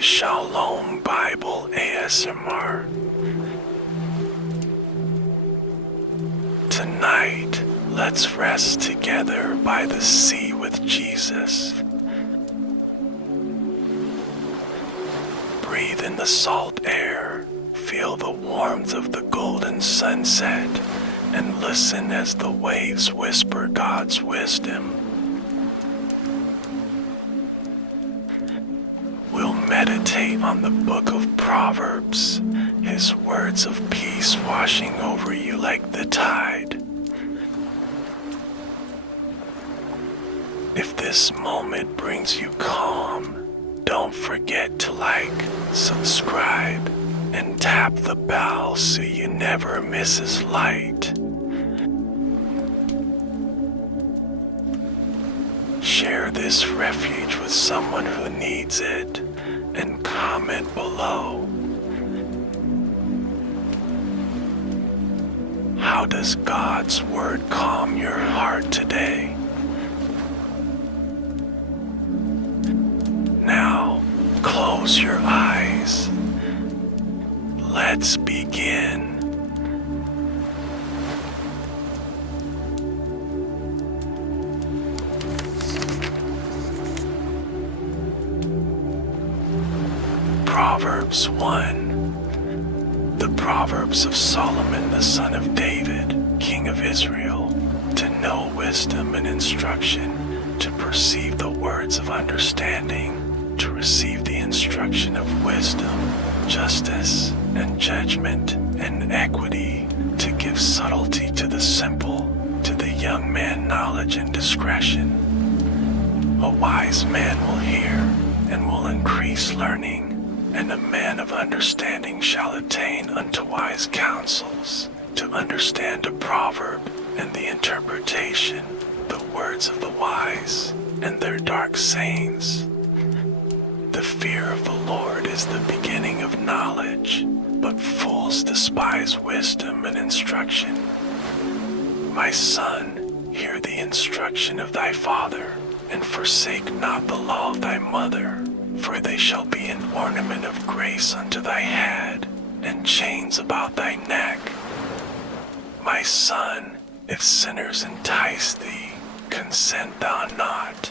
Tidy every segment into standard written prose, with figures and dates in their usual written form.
to Shalom Bible ASMR. Tonight, let's rest together by the sea with Jesus. Breathe in the salt air, feel the warmth of the golden sunset, and listen as the waves whisper God's wisdom. We'll meditate on the book of Proverbs, His words of peace washing over you like the tide. If this moment brings you calm, don't forget to like, subscribe, and tap the bell so you never miss His light. Share this refuge with someone who needs it, and comment below. How does God's word calm your heart today? Now, close your eyes. Let's begin. Proverbs 1. The Proverbs of Solomon the son of David, king of Israel, to know wisdom and instruction, to perceive the words of understanding, to receive the instruction of wisdom, justice, and judgment, and equity, to give subtlety to the simple, to the young man knowledge and discretion. A wise man will hear and will increase learning, and a man of understanding shall attain unto wise counsels, to understand a proverb and the interpretation, the words of the wise, and their dark sayings. The fear of the Lord is the beginning of knowledge, but fools despise wisdom and instruction. My son, hear the instruction of thy father, and forsake not the law of thy mother, for they shall be an ornament of grace unto thy head, and chains about thy neck. My son, if sinners entice thee, consent thou not.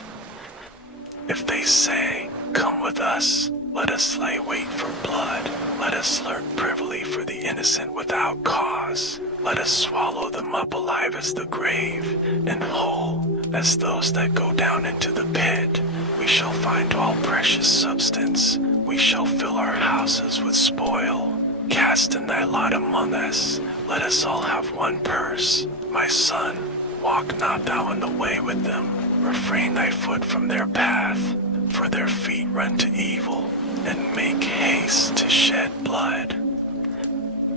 If they say, Come with us, let us lay wait for blood, let us lurk privily for the innocent without cause, let us swallow them up alive as the grave, and whole as those that go down into the pit. We shall find all precious substance, we shall fill our houses with spoil. Cast in thy lot among us, let us all have one purse. My son, walk not thou in the way with them, refrain thy foot from their path, for their feet run to evil, and make haste to shed blood.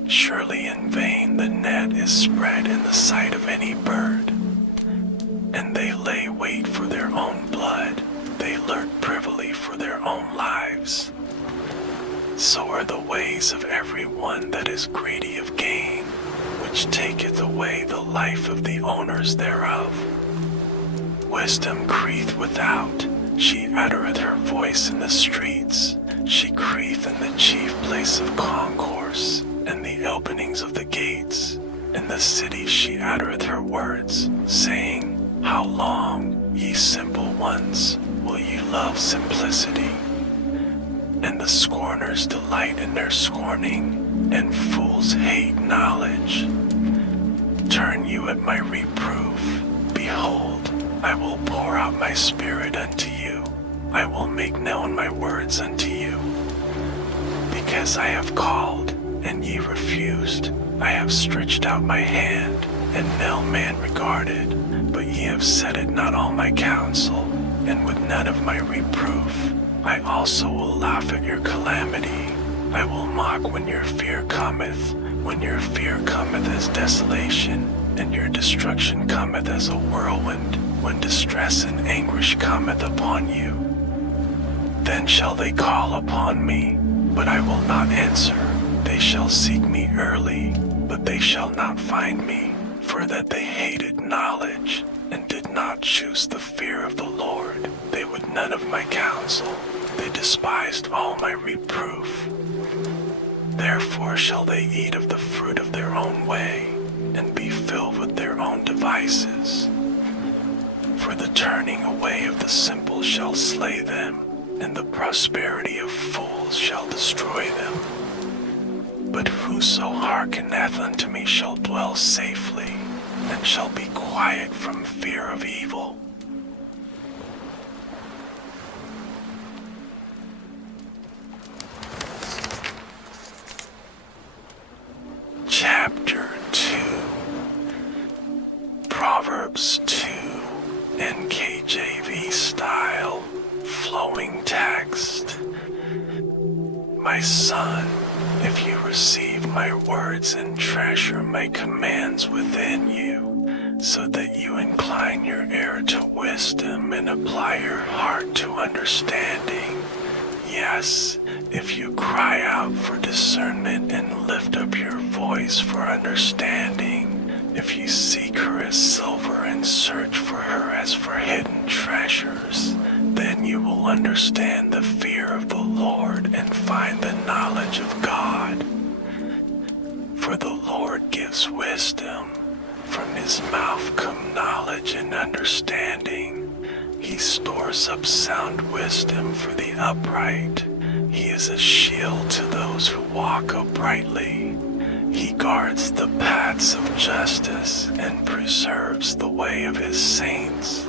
Surely in vain the net is spread in the sight of any bird, and they lay wait for their own blood, they lurk privily for their own lives. So are the ways of every one that is greedy of gain, which taketh away the life of the owners thereof. Wisdom crieth without, she uttereth her voice in the streets, she crieth in the chief place of concourse, and the openings of the gates. In the city she uttereth her words, saying, How long, ye simple ones, will ye love simplicity? And the scorners delight in their scorning, and fools hate knowledge. Turn you at my reproof. Behold, I will pour out my spirit unto you. I will make known my words unto you. Because I have called, and ye refused, I have stretched out my hand, and no man regarded. But ye have set at not all my counsel, and with none of my reproof. I also will laugh at your calamity. I will mock when your fear cometh, when your fear cometh as desolation, and your destruction cometh as a whirlwind, when distress and anguish cometh upon you. Then shall they call upon me, but I will not answer. They shall seek me early, but they shall not find me, for that they hated knowledge, and did not choose the fear of the Lord. They would none of my counsel. they despised all my reproof. Therefore shall they eat of the fruit of their own way, and be filled with their own devices. For the turning away of the simple shall slay them, and the prosperity of fools shall destroy them. But whoso hearkeneth unto me shall dwell safely, and shall be quiet from fear of evil. Chapter 2. Proverbs 2 NKJV style, flowing text. My son, if you receive my words and treasure my commands within you, so that you incline your ear to wisdom and apply your heart to understanding. Yes, if you cry out for discernment and lift up your voice for understanding, if you seek her as silver and search for her as for hidden treasures, then you will understand the fear of the Lord and find the knowledge of God. For the Lord gives wisdom, from his mouth come knowledge and understanding. He stores up sound wisdom for the upright. He is a shield to those who walk uprightly. He guards the paths of justice and preserves the way of his saints.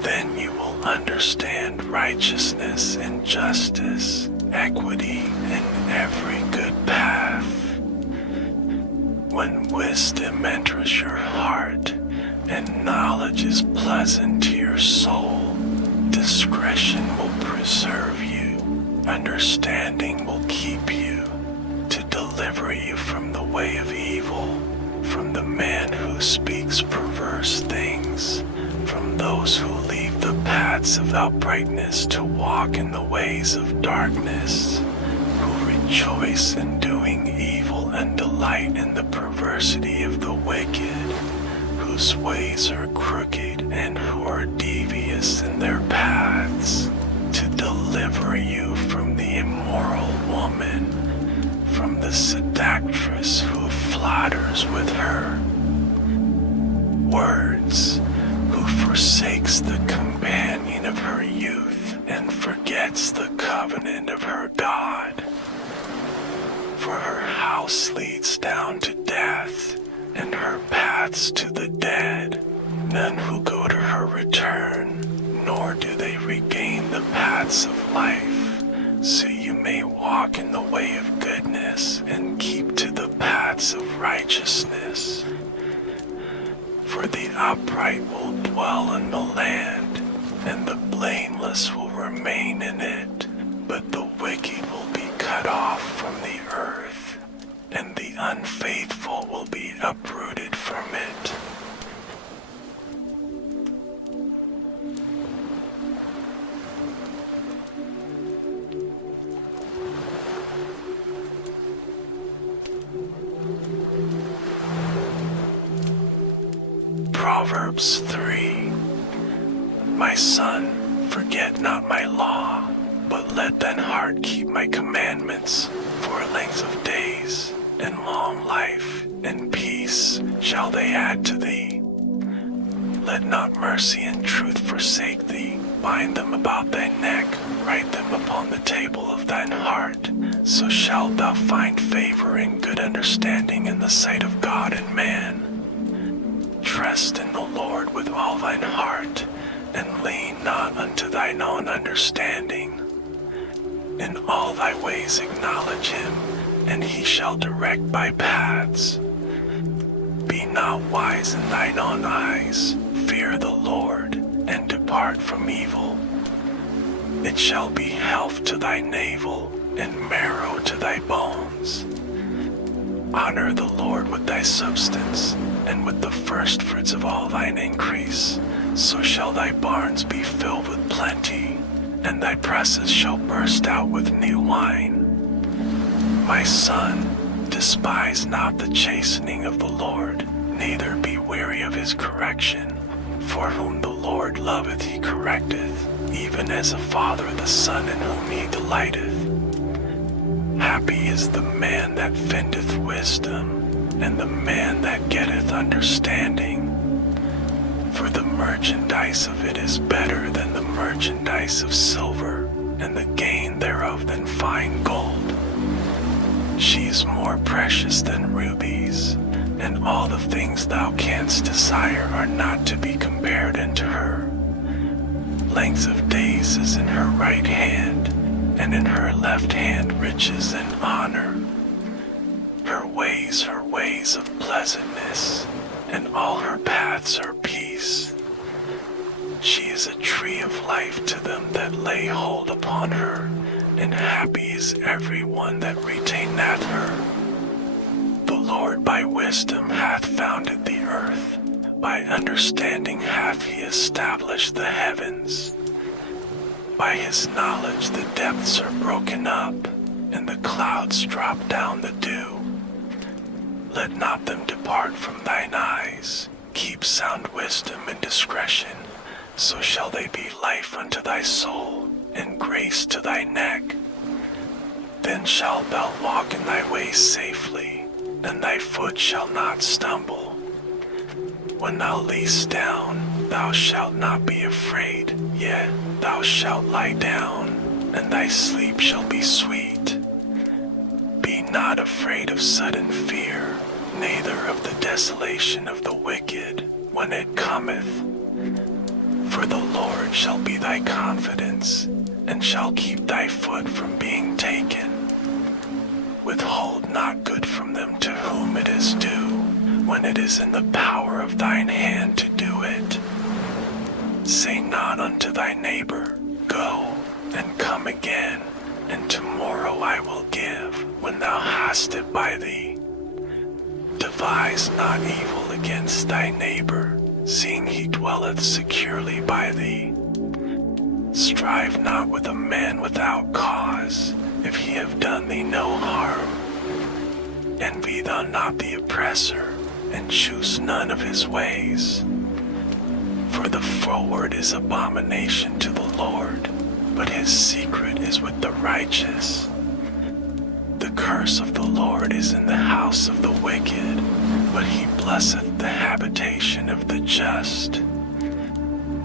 Then you will understand righteousness and justice, equity, and every good path. When wisdom enters your heart, and knowledge is pleasant to your soul, discretion will preserve you, understanding will keep you, to deliver you from the way of evil, from the man who speaks perverse things, from those who leave the paths of uprightness to walk in the ways of darkness, who rejoice in doing evil and delight in the perversity of the wicked, whose ways are crooked and who are devious in their paths, to deliver you from the immoral woman, from the seductress who flatters with her words, who forsakes the companion of her youth and forgets the covenant of her God. For her house leads down to death, and her paths to the dead. None who go to her return, nor do they regain the paths of life. So you may walk in the way of goodness and keep to the paths of righteousness. For the upright will dwell in the land, and the blameless will remain in it. But the wicked will be cut off from the earth, and the unfaithful will be uprooted from it. Proverbs 3. My son, forget not my law, but let thine heart keep my commandments, for length of days, and long life, and peace shall they add to thee. Let not mercy and truth forsake thee. Bind them about thy neck, write them upon the table of thine heart. So shalt thou find favor and good understanding in the sight of God and man. Trust in the Lord with all thine heart, and lean not unto thine own understanding. In all thy ways acknowledge him, and he shall direct thy paths. Be not wise in thine own eyes. Fear the Lord, and depart from evil. It shall be health to thy navel, and marrow to thy bones. Honor the Lord with thy substance, and with the first fruits of all thine increase. So shall thy barns be filled with plenty, and thy presses shall burst out with new wine. My son, despise not the chastening of the Lord, neither be weary of his correction. For whom the Lord loveth he correcteth, even as a father the son in whom he delighteth. Happy is the man that findeth wisdom, and the man that getteth understanding. For the merchandise of it is better than the merchandise of silver, and the gain thereof than fine gold. She is more precious than rubies, and all the things thou canst desire are not to be compared unto her. Length of days is in her right hand, and in her left hand riches and honor. Her ways of pleasantness, and all her paths are peace. She is a tree of life to them that lay hold upon her, and happy is every one that retaineth her. The Lord by wisdom hath founded the earth, by understanding hath he established the heavens. By his knowledge the depths are broken up, and the clouds drop down the dew. Let not them depart from thine eyes. Keep sound wisdom and discretion, so shall they be life unto thy soul, and grace to thy neck. Then shalt thou walk in thy ways safely, and thy foot shall not stumble. When thou liest down, thou shalt not be afraid, yet thou shalt lie down, and thy sleep shall be sweet. Be not afraid of sudden fear, neither of the desolation of the wicked when it cometh. For the Lord shall be thy confidence, and shall keep thy foot from being taken. Withhold not good from them to whom it is due, when it is in the power of thine hand to do it. Say not unto thy neighbor, Go, and come again, and tomorrow I will give, when thou hast it by thee. Devise not evil against thy neighbor, seeing he dwelleth securely by thee. Strive not with a man without cause, if he have done thee no harm. Envy thou not the oppressor, and choose none of his ways. For the froward is abomination to the Lord, but his secret is with the righteous. The curse of the Lord is in the house of the wicked, but he blesseth the habitation of the just.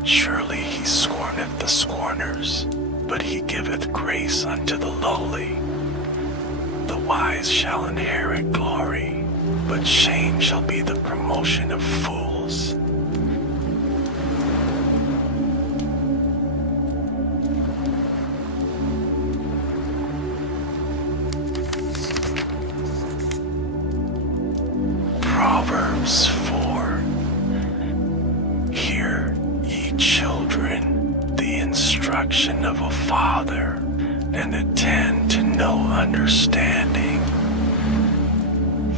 Surely he scorneth the scorners, but he giveth grace unto the lowly. The wise shall inherit glory, but shame shall be the promotion of fools. Proverbs 4. Hear, ye children, the instruction of a father, and attend to know understanding.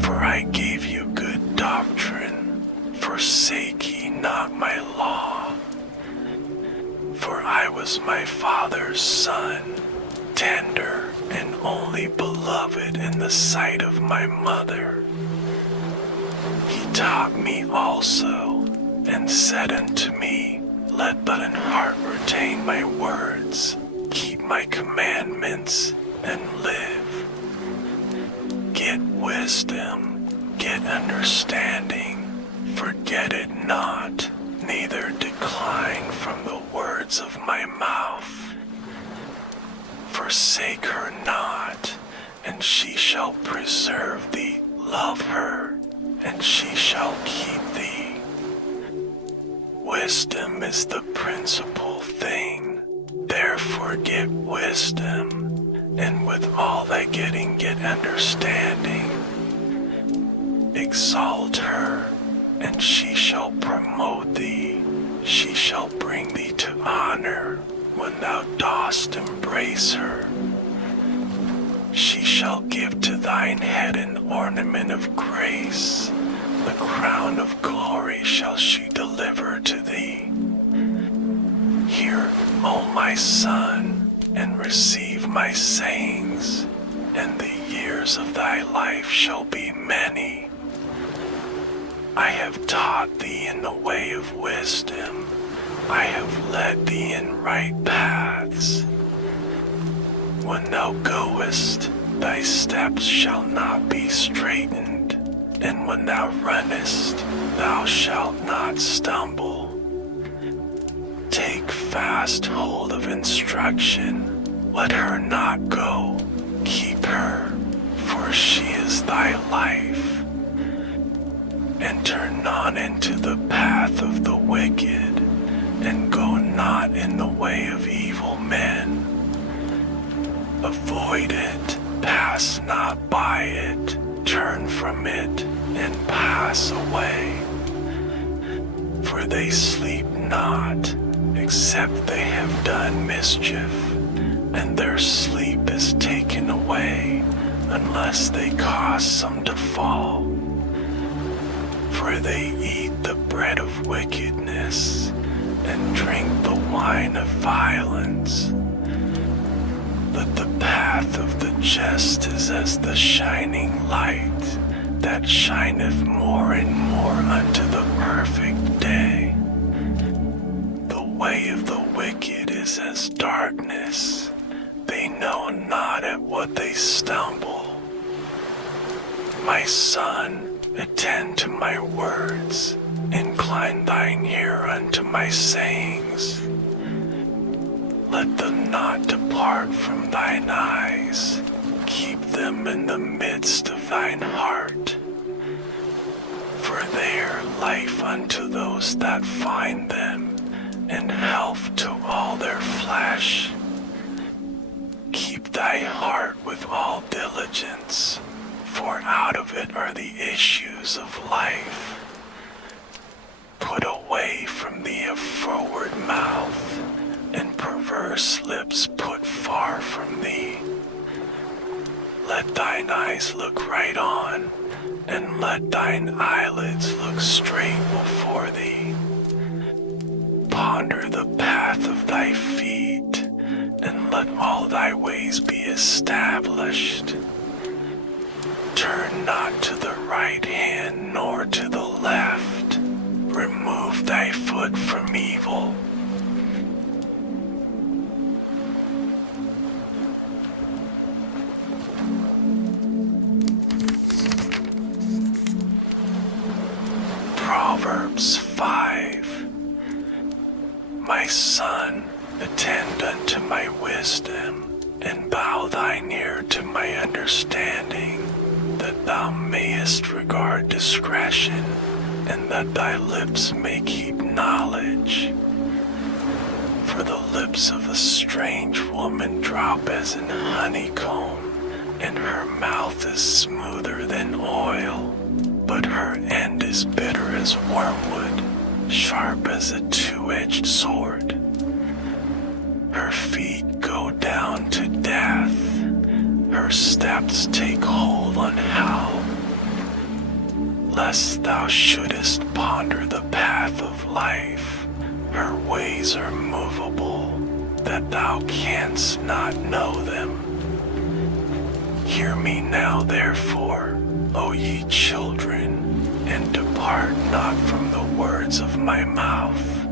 For I gave you good doctrine, forsake ye not my law. For I was my father's son, tender and only beloved in the sight of my mother. He taught me also, and said unto me, Let but an heart retain my words, keep my commandments, and live. Get wisdom, get understanding, forget it not, neither decline from the words of my mouth. Forsake her not, and she shall preserve thee. Love her, and she shall keep thee. Wisdom is the principal thing, therefore get wisdom, and with all thy getting get understanding. Exalt her, and she shall promote thee. She shall bring thee to honor when thou dost embrace her. She shall give to thine head an ornament of grace. The crown of glory shall she deliver to thee. Hear, O my son, and receive my sayings, and the years of thy life shall be many. I have taught thee in the way of wisdom. I have led thee in right paths. When thou goest, thy steps shall not be straitened, and when thou runnest, thou shalt not stumble. Take fast hold of instruction, let her not go, keep her, for she is thy life. Enter not into the path of the wicked, and go not in the way of evil men. Avoid it, pass not by it, turn from it, and pass away. For they sleep not, except they have done mischief, and their sleep is taken away, unless they cause some to fall. For they eat the bread of wickedness, and drink the wine of violence. But the path of the just is as the shining light, that shineth more and more unto the perfect day. The way of the wicked is as darkness, they know not at what they stumble. My son, attend to my words, incline thine ear unto my sayings. Let them not depart from thine eyes, keep them in the midst of thine heart. For they are life unto those that find them, and health to all their flesh. Keep thy heart with all diligence, for out of it are the issues of life. Put away from thee a froward mouth, and perverse lips put far from thee. Let thine eyes look right on, and let thine eyelids look straight before thee. Ponder the path of thy feet, and let all thy ways be established. Turn not to the right hand nor to the left. Remove thy foot from evil. Proverbs 5. My son, attend unto my wisdom, and bow thine ear to my understanding, that thou mayest regard discretion, and that thy lips may keep knowledge. For the lips of a strange woman drop as an honeycomb, and her mouth is smoother than oil, but her end is bitter as wormwood, sharp as a two-edged sword. Her feet go down to death, her steps take hold on hell. Lest thou shouldest ponder the path of life, her ways are movable, that thou canst not know them. Hear me now, therefore, O ye children, and depart not from the words of my mouth.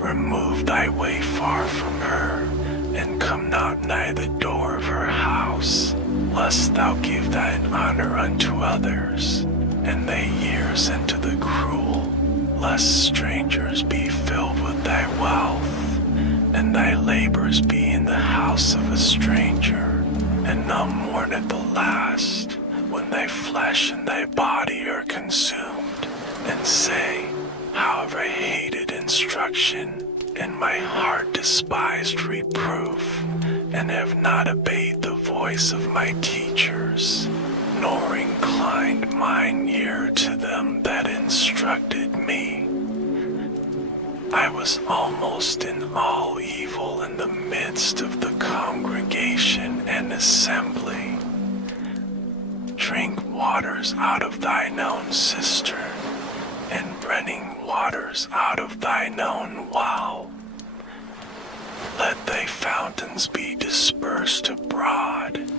Remove thy way far from her, and come not nigh the door of her house, lest thou give thine honor unto others, and thy years unto the cruel, lest strangers be filled with thy wealth, and thy labors be in the house of a stranger, and thou mourn at the last, when thy flesh and thy body are consumed, and say, how have I hated instruction, and my heart despised reproof, and have not obeyed the voice of my teachers, nor inclined mine ear to them that instructed me. I was almost in all evil in the midst of the congregation and assembly. Drink waters out of thine own cistern, and running waters out of thine own well. Let thy fountains be dispersed abroad,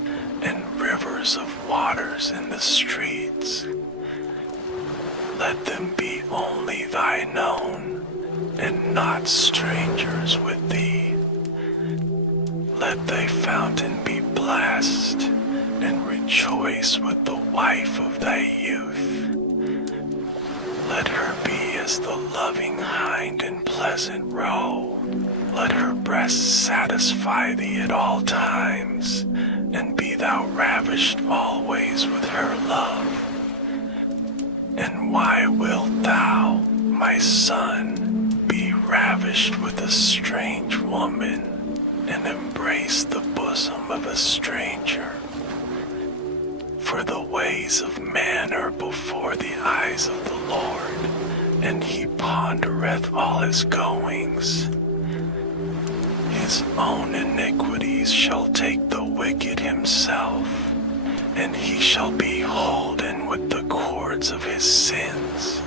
and rivers of waters in the streets. Let them be only thine own, and not strangers with thee. Let thy fountain be blessed, and rejoice with the wife of thy youth. Let her be as the loving hind in pleasant roe. Let her breasts satisfy thee at all times, and be thou ravished always with her love. And why wilt thou, my son, be ravished with a strange woman, and embrace the bosom of a stranger? For the ways of man are before the eyes of the Lord, and he pondereth all his goings. His own iniquities shall take the wicked himself, and he shall be holden with the cords of his sins.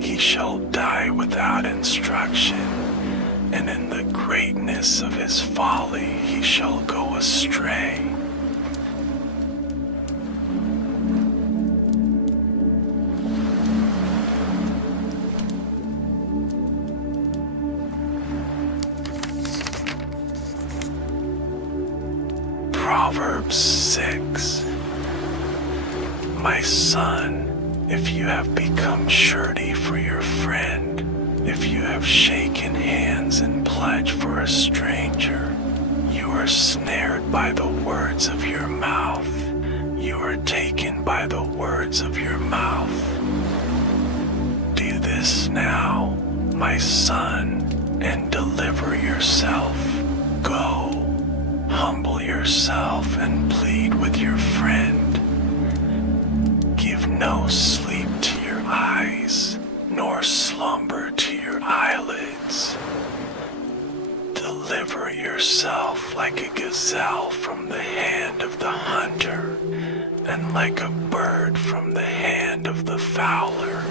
He shall die without instruction, and in the greatness of his folly he shall go astray. Proverbs 6. My son, if you have become surety for your friend, if you have shaken hands in pledge for a stranger, you are snared by the words of your mouth. You are taken by the words of your mouth. Do this now, my son, and deliver yourself. Go. Humble yourself and plead with your friend. Give no sleep to your eyes, nor slumber to your eyelids. Deliver yourself like a gazelle from the hand of the hunter, and like a bird from the hand of the fowler.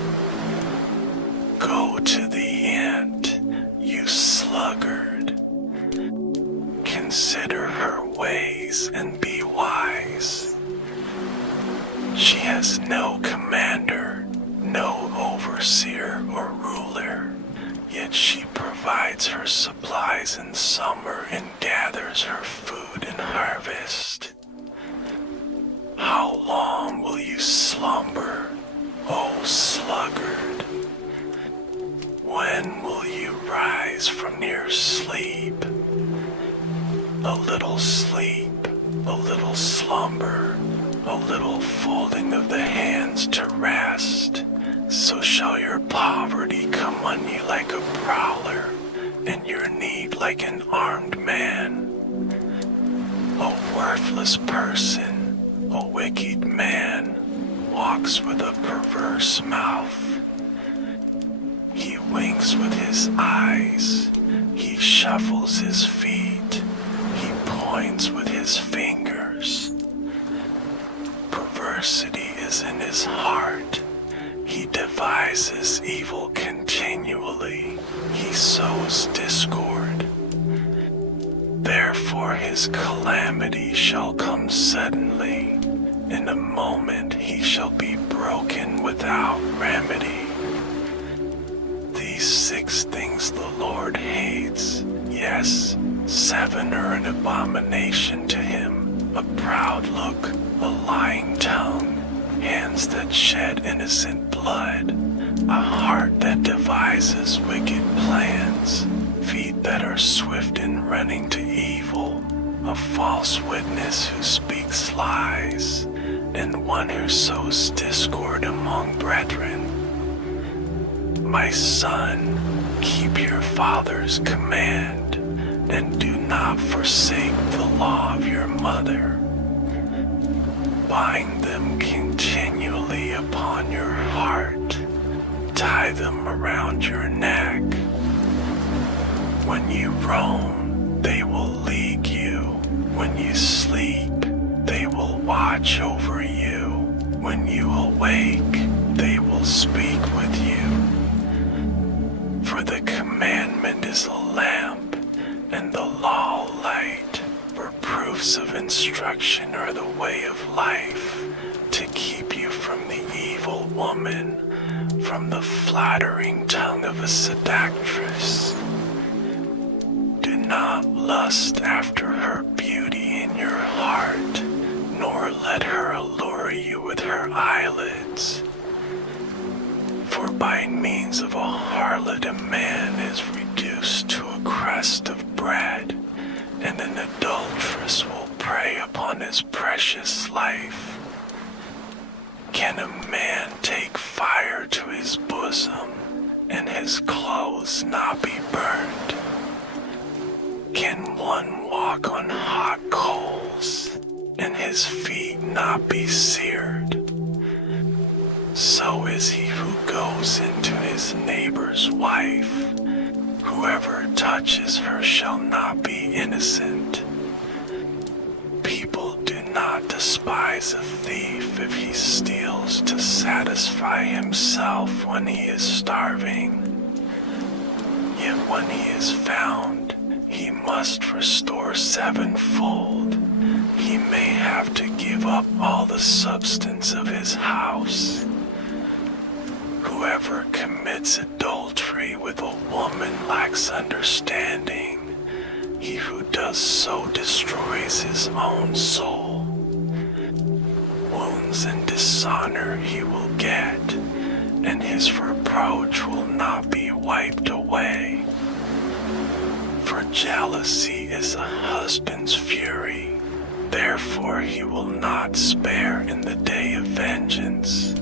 Go to the ant, you sluggard. Consider her ways and be wise. She has no commander, no overseer or ruler, yet she provides her supplies in summer and gathers her food in harvest. How long will you slumber, O sluggard? When will you rise from your sleep? A little sleep, a little slumber, a little folding of the hands to rest. So shall your poverty come on you like a prowler, and your need like an armed man. A worthless person, a wicked man, walks with a perverse mouth. He winks with his eyes, he shuffles his feet. He points with his fingers. Perversity is in his heart. He devises evil continually. He sows discord. Therefore his calamity shall come suddenly. In a moment he shall be broken without remedy. These 6 things the Lord hates. Yes, 7 are an abomination to him: a proud look, a lying tongue, hands that shed innocent blood, a heart that devises wicked plans, feet that are swift in running to evil, a false witness who speaks lies, and one who sows discord among brethren. My son, keep your father's command, and do not forsake the law of your mother. Bind them continually upon your heart. Tie them around your neck. When you roam, they will lead you. When you sleep, they will watch over you. When you awake, they will speak with you. For the commandment is a lamp, and the law light. Reproofs of instruction are the way of life, to keep you from the evil woman from the flattering tongue of a seductress. Do not lust after her beauty in your heart, nor let her allure you with her eyelids. For by means of a harlot a man is reduced to a crust of bread, and an adulteress will prey upon his precious life. Can a man take fire to his bosom, and his clothes not be burned? Can one walk on hot coals, and his feet not be seared? So is he who goes into his neighbor's wife. Whoever touches her shall not be innocent. People do not despise a thief if he steals to satisfy himself when he is starving. Yet when he is found, he must restore sevenfold. He may have to give up all the substance of his house. Whoever commits adultery with a woman lacks understanding. He who does so destroys his own soul. Wounds and dishonor he will get, and his reproach will not be wiped away. For jealousy is a husband's fury, therefore he will not spare in the day of vengeance.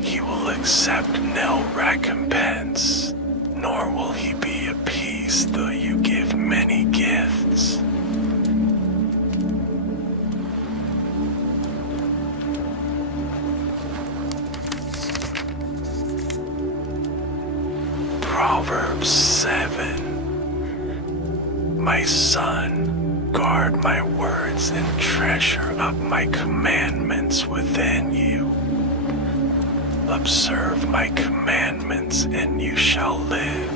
He will accept no recompense, nor will he be appeased though you give many gifts. Proverbs 7. My son, guard my words and treasure up my commandments within you. Observe my commandments and you shall live.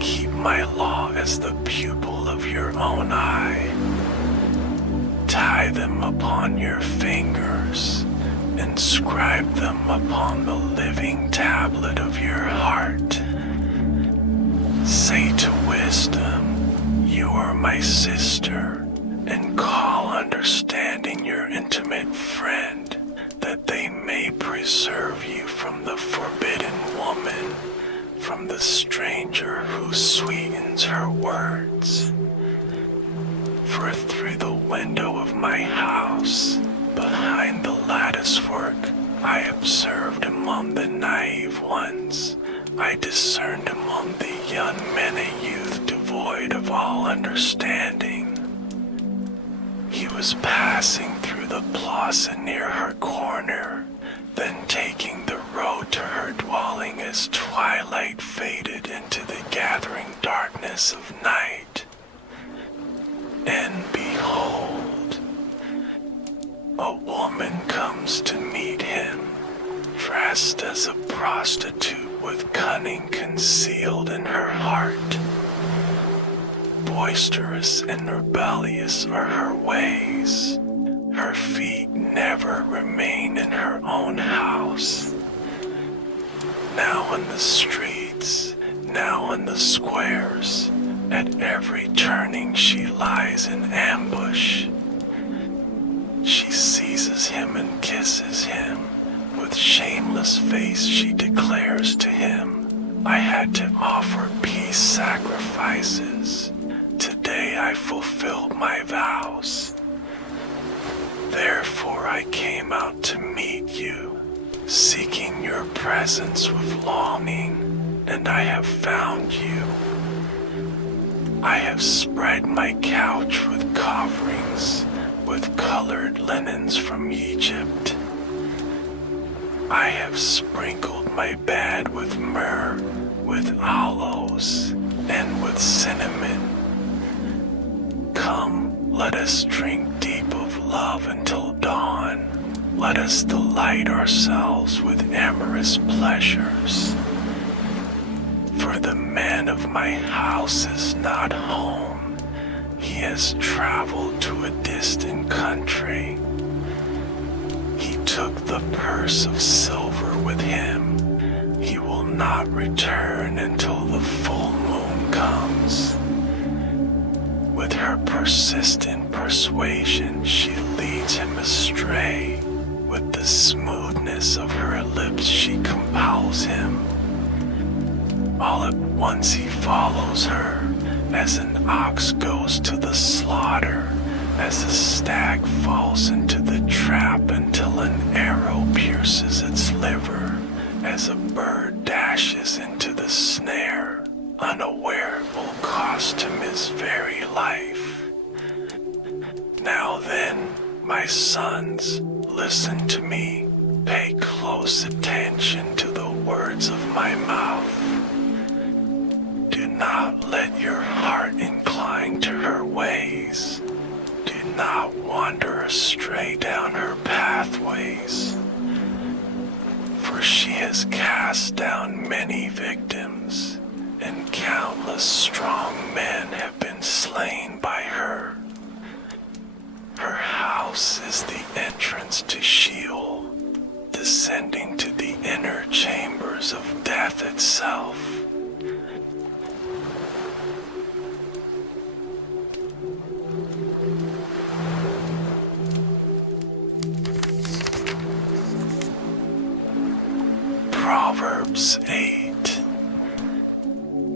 Keep my law as the pupil of your own eye. Tie them upon your fingers. Inscribe them upon the living tablet of your heart. Say to wisdom, you are my sister, and call understanding your intimate friend, that they may preserve you from the forbidden woman, from the stranger who sweetens her words. For through the window of my house, behind the lattice work, I observed among the naive ones. I discerned among the young men a youth devoid of all understanding. He was passing through the plaza near her corner, then taking the road to her dwelling as twilight faded into the gathering darkness of night. And behold, a woman comes to meet him, dressed as a prostitute with cunning concealed in her heart. Boisterous and rebellious are her ways. Her feet never remain in her own house. Now in the streets, now in the squares, at every turning she lies in ambush. She seizes him and kisses him. With shameless face she declares to him, I had to offer peace sacrifices. Today I fulfilled my vows. Therefore I came out to meet you, seeking your presence with longing, and I have found you. I have spread my couch with coverings, with colored linens from Egypt. I have sprinkled my bed with myrrh, with aloes, and with cinnamon. Come, let us drink deep of love until dawn. Let us delight ourselves with amorous pleasures. For the man of my house is not home. He has traveled to a distant country. He took the purse of silver with him, he will not return until the full moon comes. With her persistent persuasion, she leads him astray. With the smoothness of her lips, she compels him. All at once he follows her, as an ox goes to the slaughter, as a stag falls into the trap until an arrow pierces its liver, as a bird dashes into the snare, unaware it will cost him his very life. Now then, my sons, listen to me, pay close attention to the words of my mouth. Do not let your heart incline to her ways. Do not wander astray down her pathways. For she has cast down many victims, and countless strong men have been slain by her. Her house is the entrance to Sheol, descending to the inner chambers of death itself. Proverbs 8.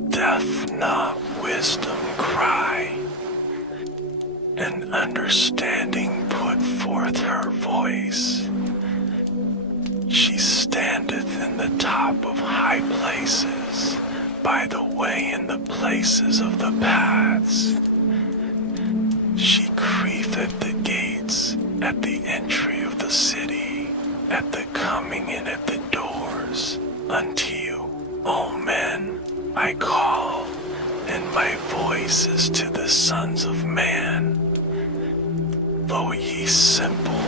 Doth not wisdom cry, and understanding put forth her voice? She standeth in the top of high places, by the way in the places of the paths. She crieth at the gates, at the entry of the city, at the coming in at the doors. Unto you, O men, I call, and my voice is to the sons of man. Lo, ye simple,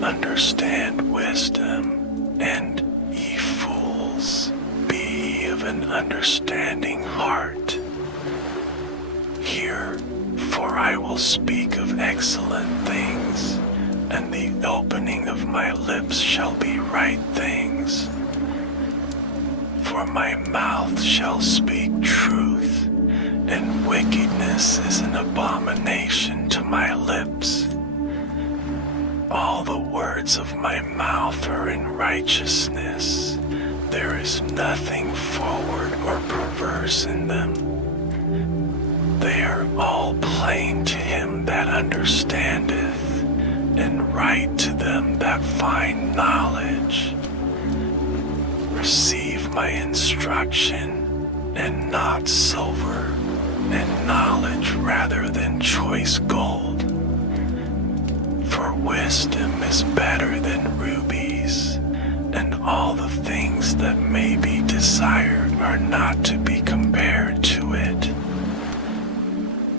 understand wisdom, and ye fools, be ye of an understanding heart. Hear, for I will speak of excellent things, and the opening of my lips shall be right things. For my mouth shall speak truth, and wickedness is an abomination to my lips. All the words of my mouth are in righteousness. There is nothing forward or perverse in them. They are all plain to him that understandeth, and right to them that find knowledge. Receive my instruction, and not silver, and knowledge rather than choice gold. For wisdom is better than rubies, and all the things that may be desired are not to be compared to it.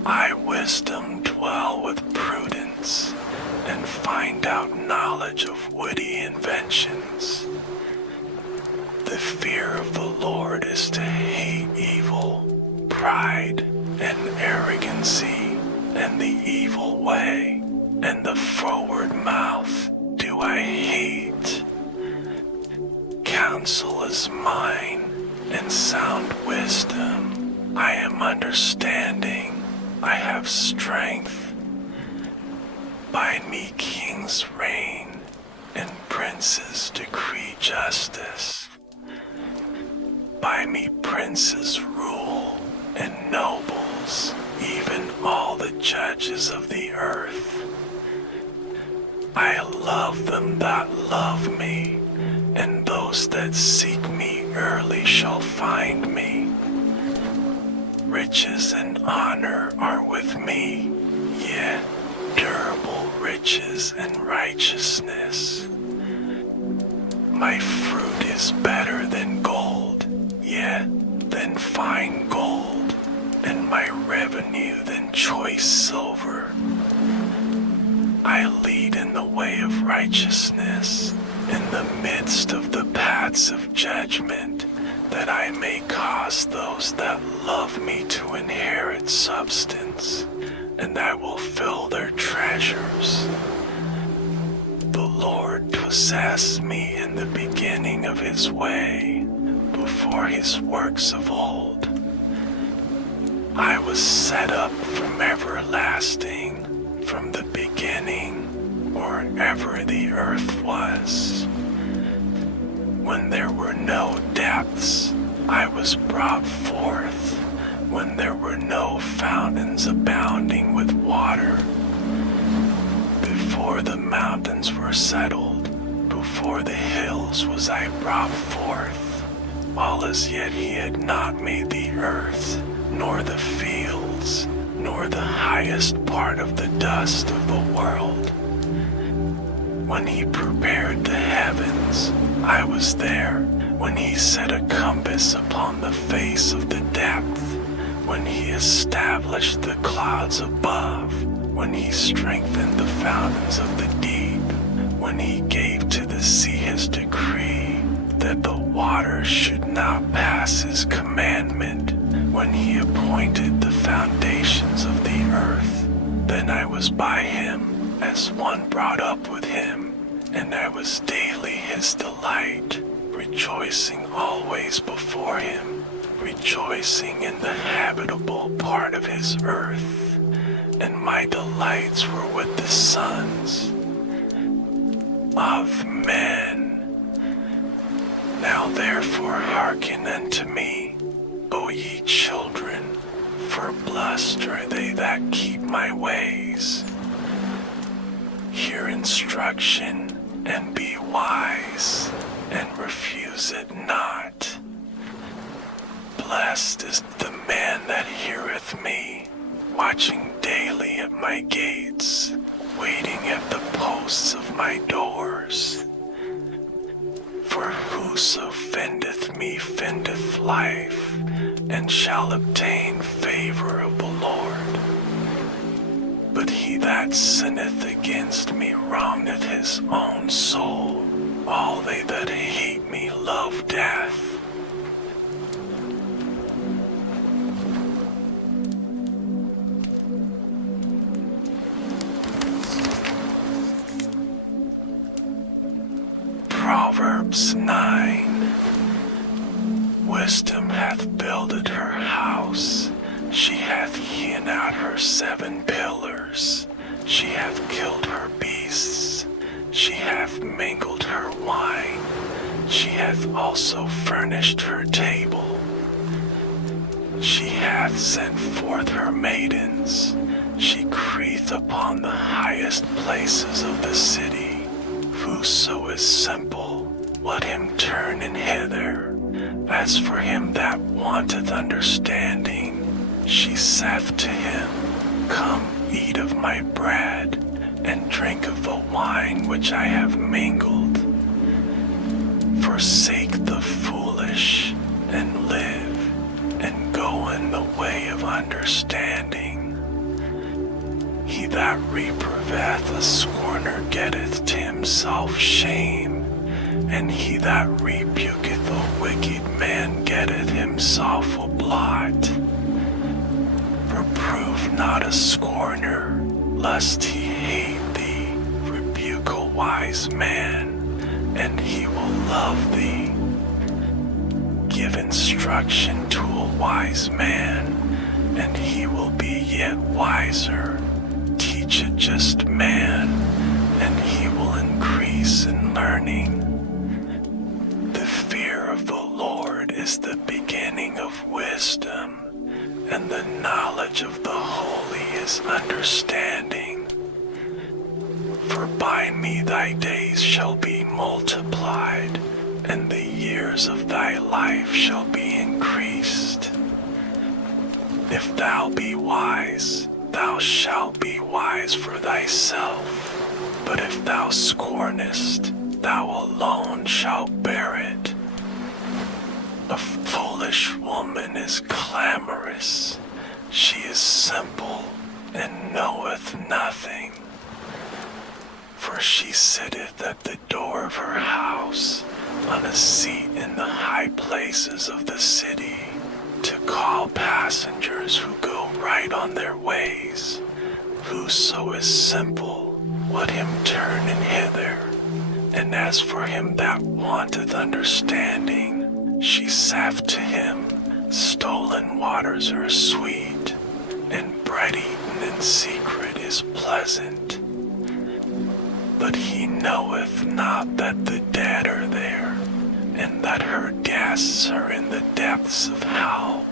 I, wisdom, dwell with prudence, and find out knowledge of witty inventions. The fear of the Lord is to hate evil, pride, and arrogancy, and the evil way, and the froward mouth do I hate. Counsel is mine, and sound wisdom. I am understanding, I have strength. By me kings reign, and princes decree justice. By me princes rule, and nobles, even all the judges of the earth. I love them that love me, and those that seek me early shall find me. Riches and honor are with me, yea, durable riches and righteousness. My fruit is better than gold, yea, than fine gold, and my revenue than choice silver. I lead in the way of righteousness, in the midst of the paths of judgment, that I may cause those that love me to inherit substance, and I will fill their treasures. The Lord heart to assess me in the beginning of his way, before his works of old. I was set up from everlasting, from the beginning, or ever the earth was. When there were no depths, I was brought forth, when there were no fountains abounding with water. Before the mountains were settled, before the hills was I brought forth, while as yet he had not made the earth, nor the fields, nor the highest part of the dust of the world. When he prepared the heavens, I was there. When he set a compass upon the face of the depth, when he established the clouds above, when he strengthened the fountains of the deep, when he gave to the sea his decree, that the waters should not pass his commandment, when he appointed the foundations of the earth, then I was by him as one brought up with him, and I was daily his delight, rejoicing always before him, rejoicing in the habitable part of his earth, and my delights were with the sons of men. Now therefore hearken unto me, O ye children, for blessed are they that keep my ways. Hear instruction, and be wise, and refuse it not. Blessed is the man that heareth me, watching daily at my gates, waiting at the posts of my doors. For whoso fendeth me fendeth life, and shall obtain favor of the Lord. But he that sinneth against me wrongeth his own soul. All they that hate me love death. Proverbs 9. Wisdom hath builded her house, she hath hewn out her 7 pillars, she hath killed her beasts, she hath mingled her wine, she hath also furnished her table. She hath sent forth her maidens, she crieth upon the highest places of the city. Whoso is simple, let him turn in hither. As for him that wanteth understanding, she saith to him, Come, eat of my bread, and drink of the wine which I have mingled. Forsake the foolish, and live, and go in the way of understanding. He that reproveth a scorner getteth to himself shame, and he that rebuketh a wicked man getteth himself a blot. Reprove not a scorner, lest he hate thee. Rebuke a wise man, and he will love thee. Give instruction to a wise man, and he will be yet wiser. Teach a just man, and he will increase in learning. The fear of the Lord is the beginning of wisdom, and the knowledge of the holy is understanding. For by me thy days shall be multiplied, and the years of thy life shall be increased. If thou be wise, thou shalt be wise for thyself, but if thou scornest, thou alone shalt bear it. A foolish woman is clamorous, she is simple, and knoweth nothing. For she sitteth at the door of her house, on a seat in the high places of the city, to call passengers who go right on their ways. Whoso is simple, let him turn in hither. And as for him that wanteth understanding, she saith to him, stolen waters are sweet, and bread eaten in secret is pleasant. But he knoweth not that the dead are there, and that her guests are in the depths of hell.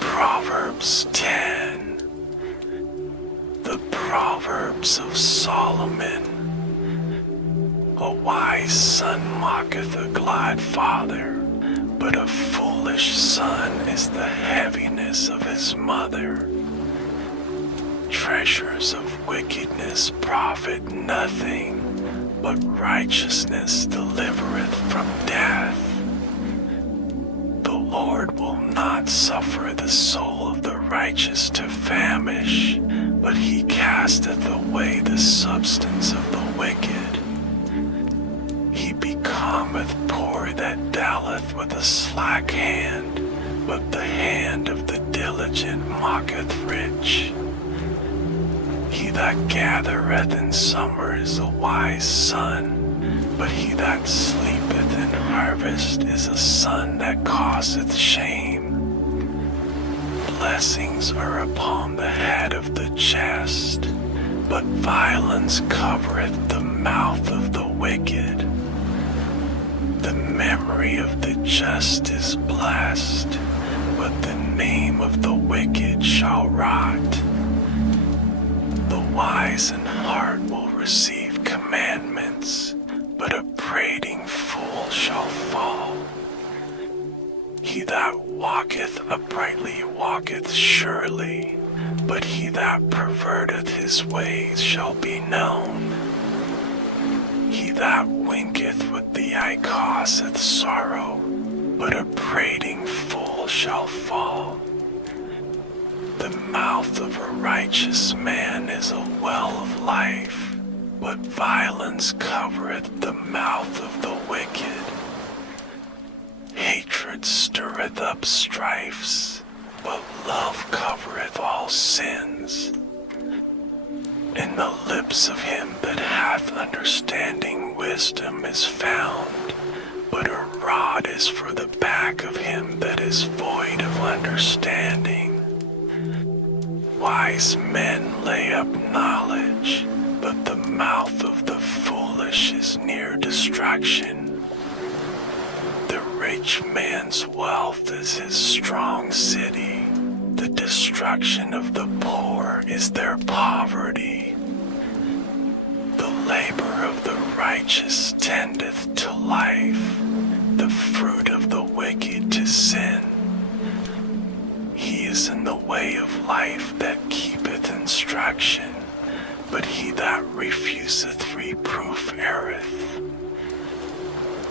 Proverbs 10. The Proverbs of Solomon. A wise son mocketh a glad father, but a foolish son is the heaviness of his mother. Treasures of wickedness profit nothing, but righteousness delivereth from death. The Lord will not suffer the soul of the righteous to famish, but he casteth away the substance of the wicked. He becometh poor that dealeth with a slack hand, but the hand of the diligent mocketh rich. He that gathereth in summer is a wise son, but he that sleepeth in harvest is a son that causeth shame. Blessings are upon the head of the just, but violence covereth the mouth of the wicked. The memory of the just is blessed, but the name of the wicked shall rot. The wise in heart will receive commandments, but a prating fool shall fall. He that walketh uprightly walketh surely, but he that perverteth his ways shall be known. He that winketh with the eye causeth sorrow, but a prating fool shall fall. The mouth of a righteous man is a well of life, but violence covereth the mouth of the wicked. Hatred stirreth up strifes, but love covereth all sins. In the lips of him that hath understanding wisdom is found, but a rod is for the back of him that is void of understanding. Wise men lay up knowledge, but the mouth of the foolish is near destruction. The rich man's wealth is his strong city. The destruction of the poor is their poverty. The labor of the righteous tendeth to life, the fruit of the wicked to sin. He is in the way of life that keepeth instruction, but he that refuseth reproof erreth.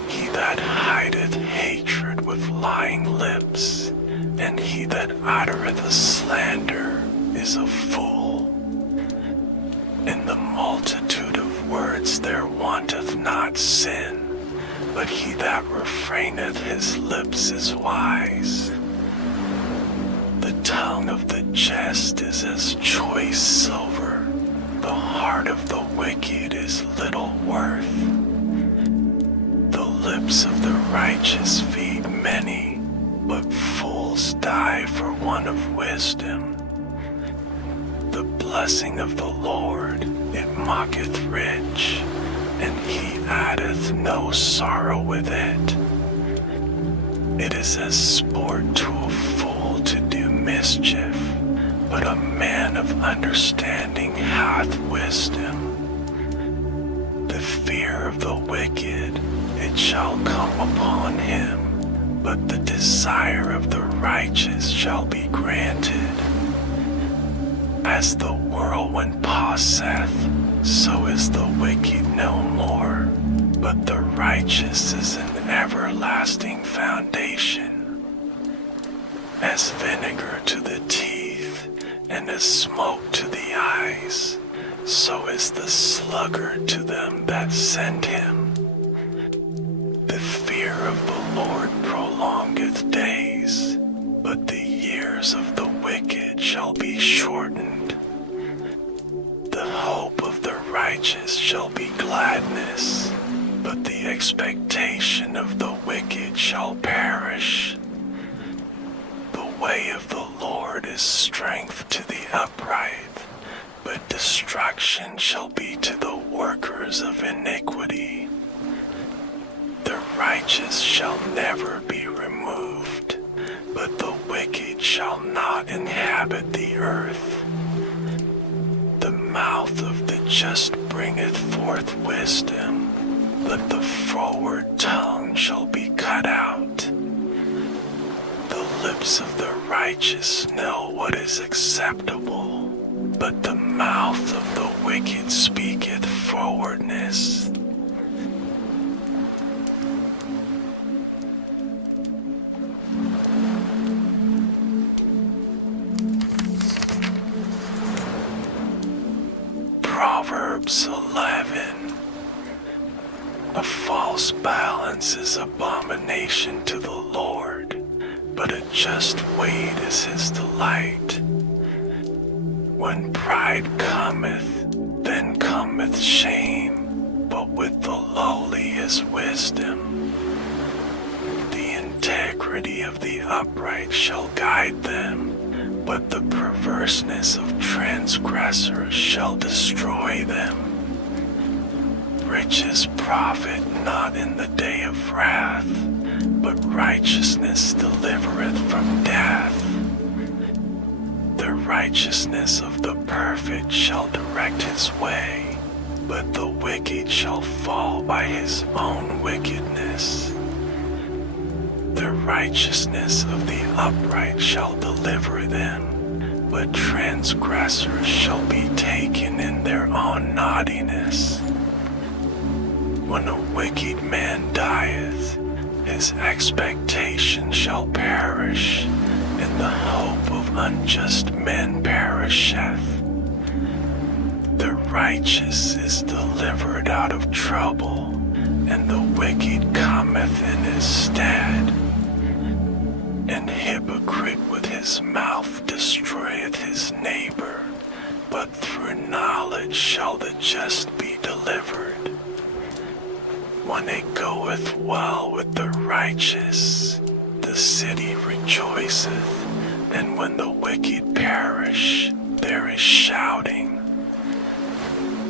He that hideth hatred with lying lips, and he that uttereth a slander is a fool. In the multitude of words there wanteth not sin, but he that refraineth his lips is wise. The tongue of the just is as choice silver, the heart of the wicked is little worth. The lips of the righteous feed many, but fools die for want of wisdom. The blessing of the Lord, it mocketh rich, and he addeth no sorrow with it. It is as sport to a fool to do mischief, but a man of understanding hath wisdom. The fear of the wicked, it shall come upon him, but the desire of the righteous shall be granted. As the whirlwind passeth, so is the wicked no more, but the righteous is an everlasting foundation. As vinegar to the teeth, and as smoke to the eyes, so is the sluggard to them that send him. The fear of the Lord years of the wicked shall be shortened. The hope of the righteous shall be gladness, but the expectation of the wicked shall perish. The way of the Lord is strength to the upright, but destruction shall be to the workers of iniquity. The righteous shall never be removed, but the wicked shall not inhabit the earth. The mouth of the just bringeth forth wisdom, but the froward tongue shall be cut out. The lips of the righteous know what is acceptable, but the mouth of the wicked speaketh frowardness. Proverbs 11. A false balance is abomination to the Lord, but a just weight is his delight. When pride cometh, then cometh shame, but with the lowly is wisdom. The integrity of the upright shall guide them, but the perverseness of transgressors shall destroy them. Riches profit not in the day of wrath, but righteousness delivereth from death. The righteousness of the perfect shall direct his way, but the wicked shall fall by his own wickedness. The righteousness of the upright shall deliver them, but transgressors shall be taken in their own naughtiness. When a wicked man dieth, his expectation shall perish, and the hope of unjust men perisheth. The righteous is delivered out of trouble, and the wicked cometh in his stead. An hypocrite with his mouth destroyeth his neighbor, but through knowledge shall the just be delivered. When it goeth well with the righteous, the city rejoiceth, and when the wicked perish, there is shouting.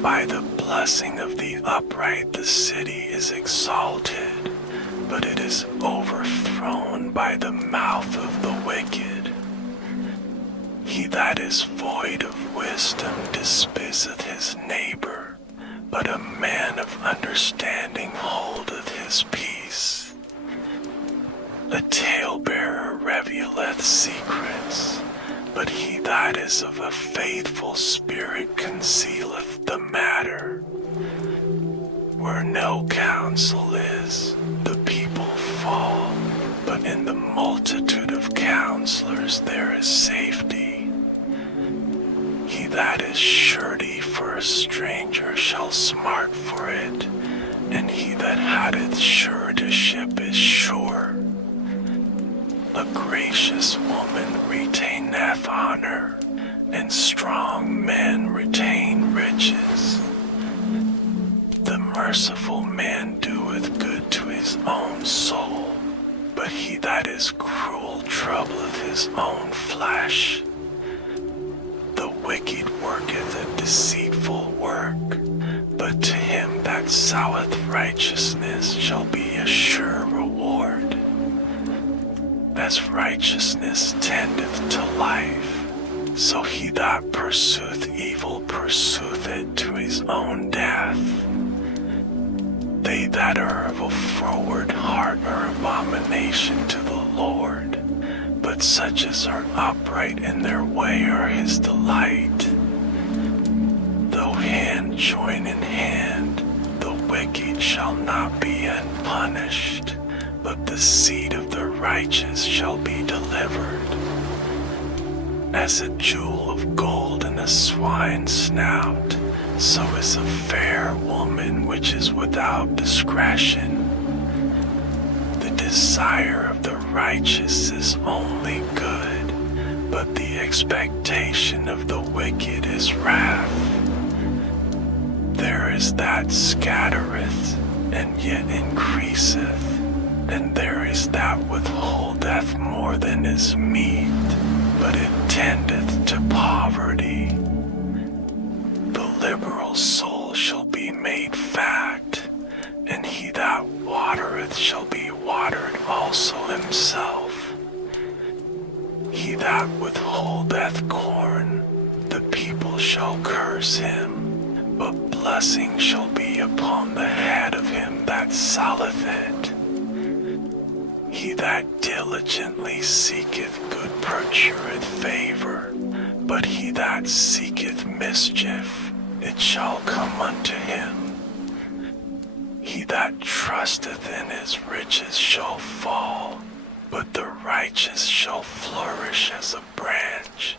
By the blessing of the upright the city is exalted, but it is overthrown by the mouth of the wicked. He that is void of wisdom despiseth his neighbor, but a man of understanding holdeth his peace. A talebearer revealeth secrets, but he that is of a faithful spirit concealeth the matter. Where no counsel is, the people fall, but in the multitude of counselors there is safety. He that is surety for a stranger shall smart for it, and he that hateth suretyship is sure. A gracious woman retaineth honor, and strong men retain riches. The merciful man doeth good to his own soul, but he that is cruel troubleth his own flesh. The wicked worketh a deceitful work, but to him that soweth righteousness shall be a sure reward. As righteousness tendeth to life, so he that pursueth evil pursueth it to his own death. They that are of a froward heart are abomination to the Lord, but such as are upright in their way are his delight. Though hand join in hand, the wicked shall not be unpunished, but the seed of the righteous shall be delivered. As a jewel of gold in a swine's snout, so is a fair woman which is without discretion. The desire of the righteous is only good, but the expectation of the wicked is wrath. There is that scattereth, and yet increaseth, and there is that withholdeth more than is meet, but it tendeth to poverty. The liberal soul shall be made fat, and he that watereth shall be watered also himself. He that withholdeth corn, the people shall curse him, but blessing shall be upon the head of him that selleth it. He that diligently seeketh good procureth favor, but he that seeketh mischief, it shall come unto him. He that trusteth in his riches shall fall, but the righteous shall flourish as a branch.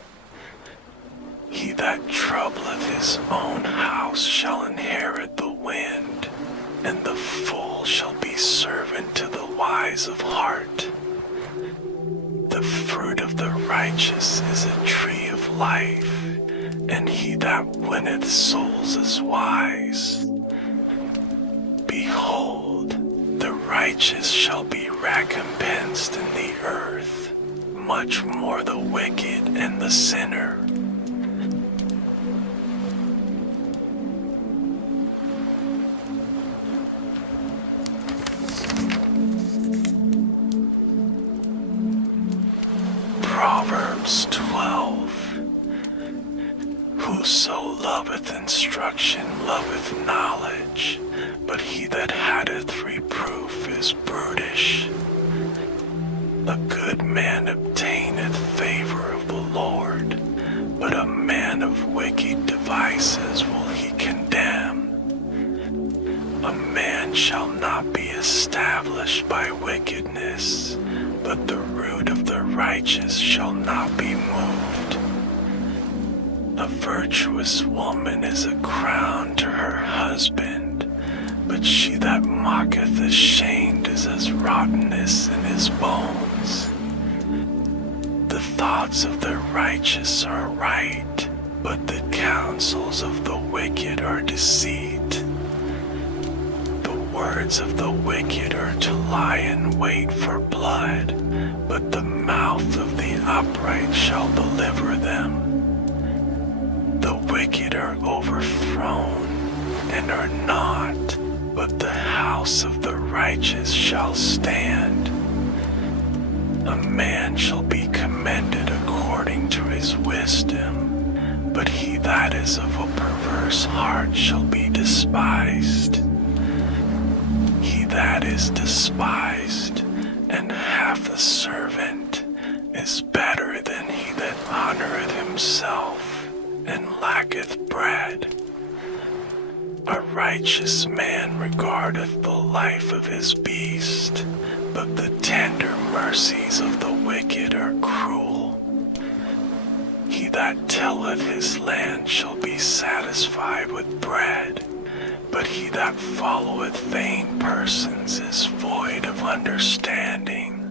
He that troubleth his own house shall inherit the wind, and the fool shall be servant to the wise of heart. The fruit of the righteous is a tree of life, and he that winneth souls is wise. Behold, the righteous shall be recompensed in the earth, much more the wicked and the sinner. Proverbs 12. Whoso loveth instruction loveth knowledge, but he that hateth reproof is brutish. A good man obtaineth favor of the Lord, but a man of wicked devices will he condemn. A man shall not be established by wickedness, but the root of the righteous shall not be moved. A virtuous woman is a crown to her husband, but she that mocketh ashamed is as rottenness in his bones. The thoughts of the righteous are right, but the counsels of the wicked are deceit. The words of the wicked are to lie in wait for blood, but the mouth of the upright shall deliver them. The wicked are overthrown and are not, but the house of the righteous shall stand. A man shall be commended according to his wisdom, but he that is of a perverse heart shall be despised. He that is despised and hath a servant is better than he that honoureth himself and lacketh bread. A righteous man regardeth the life of his beast, but the tender mercies of the wicked are cruel. He that tilleth his land shall be satisfied with bread, but he that followeth vain persons is void of understanding.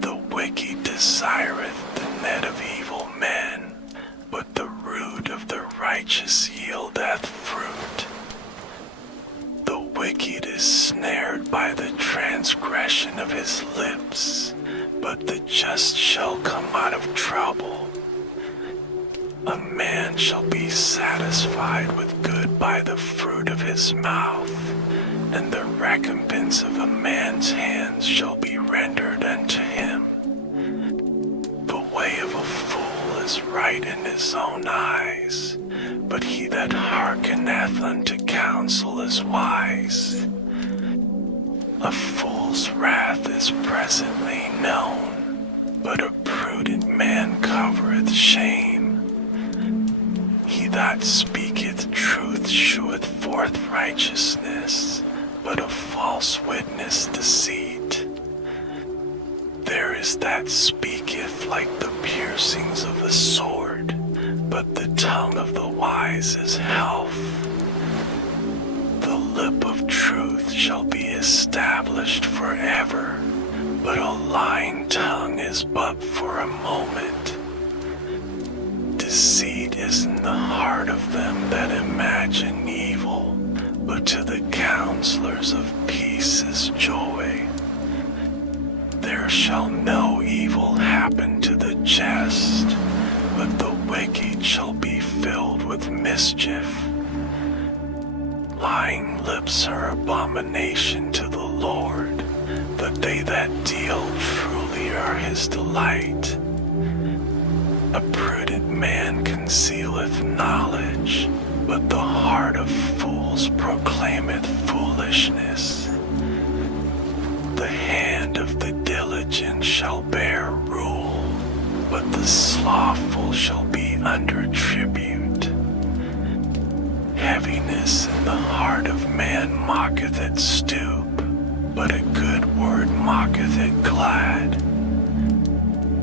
The wicked desireth the net of evil men, but the root of the righteous yieldeth fruit. The wicked is snared by the transgression of his lips, but the just shall come out of trouble. A man shall be satisfied with good by the fruit of his mouth, and the recompense of a man's hands shall be rendered unto him. The way of a fool is right in his own eyes, but he that hearkeneth unto counsel is wise. A fool's wrath is presently known, but a prudent man covereth shame. He that speaketh truth sheweth forth righteousness, but a false witness deceit. There is that speaketh like the piercings of a sword, but the tongue of the wise is health. The lip of truth shall be established forever, but a lying tongue is but for a moment. heart of them that imagine evil, but to the counselors of peace is joy. There shall no evil happen to the just, but the wicked shall be filled with mischief. Lying lips are abomination to the Lord, but they that deal truly are his delight. A prudent man concealeth knowledge, but the heart of fools proclaimeth foolishness. The hand of the diligent shall bear rule, but the slothful shall be under tribute. Heaviness in the heart of man mocketh at stoop, but a good word mocketh it glad.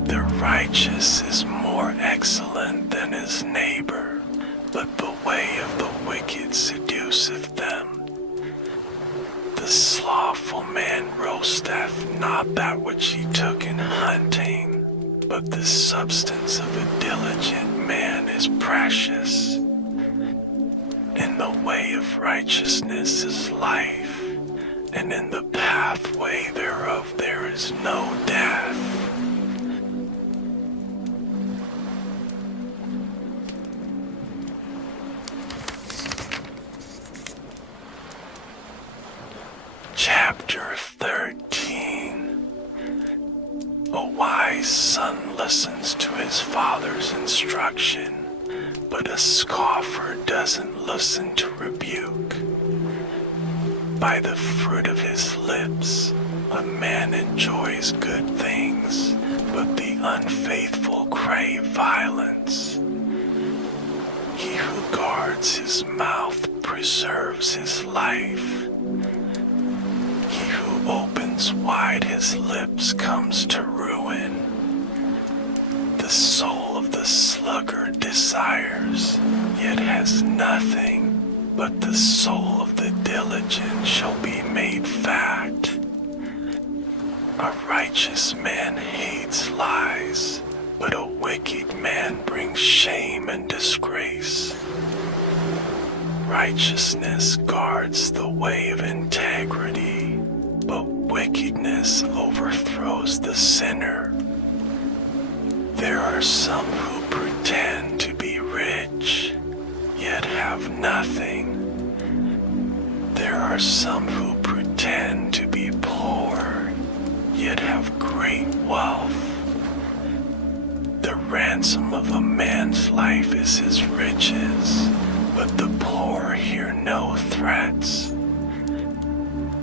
The righteous is more excellent than his neighbor, but the way of the wicked seduceth them. The slothful man roasteth not that which he took in hunting, but the substance of a diligent man is precious. In the way of righteousness is life, and in the pathway thereof there is no death. Chapter 13. A wise son listens to his father's instruction, but a scoffer doesn't listen to rebuke. By the fruit of his lips, a man enjoys good things, but the unfaithful crave violence. He who guards his mouth preserves his life. He who opens wide his lips comes to ruin. The soul of the sluggard desires, yet has nothing, but the soul of the diligent shall be made fat. A righteous man hates lies, but a wicked man brings shame and disgrace. Righteousness guards the way of integrity, but wickedness overthrows the sinner. There are some who pretend to be rich, yet have nothing. There are some who pretend to be poor, yet have great wealth. The ransom of a man's life is his riches, but the poor hear no threats.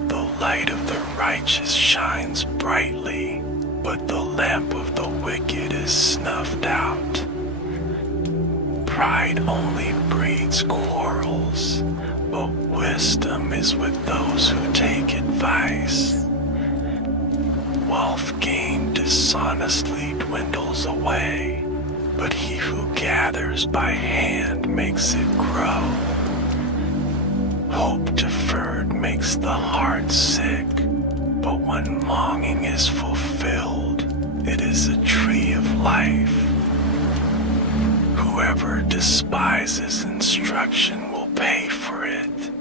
The light of the righteous shines brightly, but the lamp of the wicked is snuffed out. Pride only breeds quarrels, but wisdom is with those who take advice. Wealth gained dishonestly dwindles away, but he who gathers by hand makes it grow. Hope deferred makes the heart sick, but when longing is fulfilled, it is a tree of life. Whoever despises instruction will pay for it,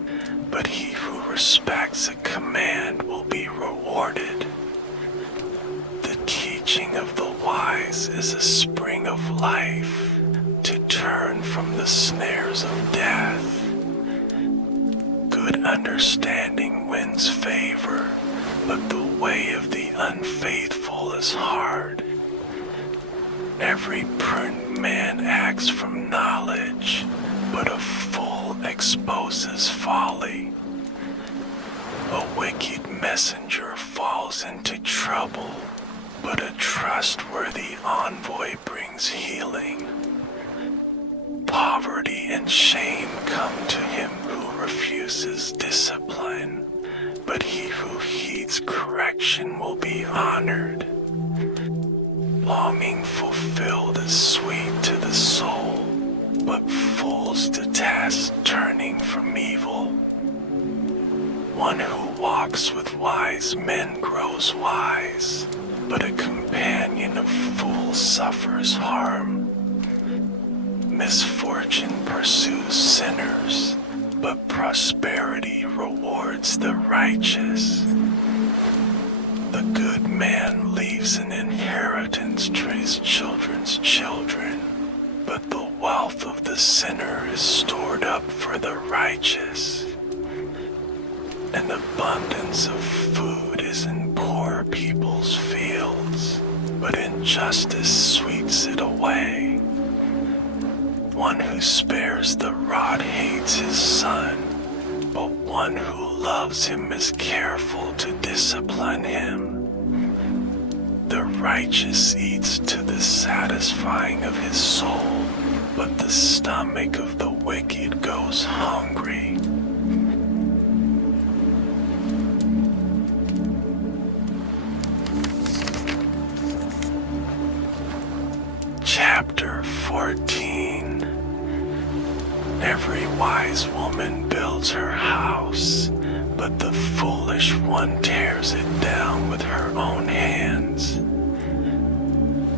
but he who respects a command will be rewarded. The teaching of the wise is a spring of life, to turn from the snares of death. Good understanding wins favor, but the way of the unfaithful is hard. Every prudent man acts from knowledge, but a fool exposes folly. A wicked messenger falls into trouble, but a trustworthy envoy brings healing. Poverty and shame come to him who refuses discipline, but he who heeds correction will be honored. Longing fulfilled is sweet to the soul, but fools detest turning from evil. One who walks with wise men grows wise, but a companion of fools suffers harm. Misfortune pursues sinners, but prosperity rewards the righteous. The good man leaves an inheritance to his children's children, but the wealth of the sinner is stored up for the righteous. An abundance of food is in poor people's fields, but injustice sweeps it away. One who spares the rod hates his son, but one who loves him is careful to discipline him. The righteous eats to the satisfying of his soul, but the stomach of the wicked goes hungry. Chapter 14. Every wise woman builds her house, but the foolish one tears it down with her own hands.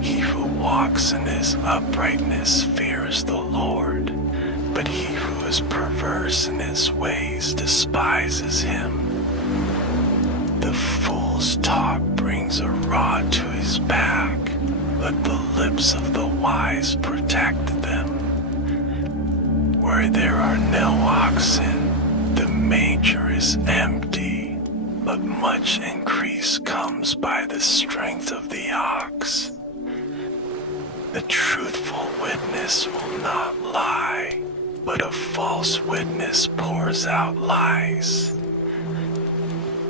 He who walks in his uprightness fears the Lord, but he who is perverse in his ways despises him. The fool's talk brings a rod to his back, but the lips of the wise protect them. Where there are no oxen, the manger is empty, but much increase comes by the strength of the ox. The truthful witness will not lie, but a false witness pours out lies.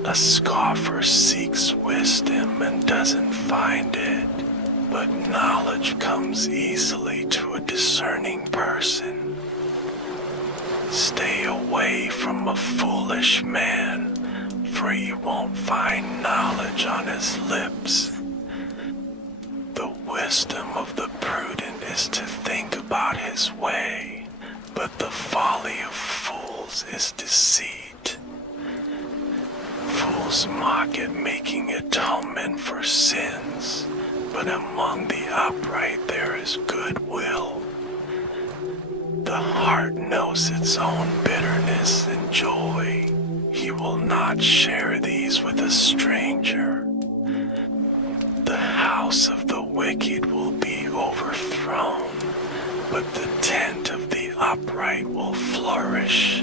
A scoffer seeks wisdom and doesn't find it, but knowledge comes easily to a discerning person. Stay away from a foolish man, for you won't find knowledge on his lips. The wisdom of the prudent is to think about his way, but the folly of fools is deceit. Fools mock at making atonement for sins, but among the upright there is goodwill. The heart knows its own bitterness and joy. He will not share these with a stranger. The house of the wicked will be overthrown, but the tent of the upright will flourish.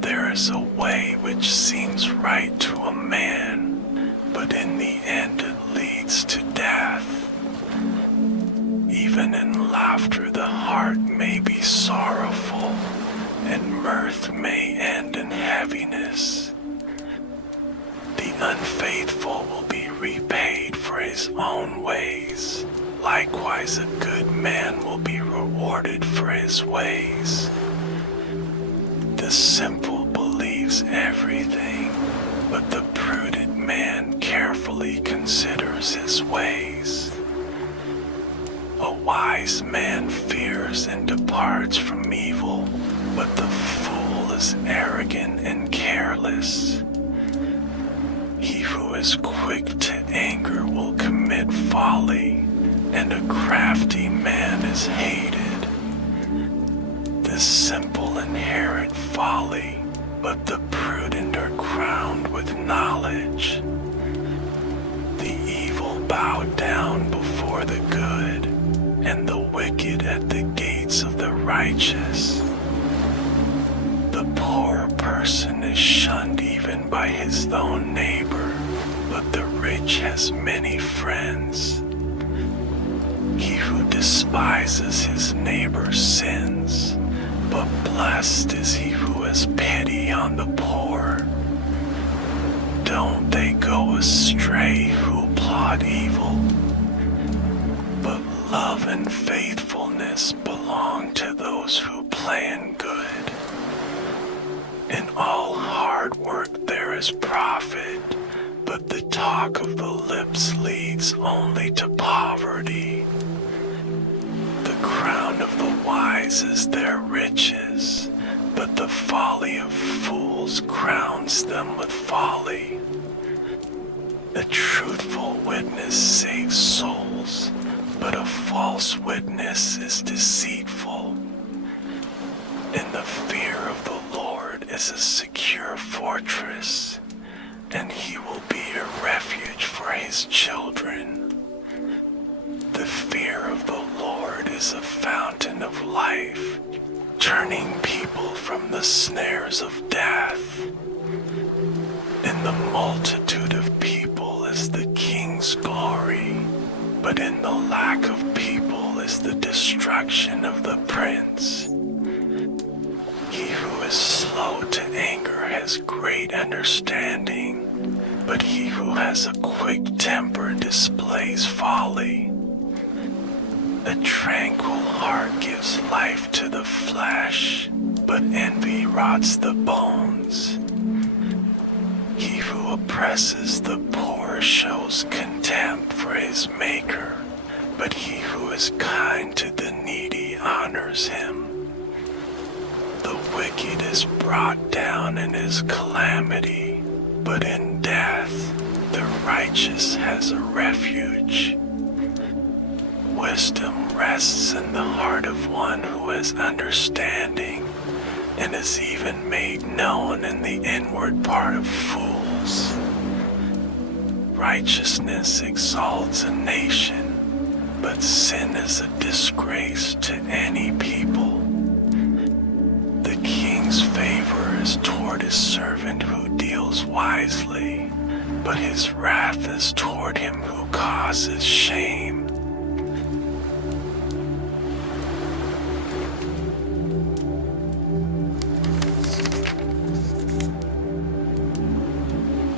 There is a way which seems right to a man, but in the end it leads to death. Even in laughter the heart may be sorrowful, and mirth may end in heaviness. The unfaithful will be repaid for his own ways. Likewise, a good man will be rewarded for his ways. The simple believes everything, but the prudent man carefully considers his ways. A wise man fears and departs from evil, but the fool is arrogant and careless. He who is quick to anger will commit folly, and a crafty man is hated. The simple inherit folly, but the prudent are crowned with knowledge. The evil bow down before the good, and the wicked at the gates of the righteous. The poor person is shunned even by his own neighbor, but the rich has many friends. He who despises his neighbor sins, but blessed is he who has pity on the poor. Don't they go astray who plot evil? But love and faithfulness belong to those who plan good. In all hard work there is profit, but the talk of the lips leads only to poverty. The crown of the wise is their riches, but the folly of fools crowns them with folly. The truthful witness saves souls, but a fool false witness is deceitful, and the fear of the Lord is a secure fortress, and he will be a refuge for his children. The fear of the Lord is a fountain of life, turning people from the snares of death. In the multitude of people is the king's glory, but in the lack of people is the destruction of the prince. He who is slow to anger has great understanding, but he who has a quick temper displays folly. A tranquil heart gives life to the flesh, but envy rots the bones. He who oppresses the poor shows contempt for his maker, but he who is kind to the needy honors him. The wicked is brought down in his calamity, but in death the righteous has a refuge. Wisdom rests in the heart of one who has understanding, and is even made known in the inward part of fools. Righteousness exalts a nation, but sin is a disgrace to any people. The king's favor is toward his servant who deals wisely, but his wrath is toward him who causes shame.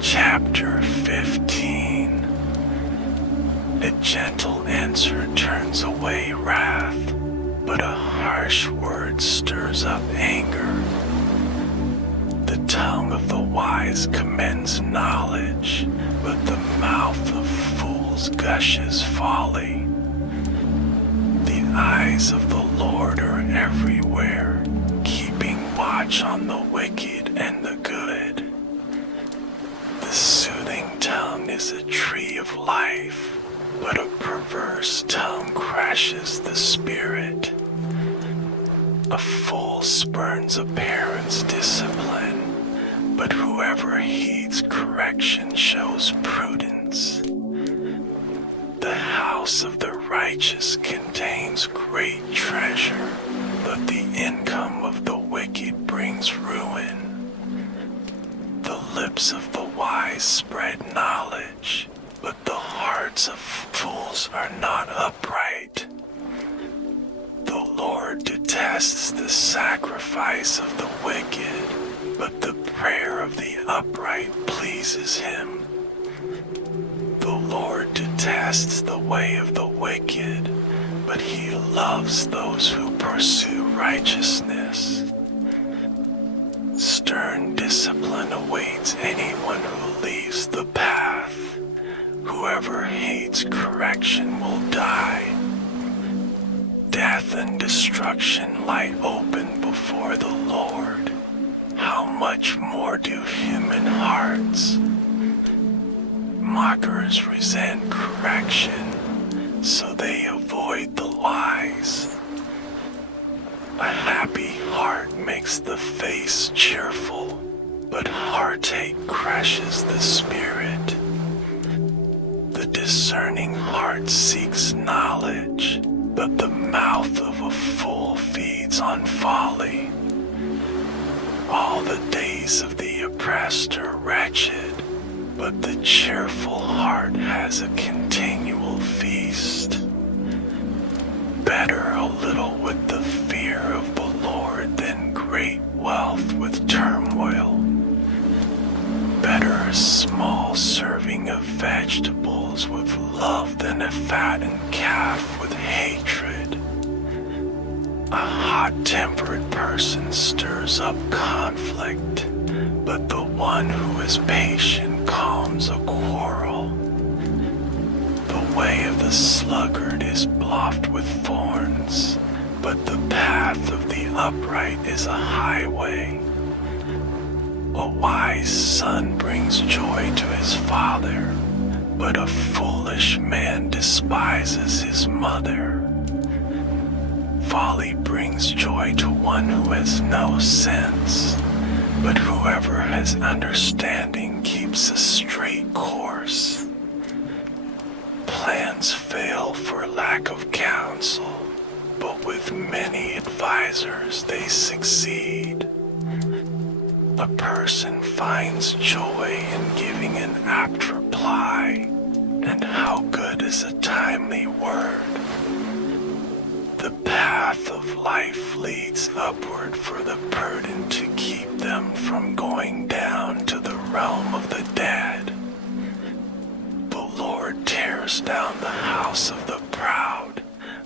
Chapter 15. A gentle answer turns away wrath, but a harsh word stirs up anger. The tongue of the wise commends knowledge, but the mouth of fools gushes folly. The eyes of the Lord are everywhere, keeping watch on the wicked and the good. The soothing tongue is a tree of life, but a perverse tongue crashes the spirit. A fool spurns a parent's discipline, but whoever heeds correction shows prudence. The house of the righteous contains great treasure, but the income of the wicked brings ruin. The lips of the wise spread knowledge, but the hearts of fools are not upright. The Lord detests the sacrifice of the wicked, but the prayer of the upright pleases him. The Lord detests the way of the wicked, but he loves those who pursue righteousness. Stern discipline awaits anyone who leaves the path. Whoever hates correction will die. Death and destruction lie open before the Lord. How much more do human hearts? Mockers resent correction, so they avoid the wise. A happy heart makes the face cheerful, but heartache crushes the spirit. The discerning heart seeks knowledge, but the mouth of a fool feeds on folly. All the days of the oppressed are wretched, but the cheerful heart has a continual feast. Better a little with the fear of the Lord than great wealth with turmoil. Better a small serving of vegetables with love than a fattened calf with hatred. A hot-tempered person stirs up conflict, but the one who is patient calms a quarrel. The way of the sluggard is blocked with thorns, but the path of the upright is a highway. A wise son brings joy to his father, but a foolish man despises his mother. Folly brings joy to one who has no sense, but whoever has understanding keeps a straight course. Plans fail for lack of counsel, but with many advisors they succeed. A person finds joy in giving an apt reply, and how good is a timely word. The path of life leads upward for the prudent to keep them from going down to the realm of the dead. The Lord tears down the house of the proud,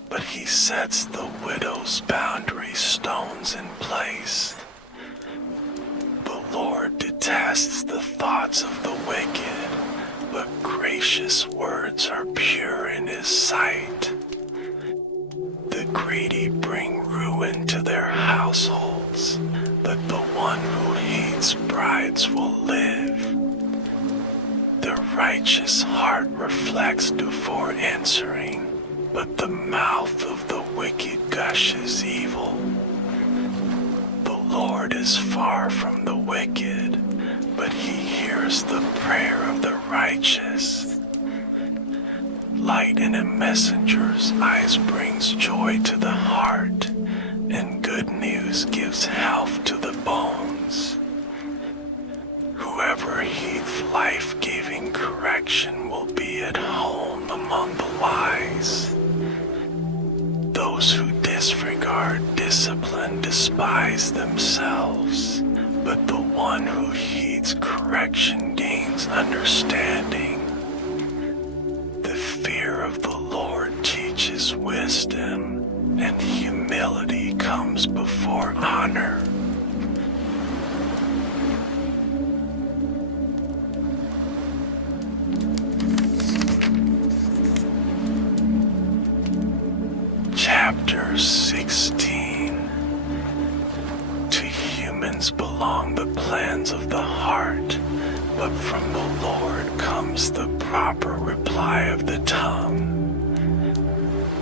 but he sets the widow's boundary stones in place. The Lord detests the thoughts of the wicked, but gracious words are pure in his sight. The greedy bring ruin to their households, but the one who hates brides will live. The righteous heart reflects before answering, but the mouth of the wicked gushes evil. The Lord is far from the wicked, but he hears the prayer of the righteous. Light in a messenger's eyes brings joy to the heart, and good news gives health to the bones. Whoever heeds life-giving correction will be at home among the wise. Those who disregard discipline despise themselves, but the one who heeds correction gains understanding. The fear of the Lord teaches wisdom, and humility comes before honor. Chapter 16. To humans belong the plans of the heart, but from the Lord comes the proper reply of the tongue.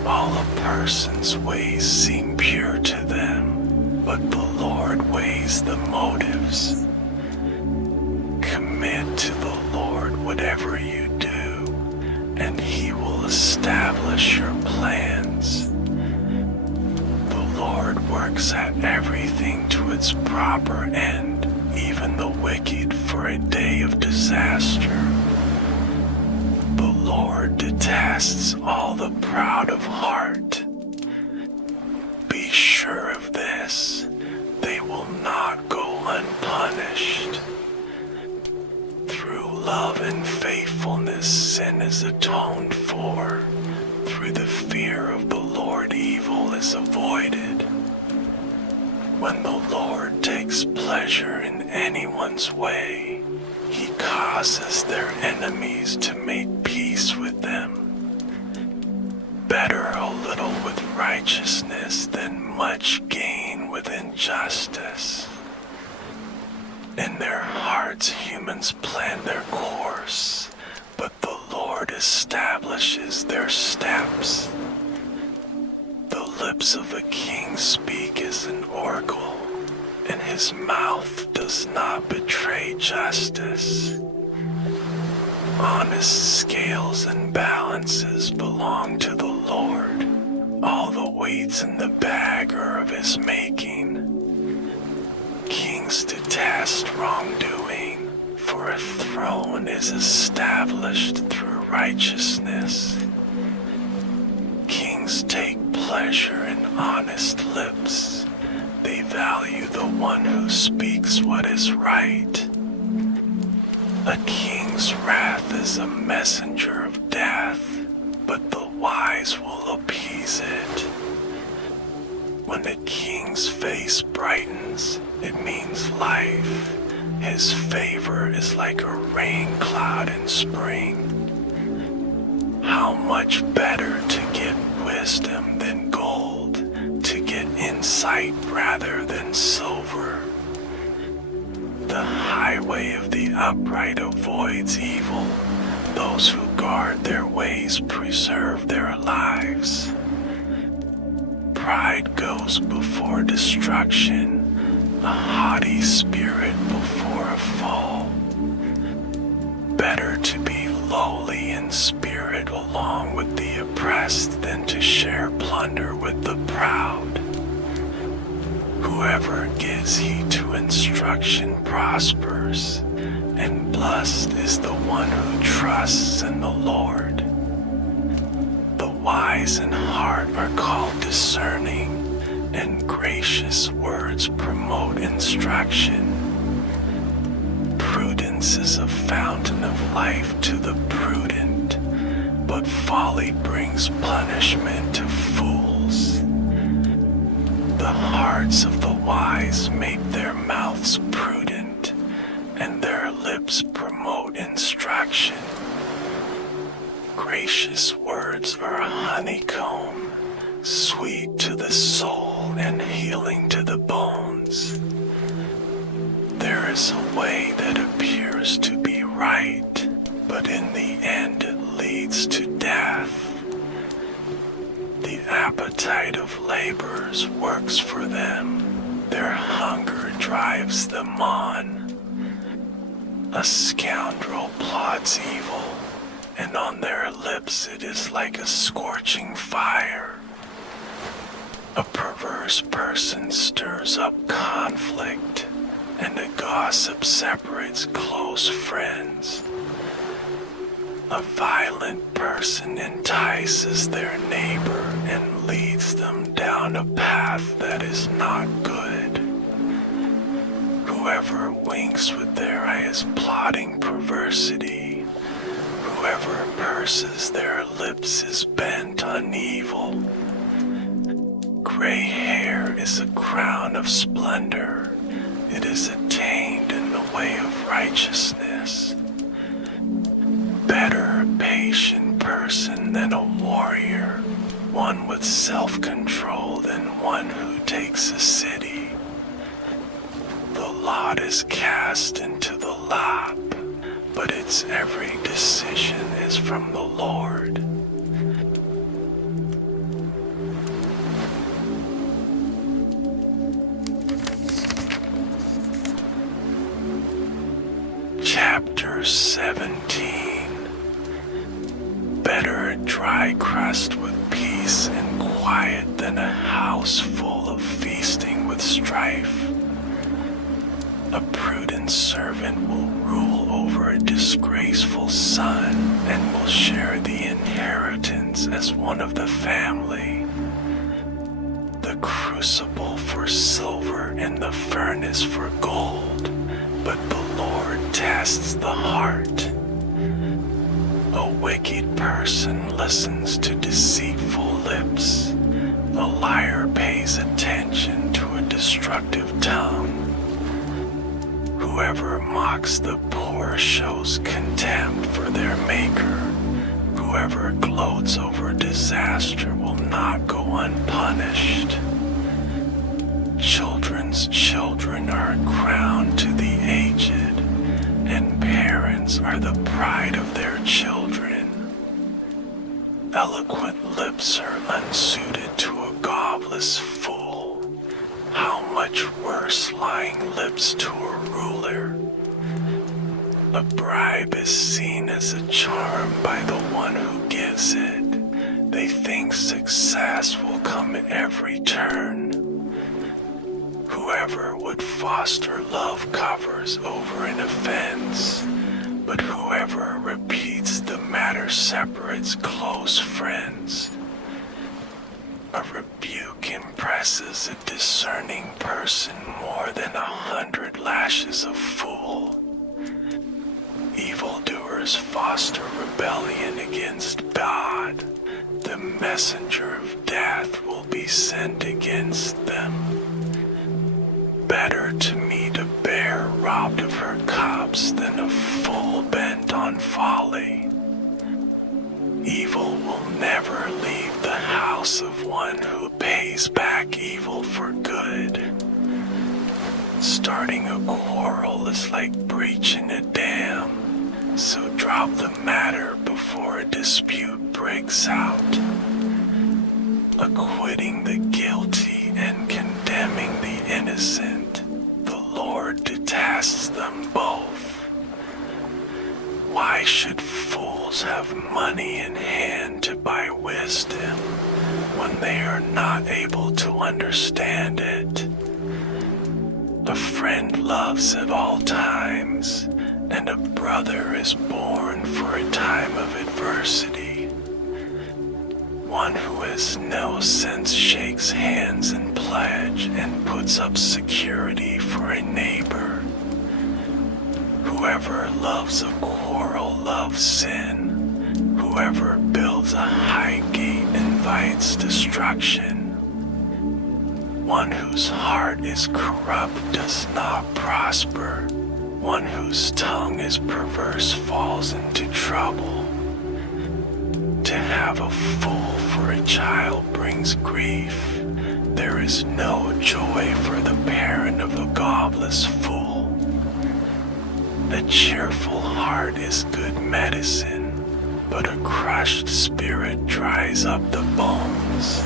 All a person's ways seem pure to them, but the Lord weighs the motives. Commit to the Lord whatever you do, and he will establish your plans. The Lord works at everything to its proper end, even the wicked for a day of disaster. The Lord detests all the proud of heart. Be sure of this, they will not go unpunished. Through love and faithfulness, sin is atoned for. Through the fear of the Lord, evil is avoided. When the Lord takes pleasure in anyone's way, he causes their enemies to make peace with them. Better a little with righteousness than much gain with injustice. In their hearts humans plan their course, but the Lord establishes their steps. The lips of a king speak as an oracle, and his mouth does not betray justice. Honest scales and balances belong to the Lord. All the weights in the bag are of his making. Kings detest wrongdoing, for a throne is established through righteousness. Kings take pleasure in honest lips. They value the one who speaks what is right. A king's wrath is a messenger of death, but the wise will appease it. When the king's face brightens, it means life. His favor is like a rain cloud in spring. How much better to get wisdom than gold, to get insight rather than silver. The highway of the upright avoids evil, those who guard their ways preserve their lives. Pride goes before destruction, a haughty spirit before a fall. Better to be lowly in spirit along with the oppressed than to share plunder with the proud. Whoever gives heed to instruction prospers, and blessed is the one who trusts in the Lord. The wise in heart are called discerning, and gracious words promote instruction. Prudence is a fountain of life to the prudent, but folly brings punishment to fools. The hearts of the wise make their mouths prudent, and their lips promote instruction. Gracious words are a honeycomb, sweet to the soul and healing to the bones. There is a way that appears to be right, but in the end it leads to death. The appetite of laborers works for them, their hunger drives them on. A scoundrel plots evil, and on their lips it is like a scorching fire. A perverse person stirs up conflict, and a gossip separates close friends. A violent person entices their neighbor and leads them down a path that is not good. Whoever winks with their eye is plotting perversity. Whoever purses their lips is bent on evil. Gray hair is a crown of splendor. It is attained in the way of righteousness. Better a patient person than a warrior, one with self-control than one who takes a city. The lot is cast into the lap, but its every decision is from the Lord. Chapter 17. Better a dry crust with peace and quiet than a house full of feasting with strife. A prudent servant will rule over a disgraceful son and will share the inheritance as one of the family. The crucible for silver and the furnace for gold, but the Lord tests the heart. A wicked person listens to deceitful lips. A liar pays attention to a destructive tongue. Whoever mocks the poor shows contempt for their maker. Whoever gloats over disaster will not go unpunished. Children's children are a crown to the aged, and parents are the pride of their children. Eloquent lips are unsuited to a godless fool. How much worse lying lips to a ruler. A bribe is seen as a charm by the one who gives it. They think success will come at every turn. Whoever would foster love covers over an offense, but whoever repeats the matter separates close friends. A rebuke impresses a discerning person more than 100 lashes of fool. Evildoers foster rebellion against God. The messenger of death will be sent against them. Better to meet a bear robbed of her cubs than a fool bent on folly. Evil will never leave the house of one who pays back evil for good. Starting a quarrel is like breaching a dam. so drop the matter before a dispute breaks out. Acquitting the guilty and condemning the innocent, the Lord detests them both. Why should fools have money in hand to buy wisdom when they are not able to understand it? A friend loves at all times, and a brother is born for a time of adversity. One who has no sense shakes hands in pledge and puts up security for a neighbor. Whoever loves a quarrel loves sin. Whoever builds a high gate invites destruction. One whose heart is corrupt does not prosper. One whose tongue is perverse falls into trouble. To have a fool for a child brings grief. There is no joy for the parent of a godless fool. A cheerful heart is good medicine, but a crushed spirit dries up the bones.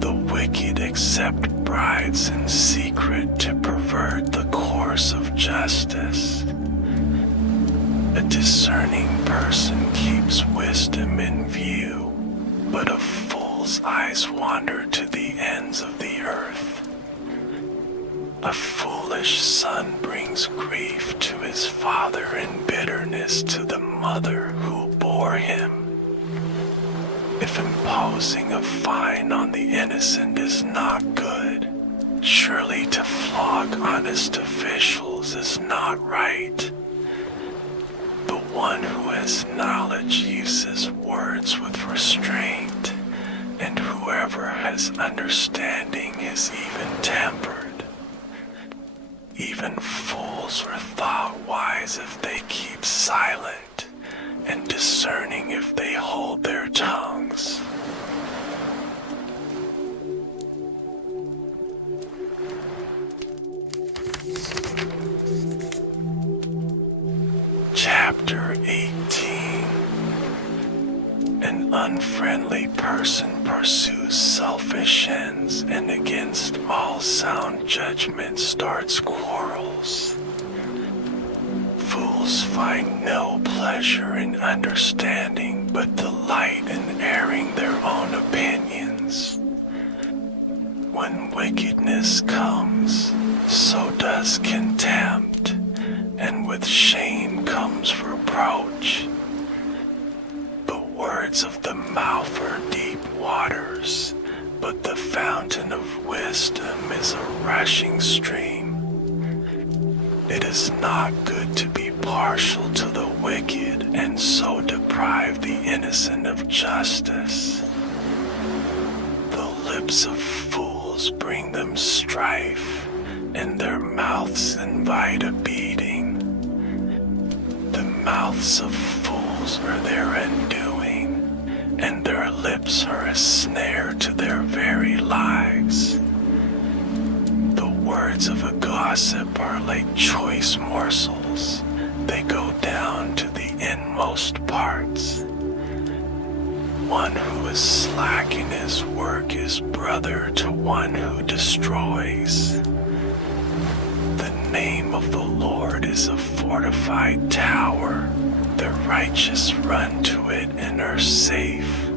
The wicked accept bribes in secret to pervert the course of justice. A discerning person keeps wisdom in view, but a fool's eyes wander to the ends of the earth. A foolish son brings grief to his father and bitterness to the mother who bore him. If imposing a fine on the innocent is not good, surely to flog honest officials is not right. The one who has knowledge uses words with restraint, and whoever has understanding is even-tempered. Even fools are thought wise if they keep silent, and discerning if they hold their tongues. Chapter 18. An unfriendly person pursues selfish ends, and against all sound judgment starts quarrels. Fools find no pleasure in understanding, but delight in airing their own opinions. When wickedness comes, so does contempt, and with shame comes reproach. The words of the mouth are deep waters, but the fountain of wisdom is a rushing stream. It is not good to be partial to the wicked and so deprive the innocent of justice. The lips of fools bring them strife, and their mouths invite a beating. The mouths of fools are their undoing, and their lips are a snare to their very lives. The words of a gossip are like choice morsels. They go down to the inmost parts. One who is slack in his work is brother to one who destroys. The name of the Lord is a fortified tower. The righteous run to it and are safe.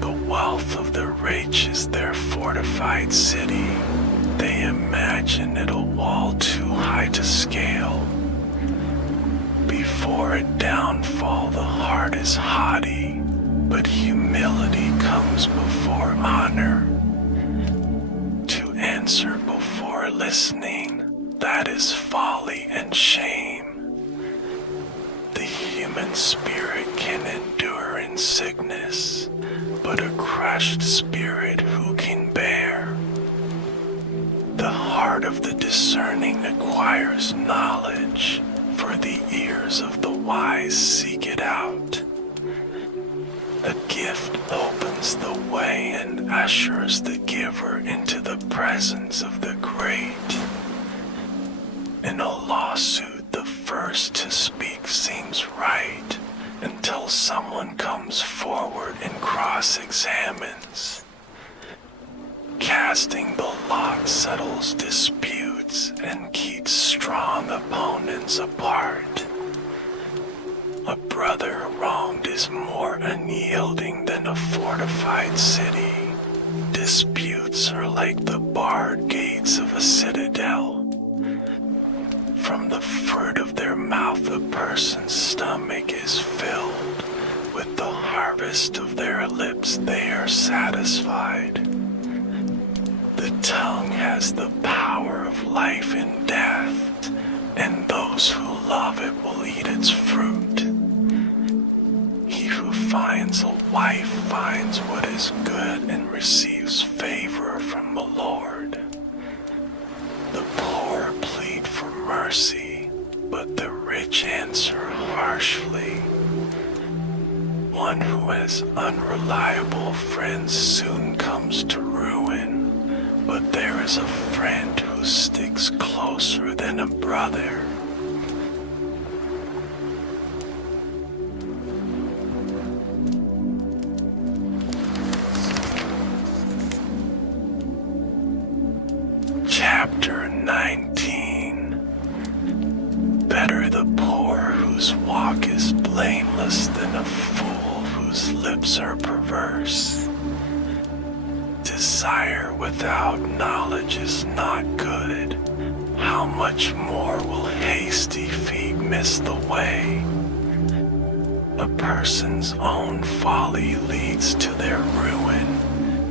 The wealth of the rich is their fortified city. They imagine it a wall too high to scale. Before a downfall, the heart is haughty, but humility comes before honor. To answer before listening, that is folly and shame. The human spirit can endure in sickness, but a crushed spirit who can bear? The heart of the discerning acquires knowledge, for the ears of the wise seek it out. A gift opens the way and ushers the giver into the presence of the great. In a lawsuit, the first to speak seems right until someone comes forward and cross-examines. Casting the lot settles disputes and keeps strong opponents apart. A brother wronged is more unyielding than a fortified city. Disputes are like the barred gates of a citadel. From the fruit of their mouth a person's stomach is filled. With the harvest of their lips they are satisfied. The tongue has the power of life and death, and those who love it will eat its fruit. He who finds a wife finds what is good and receives favor from the Lord. The poor plead for mercy, but the rich answer harshly. One who has unreliable friends soon comes to ruin, but there is a friend who sticks closer than a brother. Chapter 19. Better the poor whose walk is blameless than a fool whose lips are perverse. Desire without knowledge is not good. How much more will hasty feet miss the way? A person's own folly leads to their ruin,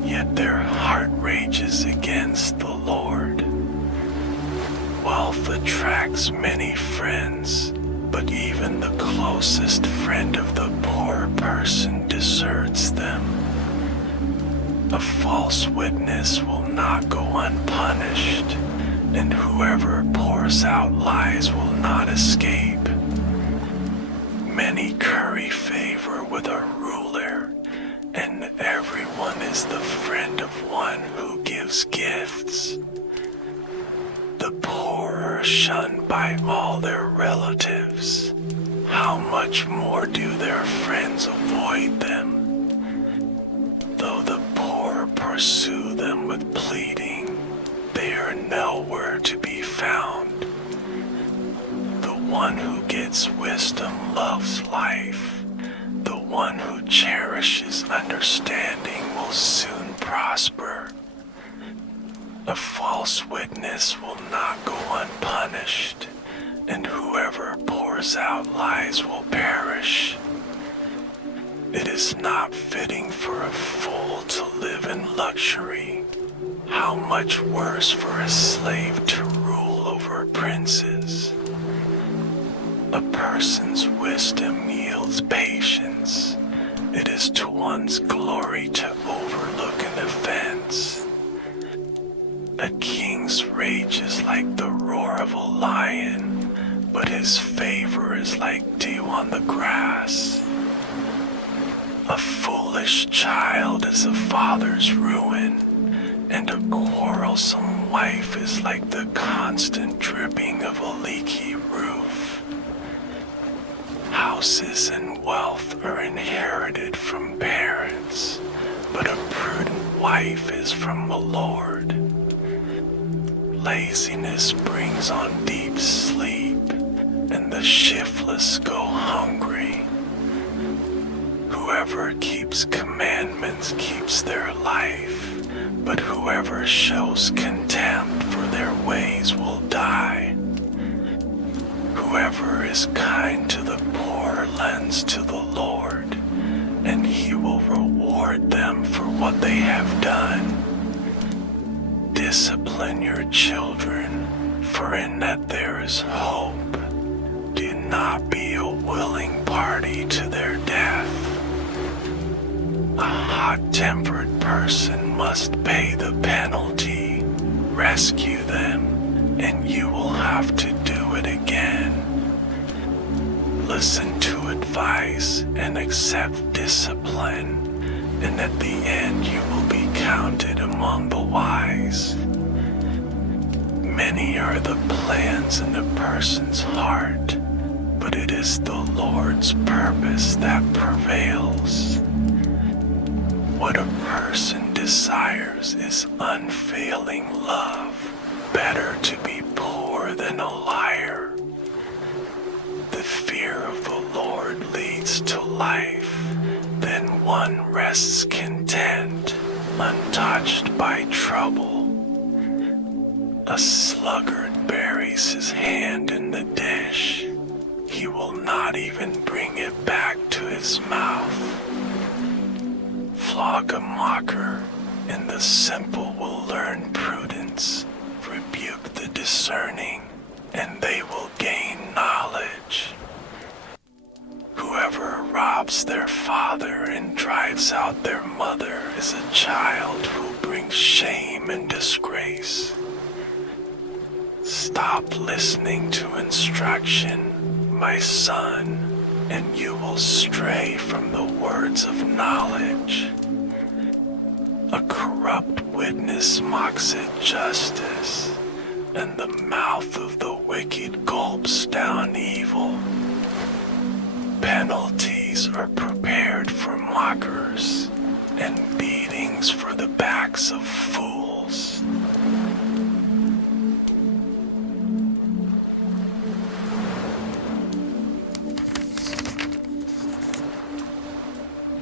yet their heart rages against the Lord. Wealth attracts many friends, but even the closest friend of the poor person deserts them. A false witness will not go unpunished, and whoever pours out lies will not escape. Many curry favor with a ruler, and everyone is the friend of one who gives gifts. The poor are shunned by all their relatives. How much more do their friends avoid them? Though the poor pursue them with pleading, they are nowhere to be found. The one who gets wisdom loves life. The one who cherishes understanding will soon prosper. A false witness will not go unpunished, and whoever pours out lies will perish. It is not fitting for a fool to live in luxury. How much worse for a slave to rule over princes. A person's wisdom yields patience. It is to one's glory to overlook an offense. A king's rage is like the roar of a lion, but his favor is like dew on the grass. A foolish child is a father's ruin, and a quarrelsome wife is like the constant dripping of a leaky roof. Houses and wealth are inherited from parents, but a prudent wife is from the Lord. Laziness brings on deep sleep, and the shiftless go hungry. Whoever keeps commandments keeps their life, but whoever shows contempt for their ways will die. Whoever is kind to the poor lends to the Lord, and he will reward them for what they have done. Discipline your children, for in that there is hope. Do not be a willing party to their death. A hot-tempered person must pay the penalty. Rescue them, and you will have to do it again. Listen to advice and accept discipline, and at the end you will be counted among the wise. Many are the plans in a person's heart, but it is the Lord's purpose that prevails. What a person desires is unfailing love, better to be poor than a liar. The fear of the Lord leads to life, then one rests content, untouched by trouble. A sluggard buries his hand in the dish. He will not even bring it back to his mouth. Flog a mocker, and the simple will learn prudence. Rebuke the discerning, and they will gain knowledge. Whoever robs their father and drives out their mother is a child who brings shame and disgrace. Stop listening to instruction, my son, and you will stray from the words of knowledge. A corrupt witness mocks at justice, and the mouth of the wicked gulps down evil. Penalties are prepared for mockers, and beatings for the backs of fools.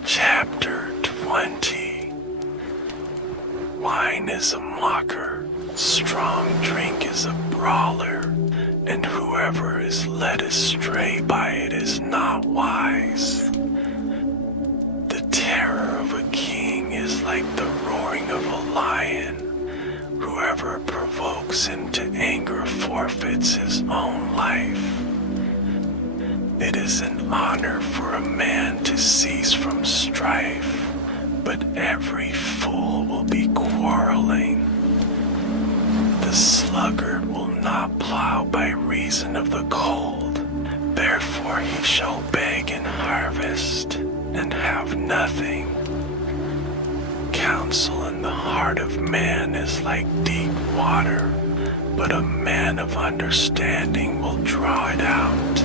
Chapter 20. Wine is a mocker, strong drink is a brawler, and whoever is led astray by it is not wise. The terror of a king is like the roaring of a lion. Whoever provokes him to anger forfeits his own life. It is an honor for a man to cease from strife, but every fool will be quarreling. The sluggard will not plow by reason of the cold, therefore he shall beg and harvest, and have nothing. Counsel in the heart of man is like deep water, but a man of understanding will draw it out.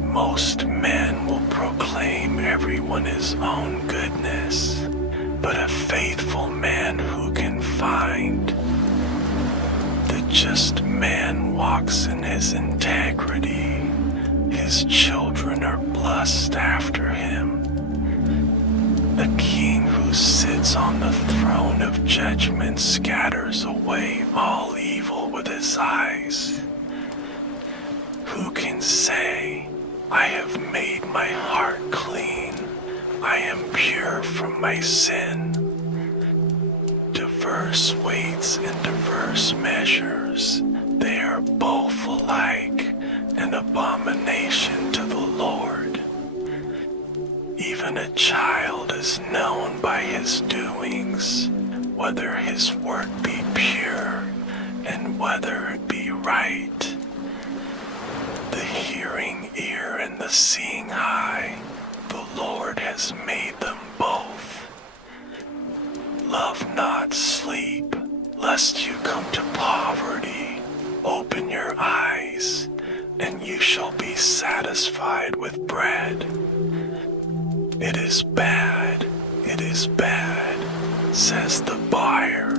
Most men will proclaim everyone his own goodness, but a faithful man who can find? The just man walks in his integrity. His children are blessed after him. A king who sits on the throne of judgment scatters away all evil with his eyes. Who can say, I have made my heart clean, I am pure from my sin? Diverse weights and diverse measures, they are both alike, an abomination to the Lord. Even a child is known by his doings, whether his work be pure, and whether it be right. The hearing ear and the seeing eye, the Lord has made them both. Love not sleep, lest you come to poverty. Open your eyes, and you shall be satisfied with bread. It is bad, says the buyer,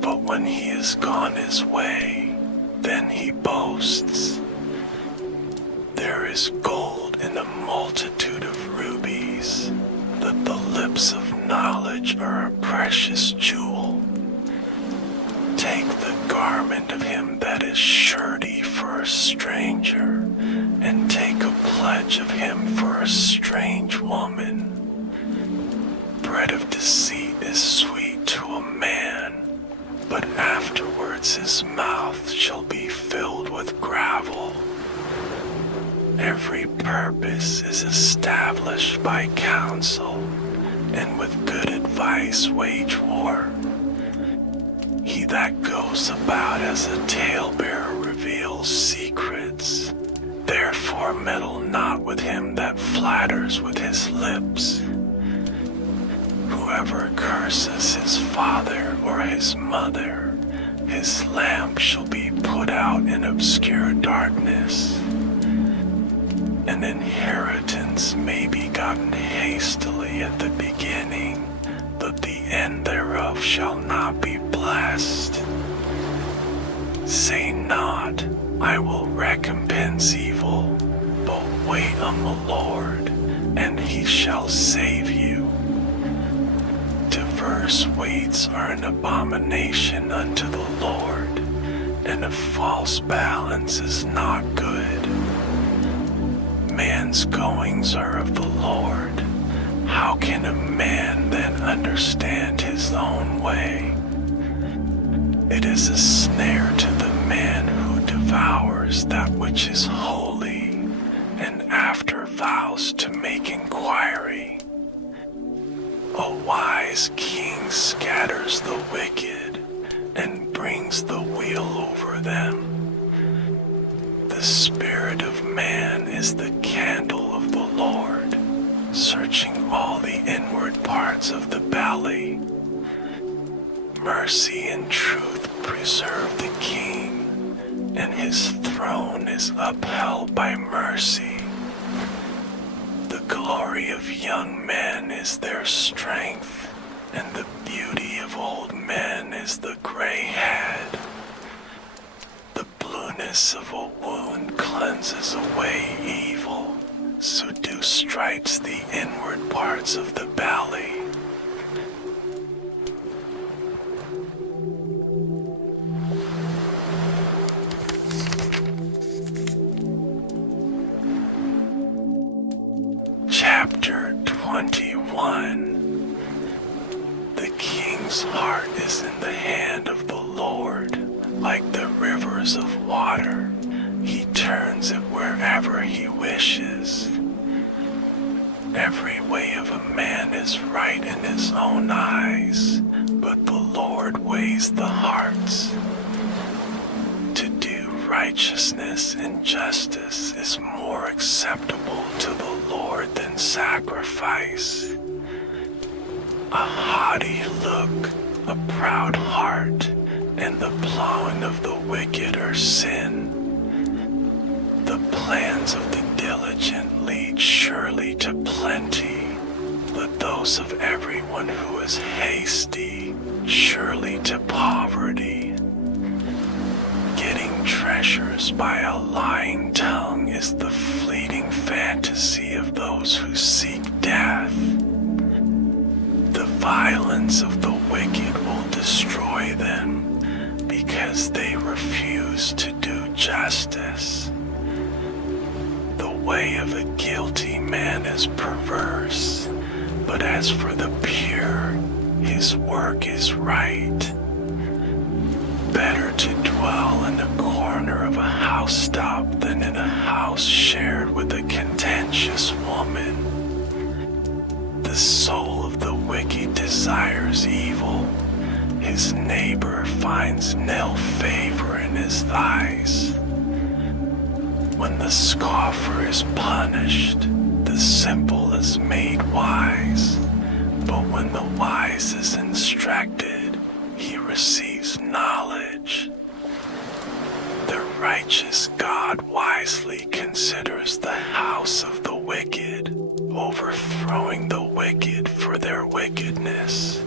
but when he has gone his way, then he boasts. There is gold in a multitude of rubies, that the lips of knowledge are a precious jewel. Take the garment of him that is surety for a stranger, and take a pledge of him for a strange woman. Bread of deceit is sweet to a man, but afterwards his mouth shall be filled with gravel. Every purpose is established by counsel, and with good advice wage war. He that goes about as a talebearer reveals secrets. Therefore meddle not with him that flatters with his lips. Whoever curses his father or his mother, his lamp shall be put out in obscure darkness. An inheritance may be gotten hastily at the beginning, but the end thereof shall not be blessed. Say not, I will recompense evil, but wait on the Lord, and he shall save you. Diverse weights are an abomination unto the Lord, and a false balance is not good. Man's goings are of the Lord. How can a man then understand his own way? It is a snare to the man who devours that which is holy, and after vows to make inquiry. A wise king scatters the wicked, and brings the wheel over them. The spirit of man is the candle of the Lord, searching all the inward parts of the belly. Mercy and truth preserve the king, and his throne is upheld by mercy. The glory of young men is their strength, and the beauty of old men is the gray head. The blueness of a wound cleanses away evil, so do stripes the inward parts of the belly. Chapter 21. The king's heart is in the hand of the Lord, like the rivers of water. He turns it wherever he wishes. Every way of a man is right in his own eyes, but the Lord weighs the hearts. To do righteousness and justice is more acceptable to the Lord than sacrifice. A haughty look, a proud heart, and the plowing of the wicked are sin. The plans of the diligent lead surely to plenty, but those of everyone who is hasty surely to poverty. Getting treasures by a lying tongue is the fleeting fantasy of those who seek death. The violence of the wicked will destroy them, because they refuse to do justice. The way of a guilty man is perverse, but as for the pure, his work is right. Better to dwell in a corner of a housetop than in a house shared with a contentious woman. The soul of the wicked desires evil. His neighbor finds no favor in his thighs. When the scoffer is punished, the simple is made wise. But when the wise is instructed, he receives knowledge. The righteous God wisely considers the house of the wicked, overthrowing the wicked for their wickedness.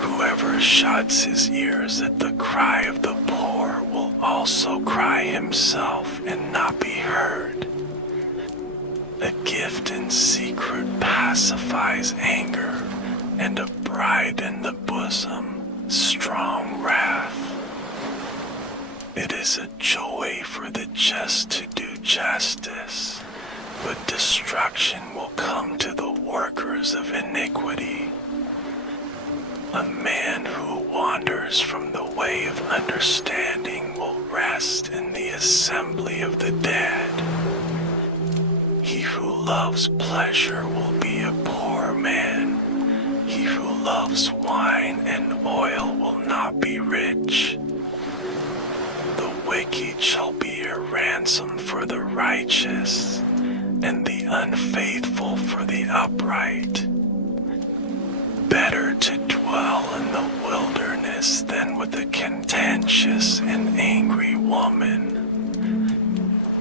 Whoever shuts his ears at the cry of the poor will also cry himself and not be heard. A gift in secret pacifies anger, and a bride in the bosom, strong wrath. It is a joy for the just to do justice, but destruction will come to the workers of iniquity. A man who wanders from the way of understanding will rest in the assembly of the dead. He who loves pleasure will be a poor man. He who loves wine and oil will not be rich. The wicked shall be a ransom for the righteous, and the unfaithful for the upright. Better to dwell in the wilderness than with a contentious and angry woman.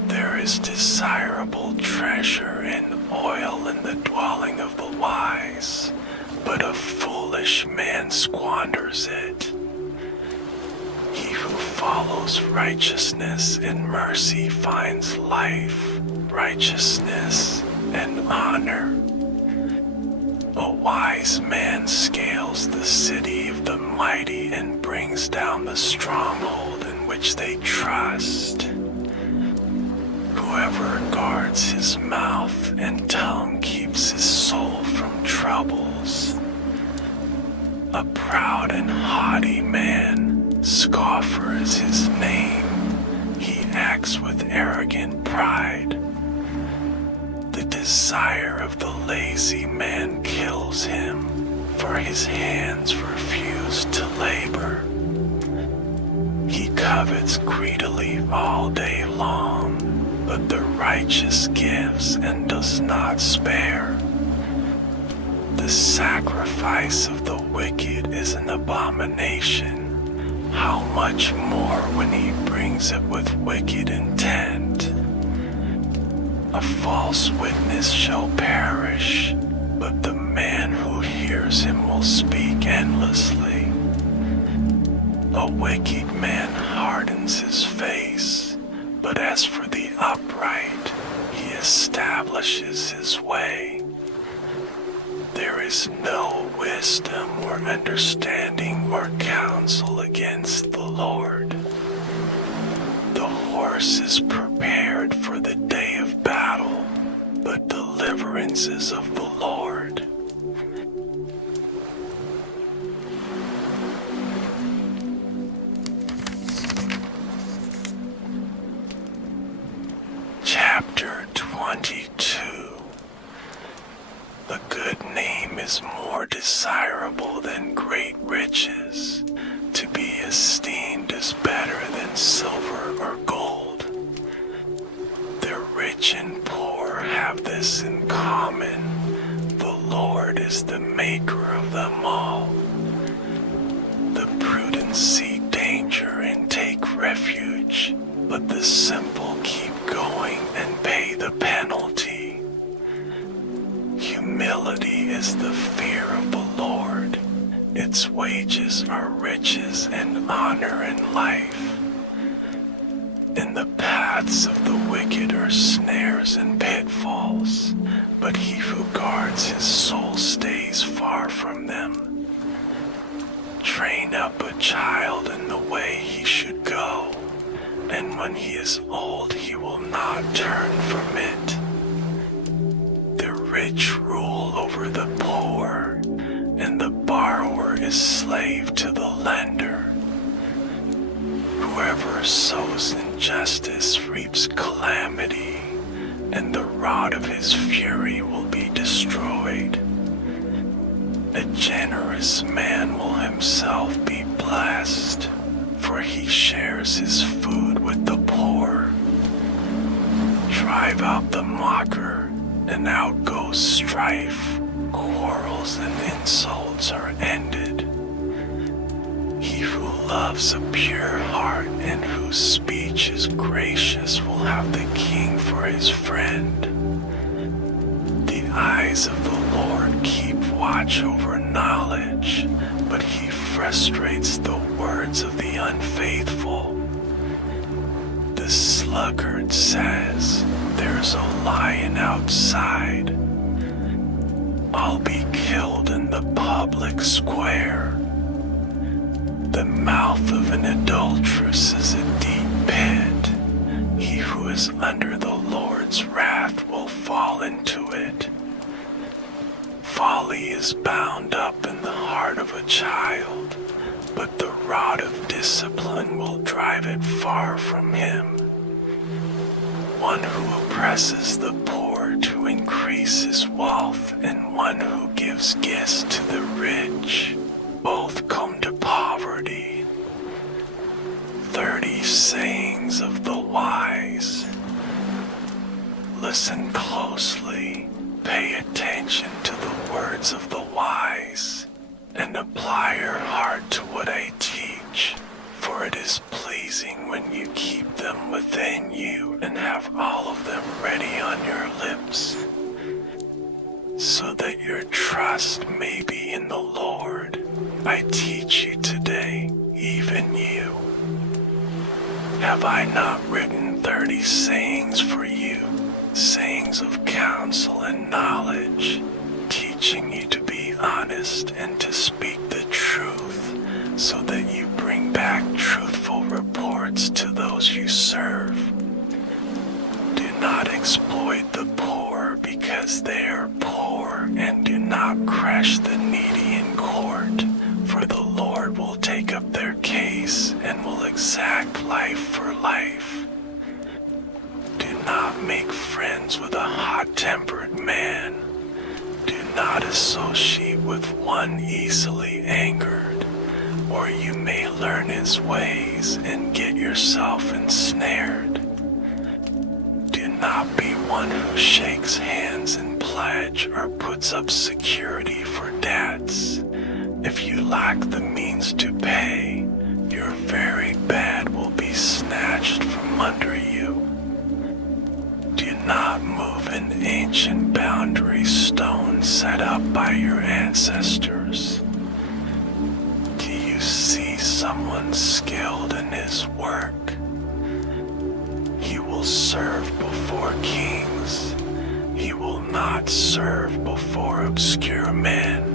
There is desirable treasure and oil in the dwelling of the wise, but a foolish man squanders it. He who follows righteousness and mercy finds life, righteousness, and honor. A wise man scales the city of the mighty and brings down the stronghold in which they trust. Whoever guards his mouth and tongue keeps his soul from troubles. A proud and haughty man, scoffer is his name. He acts with arrogant pride. The desire of the lazy man kills him, for his hands refuse to labor. He covets greedily all day long, but the righteous gives and does not spare. The sacrifice of the wicked is an abomination. How much more when he brings it with wicked intent? A false witness shall perish, but the man who hears him will speak endlessly. A wicked man hardens his face, but as for the upright, he establishes his way. There is no wisdom or understanding or counsel against the Lord. The horse is prepared for the day of battle, but deliverance is of the Lord. Chapter 22. A good name is more desirable than great riches. To be esteemed is better than silver or gold. The rich and poor have this in common. The Lord is the maker of them all. The prudent see danger and take refuge, but the simple keep going and pay the penalty. Humility is the fear of the Lord. Its wages are riches and honor and life. In the paths of the wicked are snares and pitfalls, but he who guards his soul stays far from them. Train up a child in the way he should go, and when he is old he will not turn from it. The rich rule over the poor, and the borrower is slave to the lender. Whoever sows injustice reaps calamity, and the rod of his fury will be destroyed. A generous man will himself be blessed, for he shares his food with the poor. Drive out the mocker, and out goes strife. Quarrels and insults are ended. He who loves a pure heart and whose speech is gracious will have the king for his friend. The eyes of the Lord keep watch over knowledge, but he frustrates the words of the unfaithful. The sluggard says, "There's a lion outside. I'll be killed in the public square." The mouth of an adulteress is a deep pit. He who is under the Lord's wrath will fall into it. Folly is bound up in the heart of a child, but the rod of discipline will drive it far from him. One who oppresses the poor to increase his wealth, and one who gives gifts to the rich, both come to poverty. 30 sayings of the wise. Listen closely, pay attention to the words of the wise, and apply your heart to what I teach, for it is pleasing when you keep them within you and have trust may be in the Lord, I teach you today, even you. Have I not written 30 sayings for you, sayings of counsel and knowledge, teaching you to be honest and to speak the truth, so that you bring back truthful reports to those you serve? Do not exploit the poor because they are poor, and do not crush the needy in court, for the Lord will take up their case and will exact life for life. Do not make friends with a hot-tempered man. Do not associate with one easily angered, or you may learn his ways and get yourself ensnared. Do not be one who shakes hands in pledge or puts up security for debts. If you lack the means to pay, your very bed will be snatched from under you. Do not move an ancient boundary stone set up by your ancestors. Do you see someone skilled in his work? He will serve before kings. He will not serve before obscure men.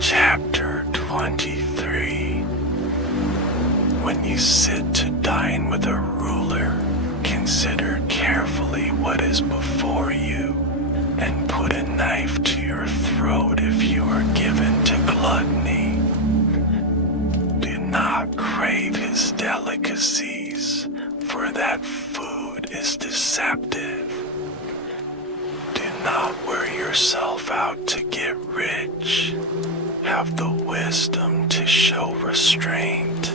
Chapter 23. When you sit to dine with a ruler, consider carefully what is before you, and put a knife to your throat if you are given to gluttony. Do not crave his delicacies, for that food is deceptive. Do not wear yourself out to get rich. Have the wisdom to show restraint.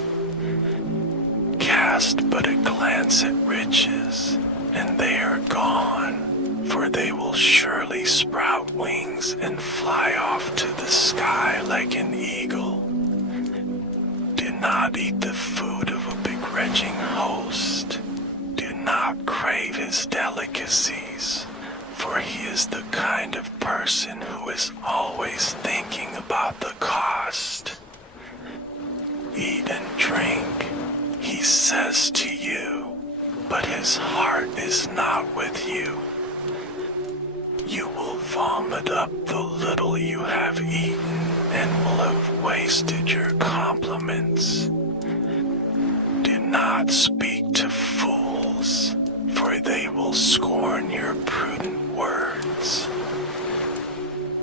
Cast but a glance at riches, and they are gone, for they will surely sprout wings and fly off to the sky like an eagle. Do not eat the food of a begrudging host. Do not crave his delicacies, for he is the kind of person who is always thinking about the cost. Eat and drink, he says to you, but his heart is not with you. You will vomit up the little you have eaten and will have wasted your compliments. Do not speak to fools, for they will scorn your prudent words.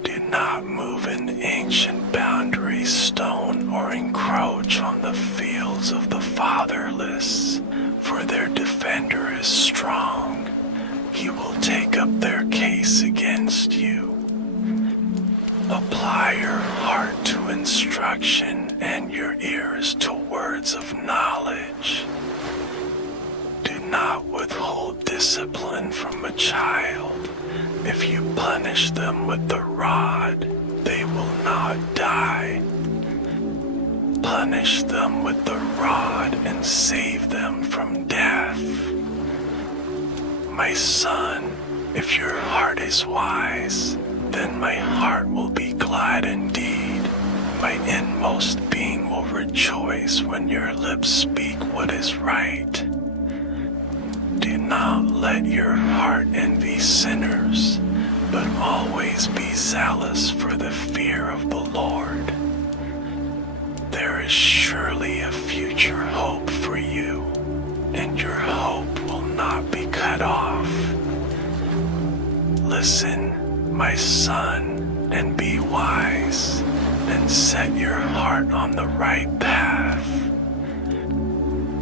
Do not move an ancient boundary stone or encroach on the fields of the fatherless, for their defender is strong. He will take up their case against you. Apply your heart to instruction and your ears to words of knowledge. Do not withhold discipline from a child. If you punish them with the rod, they will not die. Punish them with the rod and save them from death. My son, if your heart is wise, then my heart will be glad indeed. My inmost being will rejoice when your lips speak what is right. Do not let your heart envy sinners, but always be zealous for the fear of the Lord. There is surely a future hope for you, and your hope will not be cut off. Listen, my son, and be wise, and set your heart on the right path.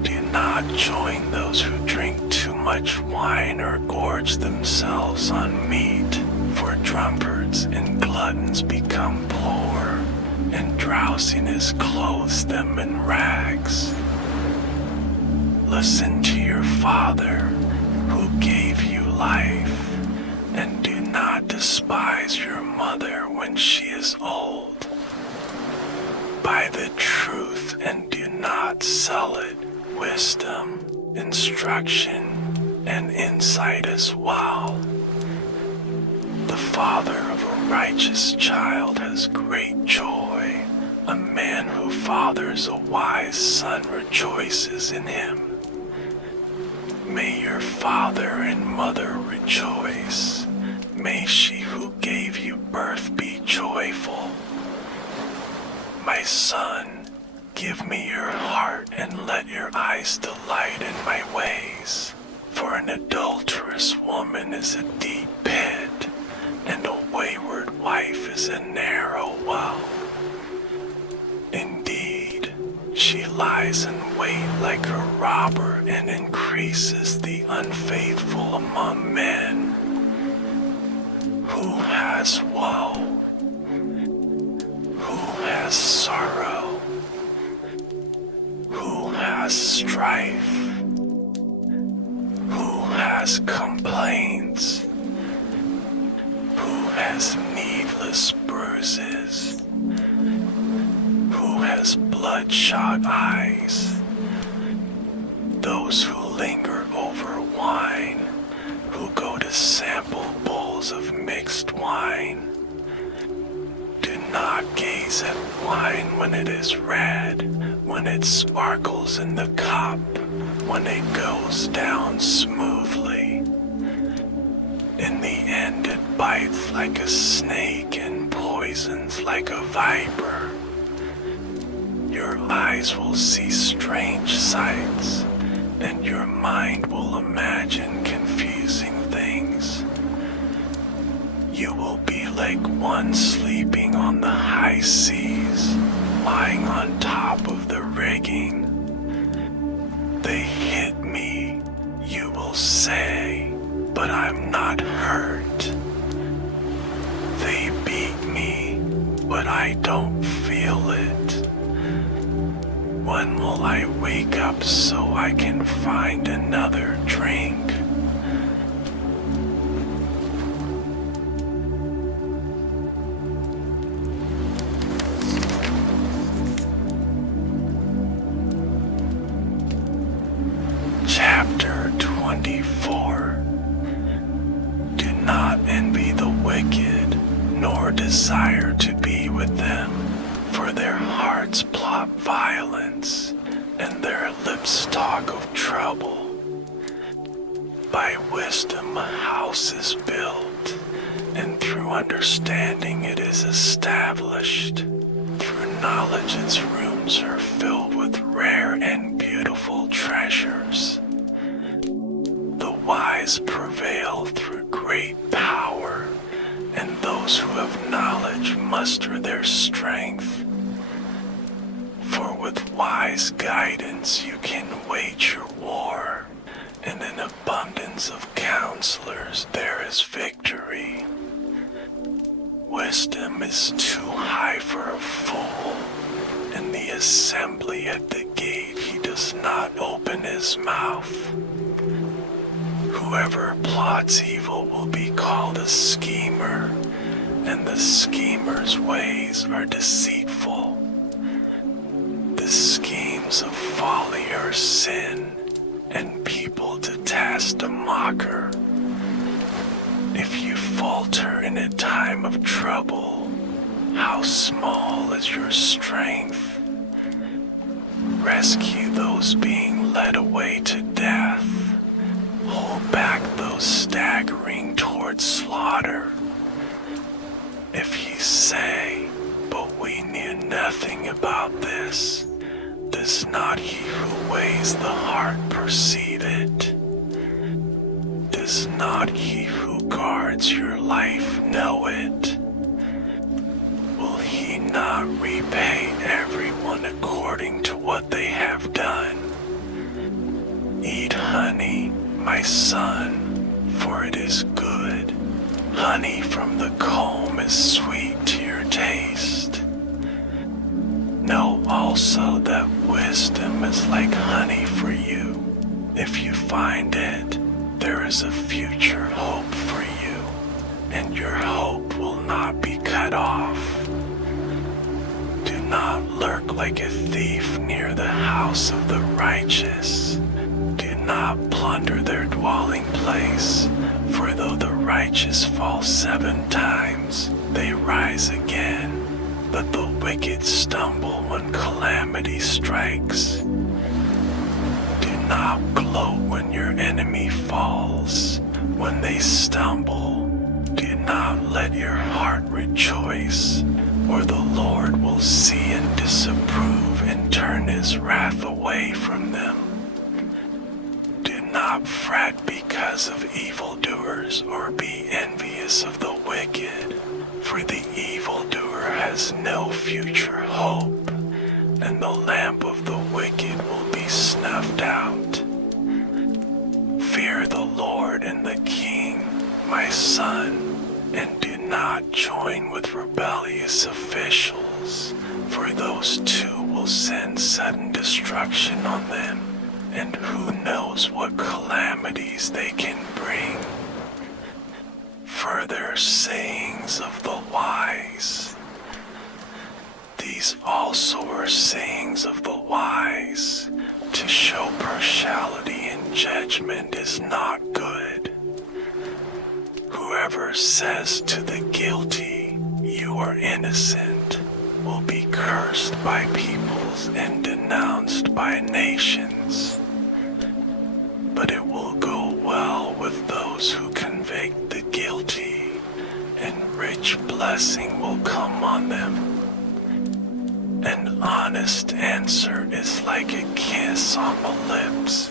Do not join those who drink too much wine or gorge themselves on meat, for drunkards and gluttons become poor, and drowsiness clothes them in rags. Listen to your father, who gave you life, and do not despise your mother when she is old. Buy the truth and do not sell it. Wisdom, instruction, and insight as well. The father of a righteous child has great joy. A man who fathers a wise son rejoices in him. May your father and mother rejoice. May she who gave you birth be joyful. My son, give me your heart and let your eyes delight in my ways. For an adulterous woman is a deep pit, and a wayward wife is a narrow well. Indeed, she lies in wait like a robber and increases the unfaithful among men. Who has woe? Who has sorrow? Who has strife? Who has complaints? Who has needless bruises? Who has bloodshot eyes? Those who linger over wine, who go to sample bowls of mixed wine. Do not gaze at wine when it is red, when it sparkles in the cup, when it goes down smoothly. In the end it bites like a snake and poisons like a viper. Your eyes will see strange sights, and your mind will imagine confusing things. You will be like one sleeping on the high seas, lying on top of the rigging. They hit me, you will say, but I'm not hurt. They beat me, but I don't feel it. When will I wake up so I can find another drink? Chapter 24. Do not envy the wicked, nor desire to be with them, for their hearts plot violence, and their lips talk of trouble. By wisdom a house is built, and through understanding it is established. Through knowledge its rooms are filled with rare and beautiful treasures. The wise prevail through great power, and those who have knowledge muster their strength. For with wise guidance you can wage your war, and in abundance of counselors there is victory. Wisdom is too high for a fool. In the assembly at the gate he does not open his mouth. Whoever plots evil will be called a schemer, and the schemer's ways are deceitful. The schemes of folly are sin, and people detest a mocker. If you falter in a time of trouble, how small is your strength? Rescue those being led away to death. Hold back those staggering towards slaughter. If ye say, but we knew nothing about this, does not he who weighs the heart perceive it? Does not he who guards your life know it? Will he not repay everyone according to what they have done? Eat honey, my son, for it is good. Honey from the comb is sweet to your taste. Know also that wisdom is like honey for you. If you find it, there is a future hope for you, and your hope will not be cut off. Do not lurk walk like a thief near the house of the righteous. Do not plunder their dwelling place, for though the righteous fall 7 times, they rise again. But the wicked stumble when calamity strikes. Do not gloat when your enemy falls. When they stumble, do not let your heart rejoice, or the Lord will see and disapprove and turn his wrath away from them. Do not fret because of evildoers or be envious of the wicked, for the evildoer has no future hope, and the lamp of the wicked will be snuffed out. Fear the Lord and the King, my son, and do not join with rebellious officials, for those two will send sudden destruction on them, and who knows what calamities they can bring. Further sayings of the wise. These also are sayings of the wise. To show partiality in judgment is not good. Whoever says to the guilty, "You are innocent," will be cursed by peoples and denounced by nations. But it will go well with those who convict the guilty, and rich blessing will come on them. An honest answer is like a kiss on the lips.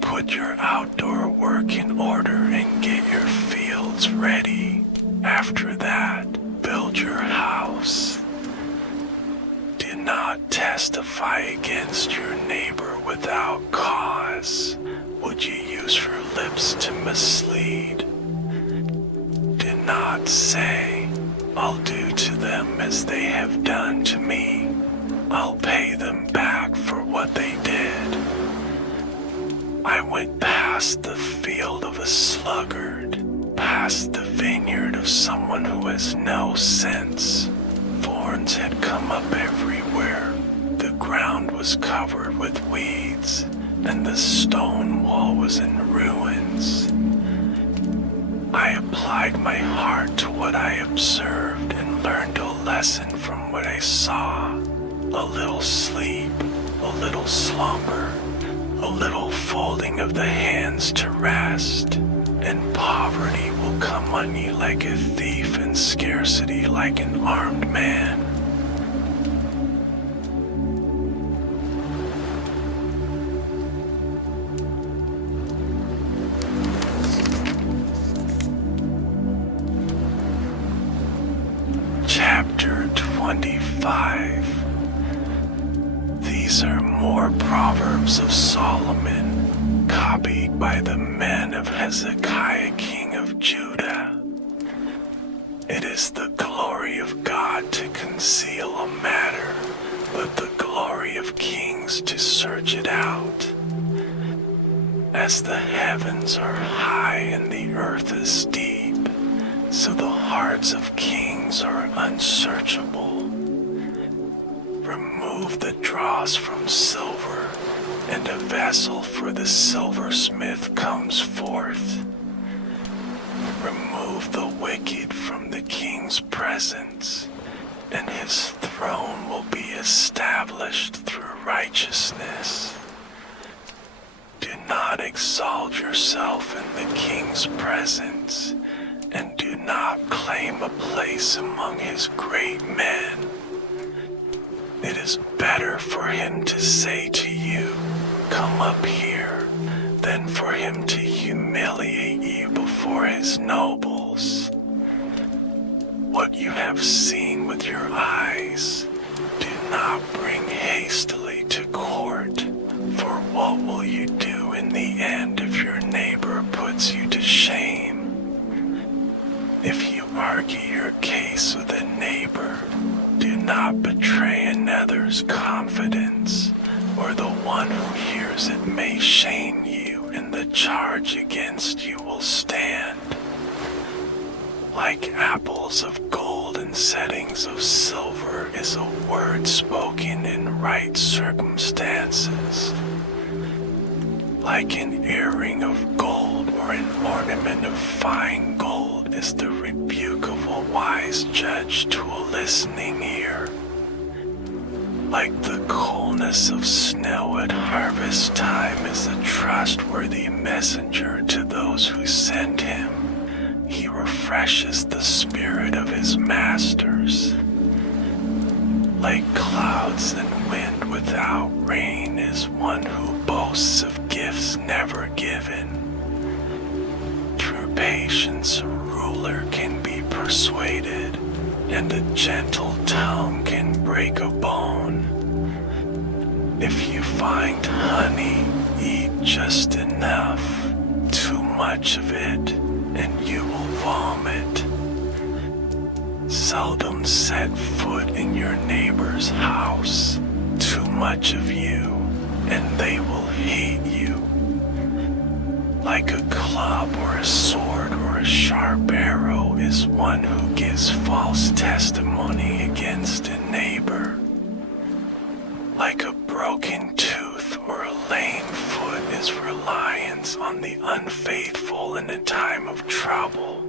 Put your outdoor work in order and get your fields ready. After that, build your house. Do not testify against your neighbor without cause. Would you use your lips to mislead? Do not say, "I'll do to them as they have done to me. I'll pay them back for what they did." I went past the field of a sluggard, past the vineyard of someone who has no sense. Thorns had come up everywhere. The ground was covered with weeds, and the stone wall was in ruins. I applied my heart to what I observed and learned a lesson from what I saw. A little sleep, a little slumber, a little folding of the hands to rest, and poverty will come on you like a thief and scarcity like an armed man. Chapter 25. These are more Proverbs of Solomon, copied by the men of Hezekiah, king of Judah. It is the glory of God to conceal a matter, but the glory of kings to search it out. As the heavens are high and the earth is deep, so the hearts of kings are unsearchable. Remove the dross from silver, and a vessel for the silversmith comes forth. Remove the wicked from the king's presence, and his throne will be established through righteousness. Do not exalt yourself in the king's presence, and do not claim a place among his great men. It is better for him to say to you, "Come up here," than for him to humiliate you before his nobles. What you have seen with your eyes, do not bring hastily to court, for what will you do in the end if your neighbor puts you to shame? If you argue your case with a neighbor, do not betray another's confidence, or the one who hears it may shame you, and the charge against you will stand. Like apples of gold 7 settings of silver is a word spoken in right circumstances. Like an earring of gold or an ornament of fine gold is the rebuke of a wise judge to a listening ear. Like the coolness of snow at harvest time is a trustworthy messenger to those who send him. He refreshes the spirit of his masters. Like clouds and wind without rain is one who boasts of gifts never given. Through patience a ruler can be persuaded, and a gentle tongue can break a bone. If you find honey, eat just enough. Too much of it, and you will vomit. Seldom set foot in your neighbor's house. Too much of you, and they will hate you. Like a club or a sword or a sharp arrow is one who gives false testimony against a neighbor. Like a broken tooth or a lame foot is reliance on the unfaithful in a time of trouble.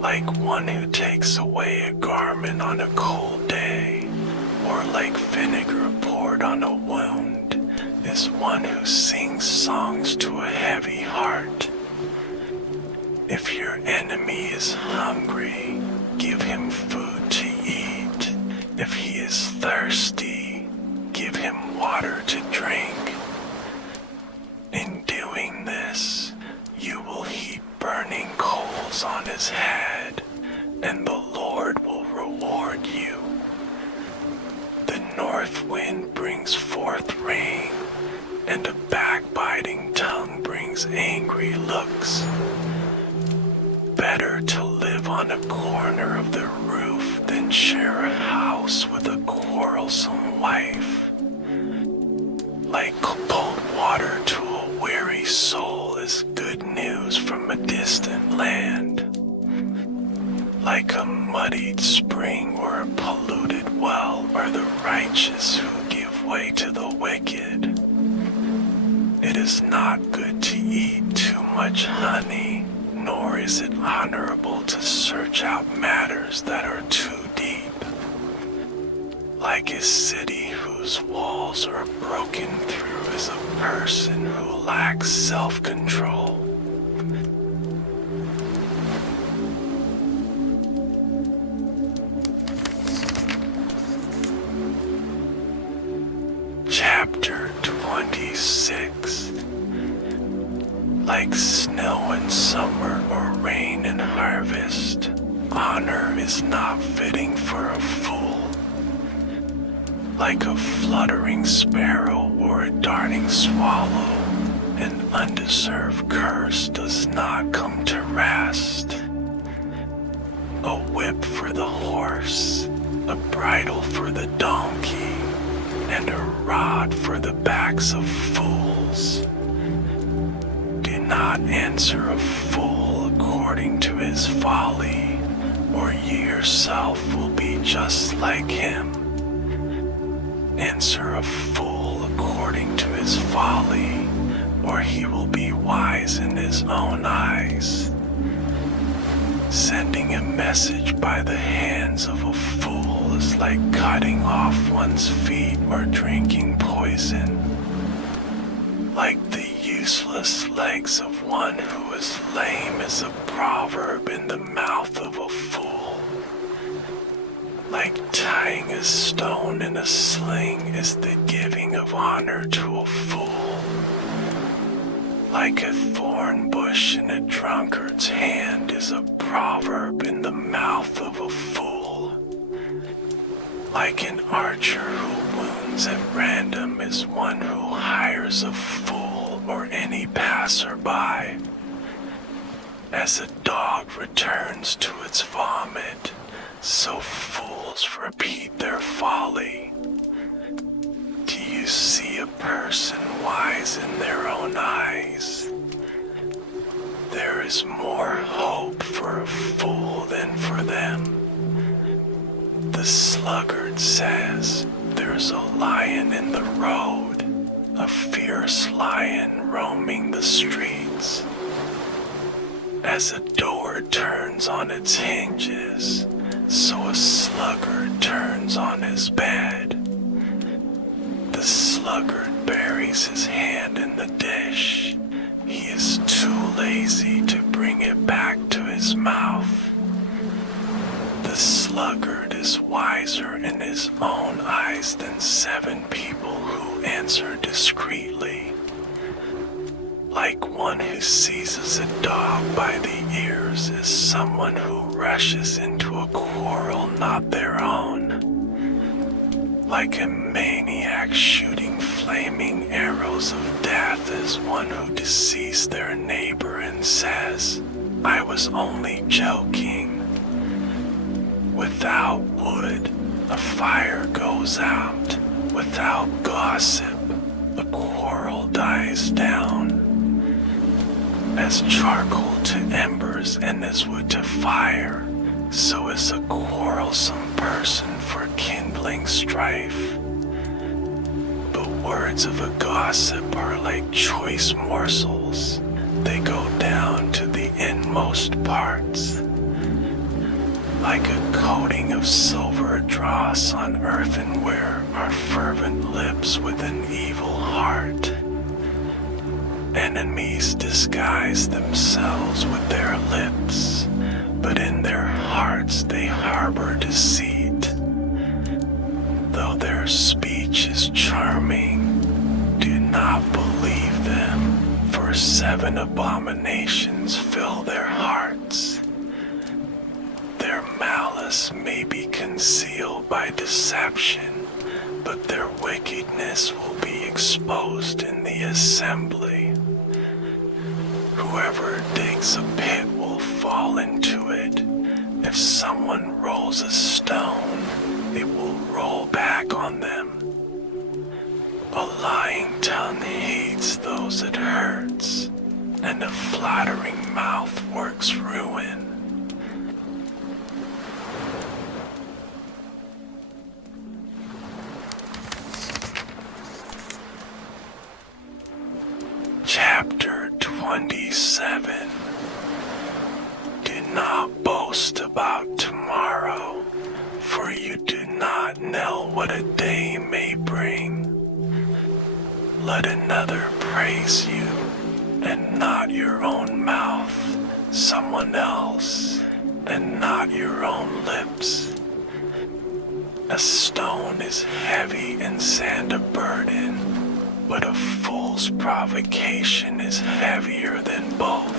Like one who takes away a garment on a cold day, or like vinegar poured on a wound, is one who sings songs to a heavy heart. If your enemy is hungry, give him food to eat. If he is thirsty, give him water to drink. In doing this, you will heap burning coals on his head, and the Lord will reward you. The north wind brings forth rain, and a backbiting tongue brings angry looks. Better to live on a corner of the roof than share a house with a quarrelsome wife. Like cold water to a weary soul is good news from a distant land. Like a muddied spring or a polluted well are the righteous who give way to the wicked. It is not good to eat too much honey, nor is it honorable to search out matters that are too deep. Like a city whose walls are broken through is a person who lacks self-control. Chapter 26. Like snow in summer or rain in harvest, honor is not fitting for a fool. Like a fluttering sparrow or a darting swallow, an undeserved curse does not come to rest. A whip for the horse, a bridle for the donkey, and a rod for the backs of fools. Do not answer a fool according to his folly, or you yourself will be just like him. Answer a fool according to his folly, or he will be wise in his own eyes. Sending a message by the hands of a fool is like cutting off one's feet or drinking poison. Like the useless legs of one who is lame is a proverb in the mouth of a fool. Like tying a stone in a sling is the giving of honor to a fool. Like a thorn bush in a drunkard's hand is a proverb in the mouth of a fool. Like an archer who wounds at random is one who hires a fool or any passerby. As a dog returns to its vomit, so fools repeat their folly. Do you see a person wise in their own eyes? There is more hope for a fool than for them. The sluggard says, "There's a lion in the road, a fierce lion roaming the streets." As a door turns on its hinges, so a sluggard turns on his bed. The sluggard buries his hand in the dish. He is too lazy to bring it back to his mouth. The sluggard is wiser in his own eyes than 7 people who answer discreetly. Like one who seizes a dog by the ears is someone who rushes into a quarrel not their own. Like a maniac shooting flaming arrows of death is one who deceives their neighbor and says, "I was only joking." Without wood, a fire goes out. Without gossip, a quarrel dies down. As charcoal to embers and as wood to fire, so is a quarrelsome person for kindling strife. The words of a gossip are like choice morsels. They go down to the inmost parts. Like a coating of silver dross on earthenware are fervent lips with an evil heart. Enemies disguise themselves with their lips, but in their hearts they harbor deceit. Though their speech is charming, do not believe them, for 7 abominations fill their hearts. Their malice may be concealed by deception, but their wickedness will be exposed in the assembly. Whoever digs a pit will fall into it. If someone rolls a stone, it will roll back on them. A lying tongue hates those it hurts, and a flattering mouth works ruin. Chapter 27. Do not boast about tomorrow, for you do not know what a day may bring. Let another praise you, and not your own mouth, someone else, and not your own lips. A stone is heavy and sand a burden, but a fool's provocation is heavier than both.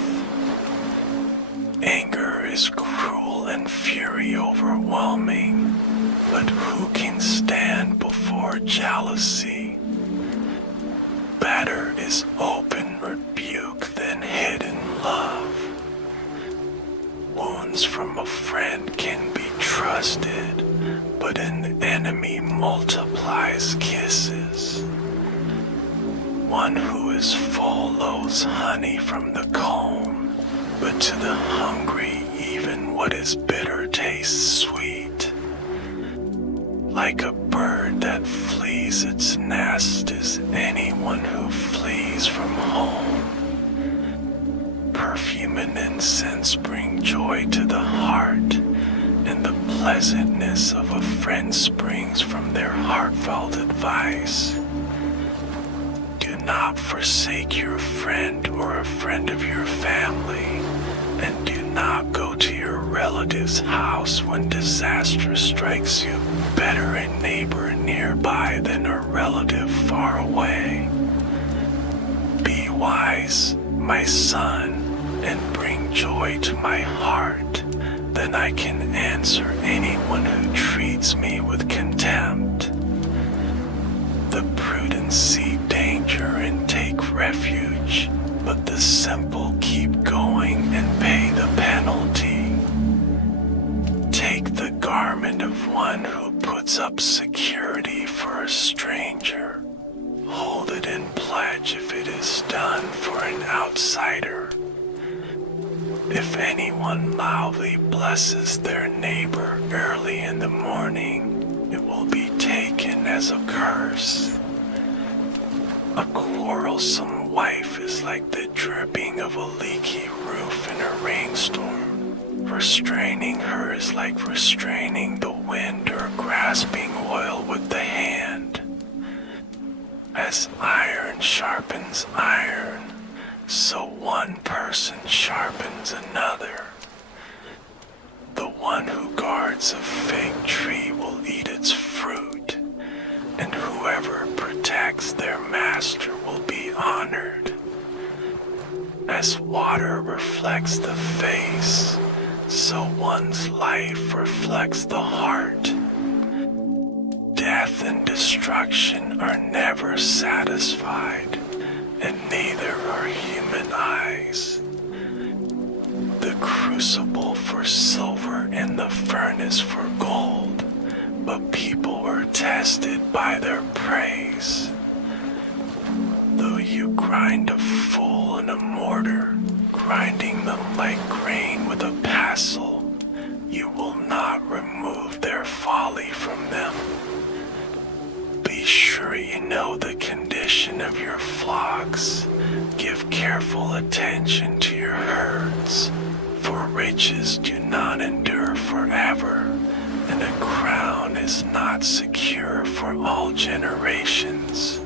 Anger is cruel and fury overwhelming, but who can stand before jealousy? Better is open rebuke than hidden love. Wounds from a friend can be trusted, but an enemy multiplies kisses. One who is full loathes honey from the comb, but to the hungry even what is bitter tastes sweet. Like a bird that flees its nest is anyone who flees from home. Perfume and incense bring joy to the heart, and the pleasantness of a friend springs from their heartfelt advice. Do not forsake your friend or a friend of your family, and do not go to your relative's house when disaster strikes you. Better a neighbor nearby than a relative far away. Be wise, my son, and bring joy to my heart. Then I can answer anyone who treats me with contempt. The prudent see danger and take refuge, but the simple keep going and pay the penalty. Take the garment of one who puts up security for a stranger. Hold it in pledge if it is done for an outsider. If anyone loudly blesses their neighbor early in the morning, it will be taken as a curse. A quarrelsome wife is like the dripping of a leaky roof in a rainstorm. Restraining her is like restraining the wind or grasping oil with the hand. As iron sharpens iron, so one person sharpens another. The one who guards a fig tree will eat its fruit, and whoever protects their master will be honored. As water reflects the face, so one's life reflects the heart. Death and destruction are never satisfied, and neither are human eyes. The crucible for silver and the furnace for gold, but people were tested by their praise. Though you grind a fool in a mortar, grinding them like grain with a pestle, you will not remove their folly from them. Be sure you know the condition of your flocks. Give careful attention to your herds, for riches do not endure forever, and a crown is not secure for all generations.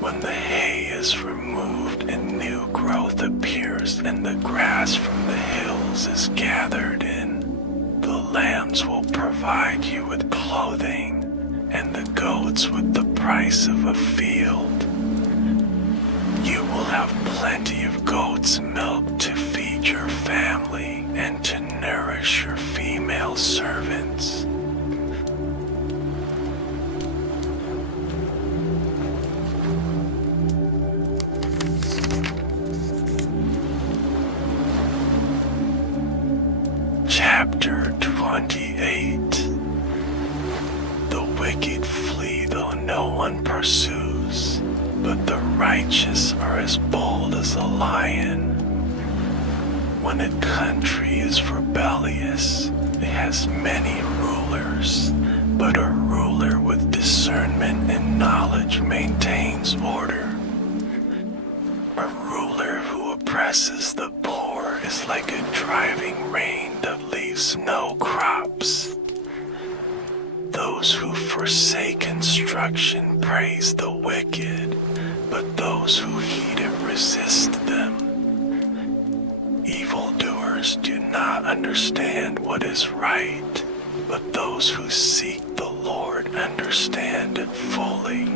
When the hay is removed and new growth appears and the grass from the hills is gathered in, the lambs will provide you with clothing and the goats with the price of a field. You will have plenty of goat's milk to feed your family and to nourish your female servants. Chapter 28. The wicked flee though no one pursues, but the righteous are as bold as a lion. When a country is rebellious, it has many rulers, but a ruler with discernment and knowledge maintains order. A ruler who oppresses the poor is like a driving rain that leaves no crops. Those who forsake instruction praise the wicked, but those who heed it resist them. Evildoers do not understand what is right, but those who seek the Lord understand it fully.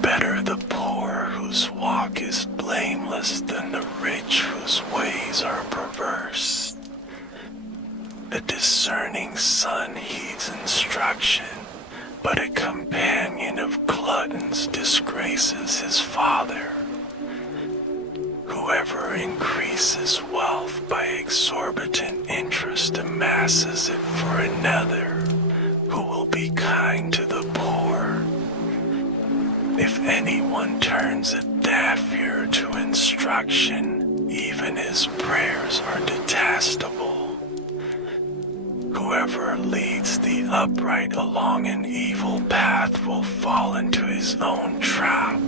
Better the poor whose walk is blameless than the rich whose ways are perverse. A discerning son heeds instruction, but a companion of gluttons disgraces his father. Whoever increases wealth by exorbitant interest amasses it for another, who will be kind to the poor. If anyone turns a deaf ear to instruction, even his prayers are detestable. Whoever leads the upright along an evil path will fall into his own trap,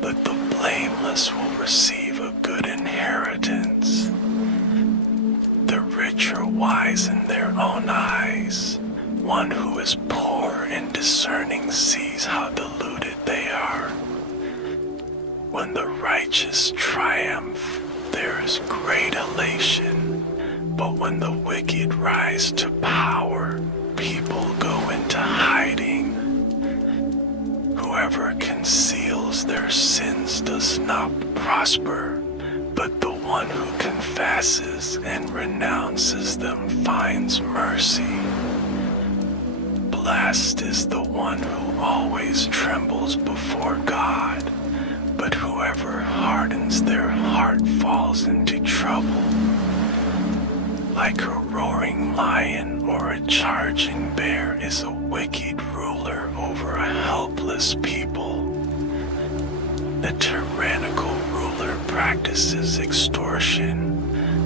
but the blameless will receive a good inheritance. The rich are wise in their own eyes. One who is poor and discerning sees how deluded they are. When the righteous triumph, there is great elation, but when the wicked rise to power, people go into hiding. Whoever conceals their sins does not prosper, but the one who confesses and renounces them finds mercy. Blessed is the one who always trembles before God, but whoever hardens their heart falls into trouble. Like a roaring lion or a charging bear is a wicked ruler over a helpless people. The tyrannical ruler practices practices extortion,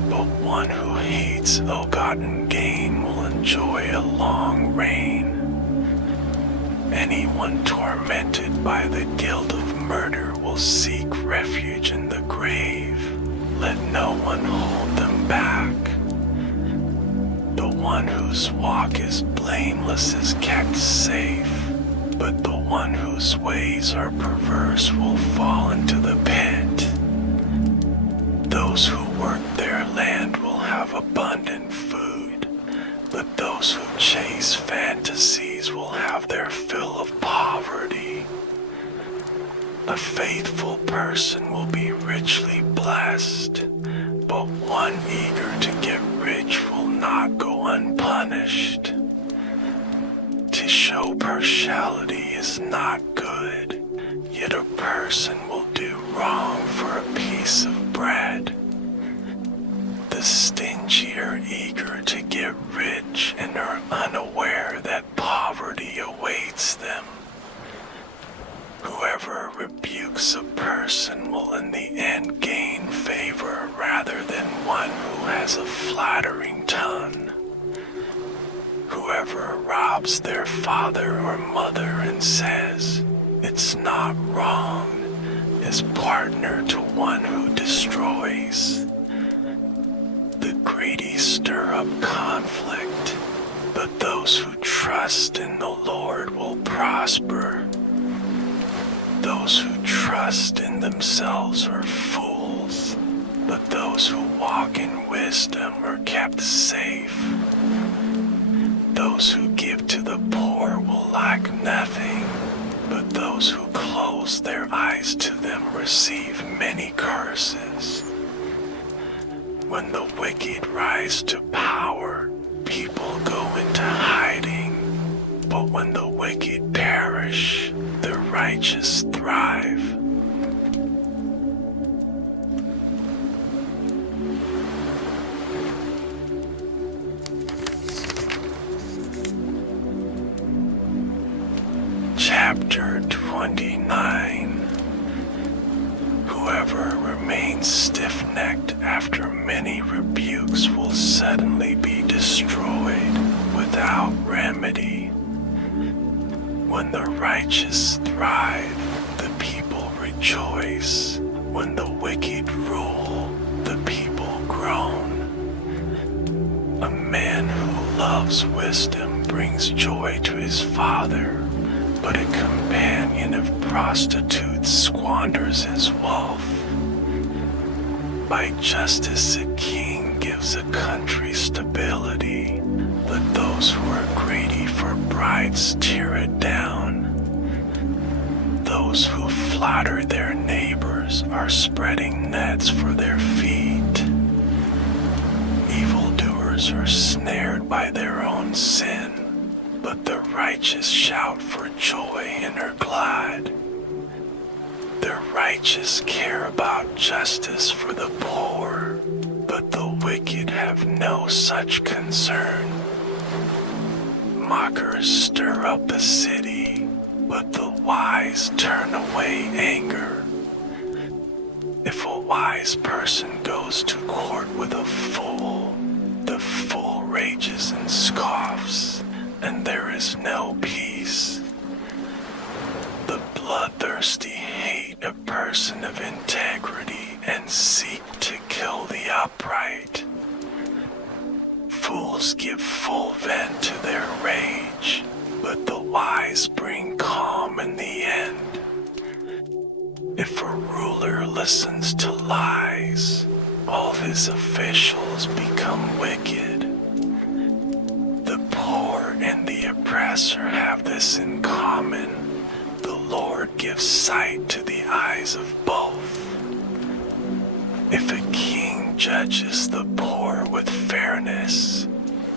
but one who hates ill-gotten gain will enjoy a long reign. Anyone tormented by the guilt of murder will seek refuge in the grave. Let no one hold them back. The one whose walk is blameless is kept safe, but the one whose ways are perverse will fall into the pit. Those who work their land will have abundant food, but those who chase fantasies will have their fill of poverty. A faithful person will be richly blessed, but one eager to get rich will not go unpunished. To show partiality is not good, yet a person will do wrong for a piece of bread. The stingy are eager to get rich and are unaware that poverty awaits them. Whoever rebukes a person will in the end gain favor rather than one who has a flattering tongue. Whoever robs their father or mother and says, "It's not wrong," is partner to one who destroys. The greedy stir up conflict, but those who trust in the Lord will prosper. Those who trust in themselves are fools, but those who walk in wisdom are kept safe. Those who give to the poor will lack nothing, but those who close their eyes to them receive many curses. When the wicked rise to power, people go into hiding, but when the wicked perish, the righteous thrive. Chapter 29. Whoever remains stiff-necked after many rebukes will suddenly be destroyed without remedy. When the righteous thrive, the people rejoice. When the wicked rule, the people groan. A man who loves wisdom brings joy to his father, but a companion of prostitutes squanders his wealth. By justice a king gives a country stability, but those who are greedy for bribes tear it down. Those who flatter their neighbors are spreading nets for their feet. Evildoers are snared by their own sin, but the righteous shout for joy and are glad. The righteous care about justice for the poor, but the wicked have no such concern. Mockers stir up a city, but the wise turn away anger. If a wise person goes to court with a fool, the fool rages and scoffs, and there is no peace. The bloodthirsty hate a person of integrity and seek to kill the upright. Fools give full vent to their rage, but the wise bring calm in the end. If a ruler listens to lies, all his officials become wicked. The poor and the oppressor have this in common. The Lord gives sight to the eyes of both. If a king judges the poor with fairness,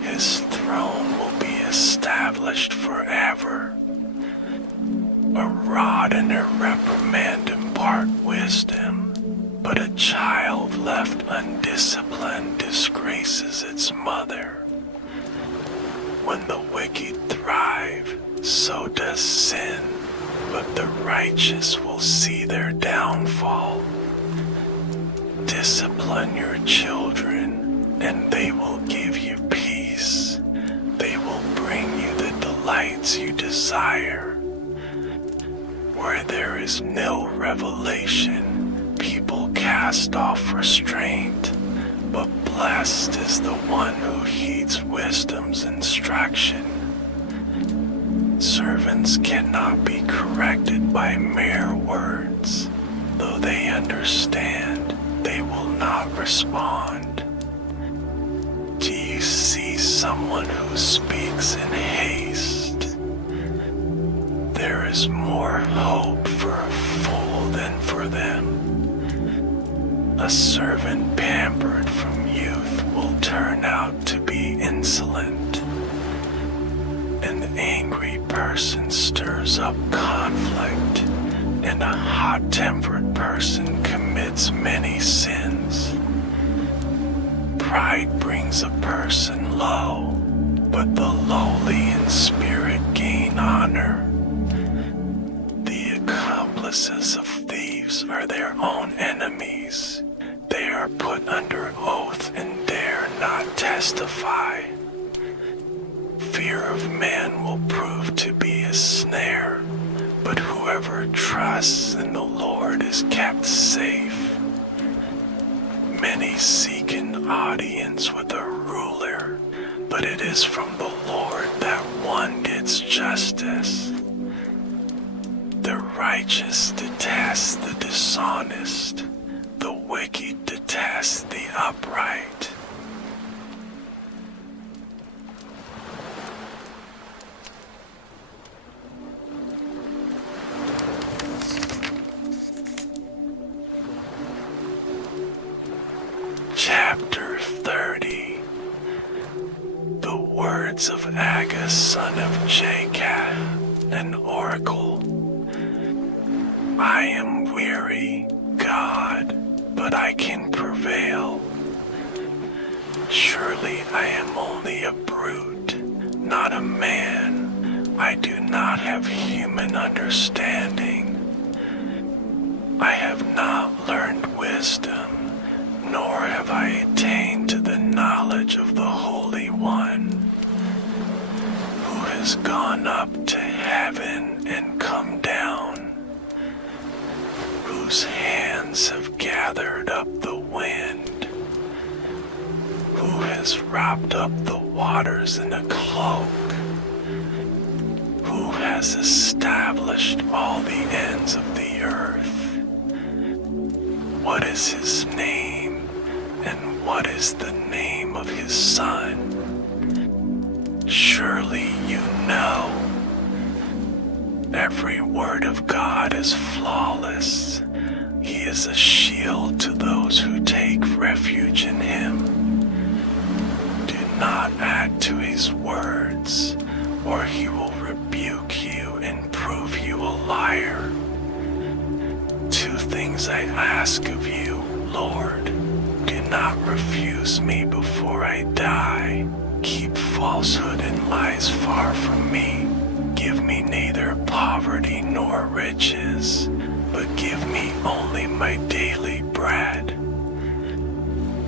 his throne will be established forever. A rod and a reprimand impart wisdom, but a child left undisciplined disgraces its mother. When the wicked thrive, so does sin, but the righteous will see their downfall. Discipline your children, and they will give you peace. They will bring you the delights you desire. Where there is no revelation, people cast off restraint, but blessed is the one who heeds wisdom's instruction. Servants cannot be corrected by mere words. Though they understand, they will not respond. Do you see someone who speaks in haste? There is more hope for a fool than for them. A servant pampered from youth will turn out to be insolent. An angry person stirs up conflict, and a hot-tempered person commits many sins. Pride brings a person low, but the lowly in spirit gain honor. The accomplices of thieves are their own enemies. They are put under oath and dare not testify. Fear of man will prove to be a snare, but whoever trusts in the Lord is kept safe. Many seek an audience with a ruler, but it is from the Lord that one gets justice. The righteous detest the dishonest, the wicked detest the upright. Chapter 30. The words of Agus, son of Jacob, an oracle. I am weary, God, but I can prevail. Surely I am only a brute, not a man. I do not have human understanding. I have not learned wisdom, nor have I attained to the knowledge of the Holy One, who has gone up to heaven and come down, whose hands have gathered up the wind, who has wrapped up the waters in a cloak, who has established all the ends of the earth. What is his name, and what is the name of his son? Surely you know. Every word of God is flawless. He is a shield to those who take refuge in him. Do not add to his words, or he will rebuke you and prove you a liar. Two things I ask of you, Lord. Do not refuse me before I die. Keep falsehood and lies far from me. Give me neither poverty nor riches, but give me only my daily bread.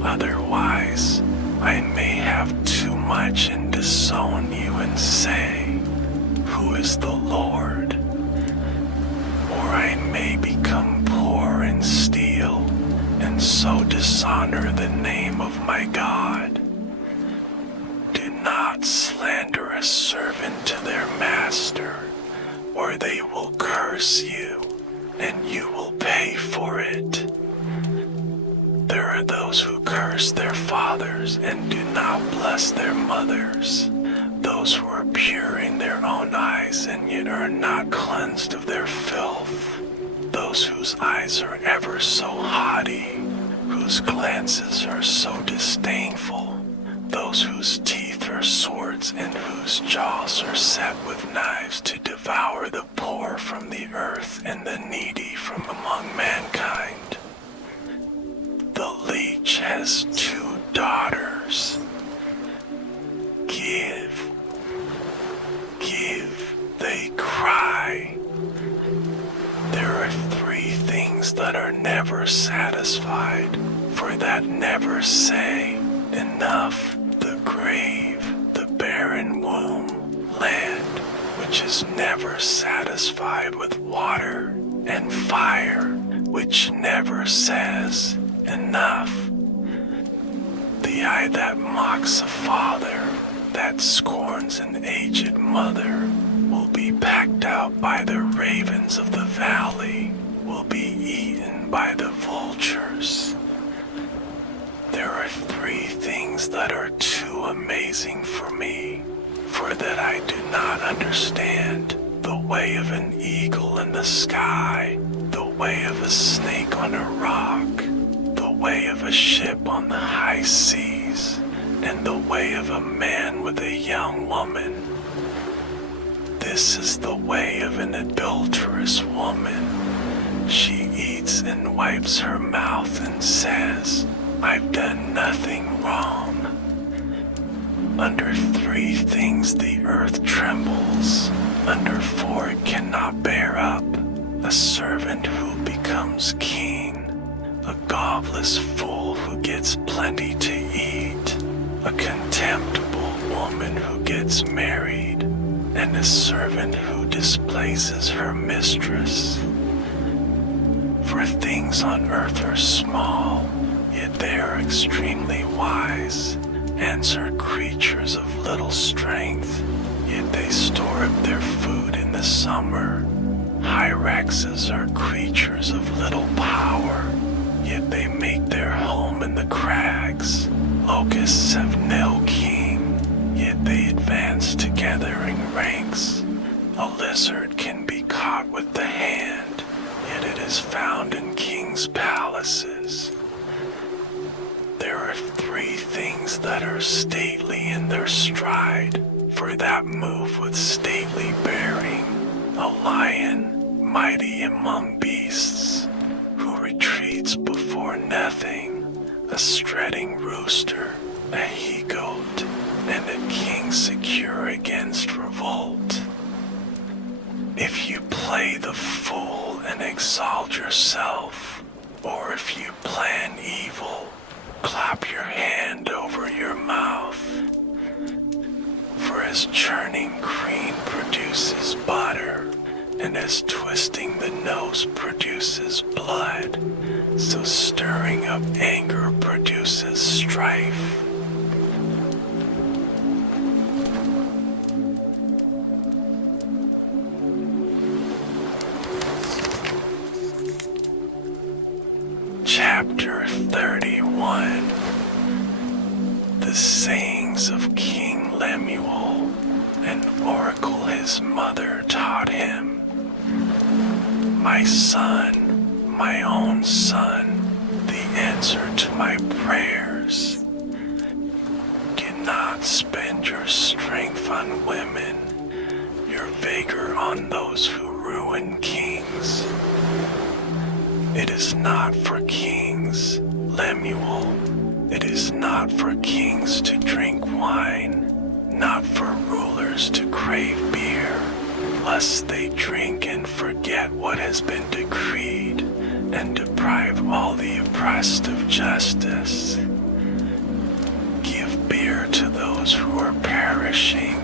Otherwise, I may have too much and disown you and say, who is the Lord? Or I may become poor and steal, and so dishonor the name of my God. Do not slander a servant to their master, or they will curse you, and you will pay for it. There are those who curse their fathers and do not bless their mothers, those who are pure in their own eyes and yet are not cleansed of their filth, those whose eyes are ever so haughty, whose glances are so disdainful, those whose teeth are swords and whose jaws are set with knives to devour the poor from the earth and the needy from among mankind. The leech has 2 daughters. Give, give, they cry. There are 3 things that are never satisfied, for that never say enough, the grave, the barren womb, land which is never satisfied with water, and fire which never says enough. The eye that mocks a father, that scorns an aged mother, will be packed out by the ravens of the valley, will be eaten by the vultures. There are 3 things that are too amazing for me, for that I do not understand: the way of an eagle in the sky, the way of a snake on a rock, the way of a ship on the high seas, and the way of a man with a young woman. This is the way of an adulterous woman. She eats and wipes her mouth and says, "I've done nothing wrong." Under 3 things the earth trembles, under 4 it cannot bear up: a servant who becomes king, a godless fool who gets plenty to eat, a contemptible woman who gets married, and a servant who displaces her mistress. For things on earth are small, yet they are extremely wise. Ants are creatures of little strength, yet they store up their food in the summer. Hyraxes are creatures of little power, yet they make their home in the crags. Locusts have no king, yet they advance together in ranks. A lizard can be caught with the hand, yet it is found in kings' palaces. There are 3 things that are stately in their stride, for that move with stately bearing: a lion, mighty among beasts, who retreats before nothing, a strutting rooster, a he-goat, and a king secure against revolt. If you play the fool and exalt yourself, or if you plan evil, clap your hand over your mouth. For as churning cream produces butter, and as twisting the nose produces blood, so stirring up anger produces strife. Chapter 31. The sayings of King Lemuel, an oracle his mother taught him. My son, my own son, the answer to my prayers. Do not spend your strength on women, your vigor on those who ruin kings. It is not for kings, Lemuel, it is not for kings to drink wine, not for rulers to crave beer, lest they drink and forget what has been decreed, and deprive all the oppressed of justice. Give beer to those who are perishing,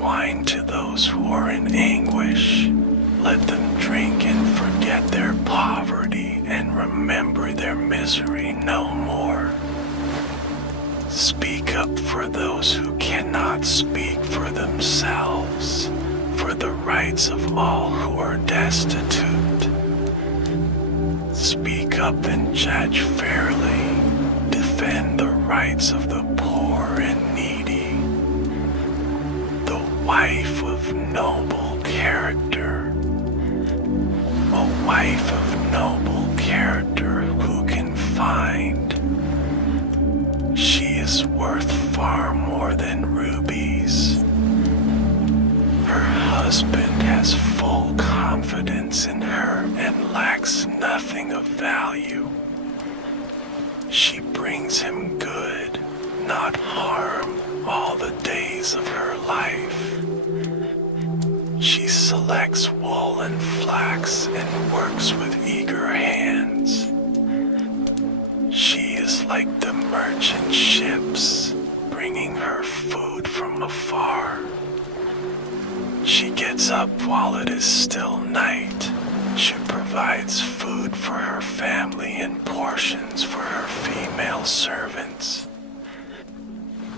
wine to those who are in anguish. Let them drink and forget their poverty and remember their misery no more. Speak up for those who cannot speak for themselves, for the rights of all who are destitute. Speak up and judge fairly. Defend the rights of the poor and needy. The wife of noble character. A wife of noble character who can find. She is worth far more than rubies. Her husband has full confidence in her and lacks nothing of value. She brings him good, not harm, all the days of her life. She selects wool and flax and works with eager hands. She is bringing her food from afar. She gets up while it is still night. She provides food for her family and portions for her female servants.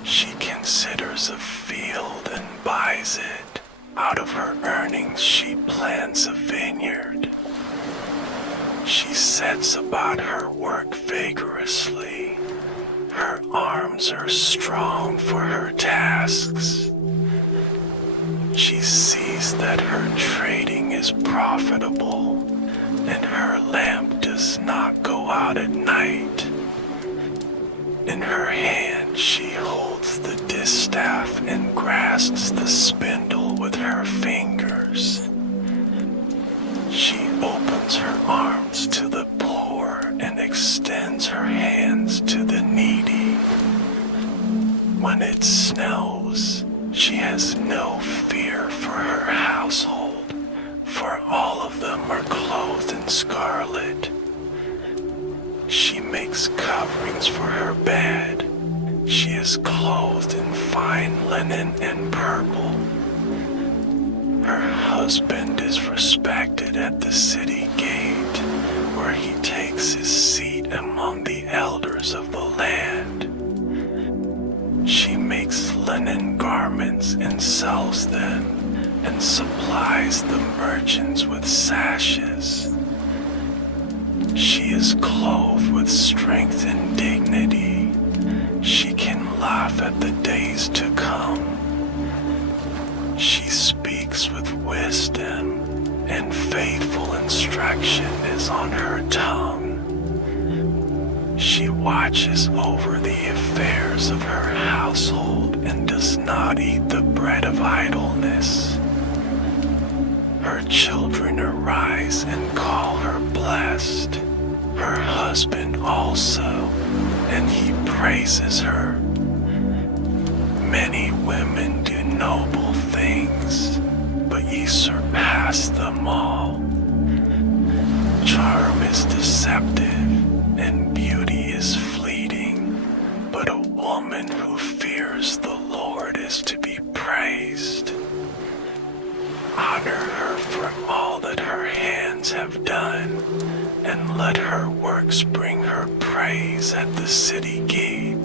She considers a field and buys it. Out of her earnings she plants a vineyard. She sets about her work vigorously. Her arms are strong for her tasks. She sees that her trading is profitable, and her lamp does not go out at night. In her hand she holds the distaff and grasps the spindle with her fingers. She opens her arms to the poor and extends her hands to the needy. When it snows, she has no fear for her household, for all of them are clothed in scarlet. She makes coverings for her bed. She is clothed in fine linen and purple. Her husband is respected at the city gate, where he takes his seat among the elders of the land. She makes linen garments and sells them, and supplies the merchants with sashes. She is clothed with strength and dignity. She can laugh at the days to come. She speaks with wisdom, and faithful instruction is on her tongue. She watches over the affairs of her household and does not eat the bread of idleness. Her children arise and call her blessed. Her husband also, and he praises her. Many women do noble things, but ye surpass them all. Charm is deceptive, and beauty is fleeting, but a woman who fears the Lord is to be praised. Honor her for all that her hands have done, and let her works bring her praise at the city gate.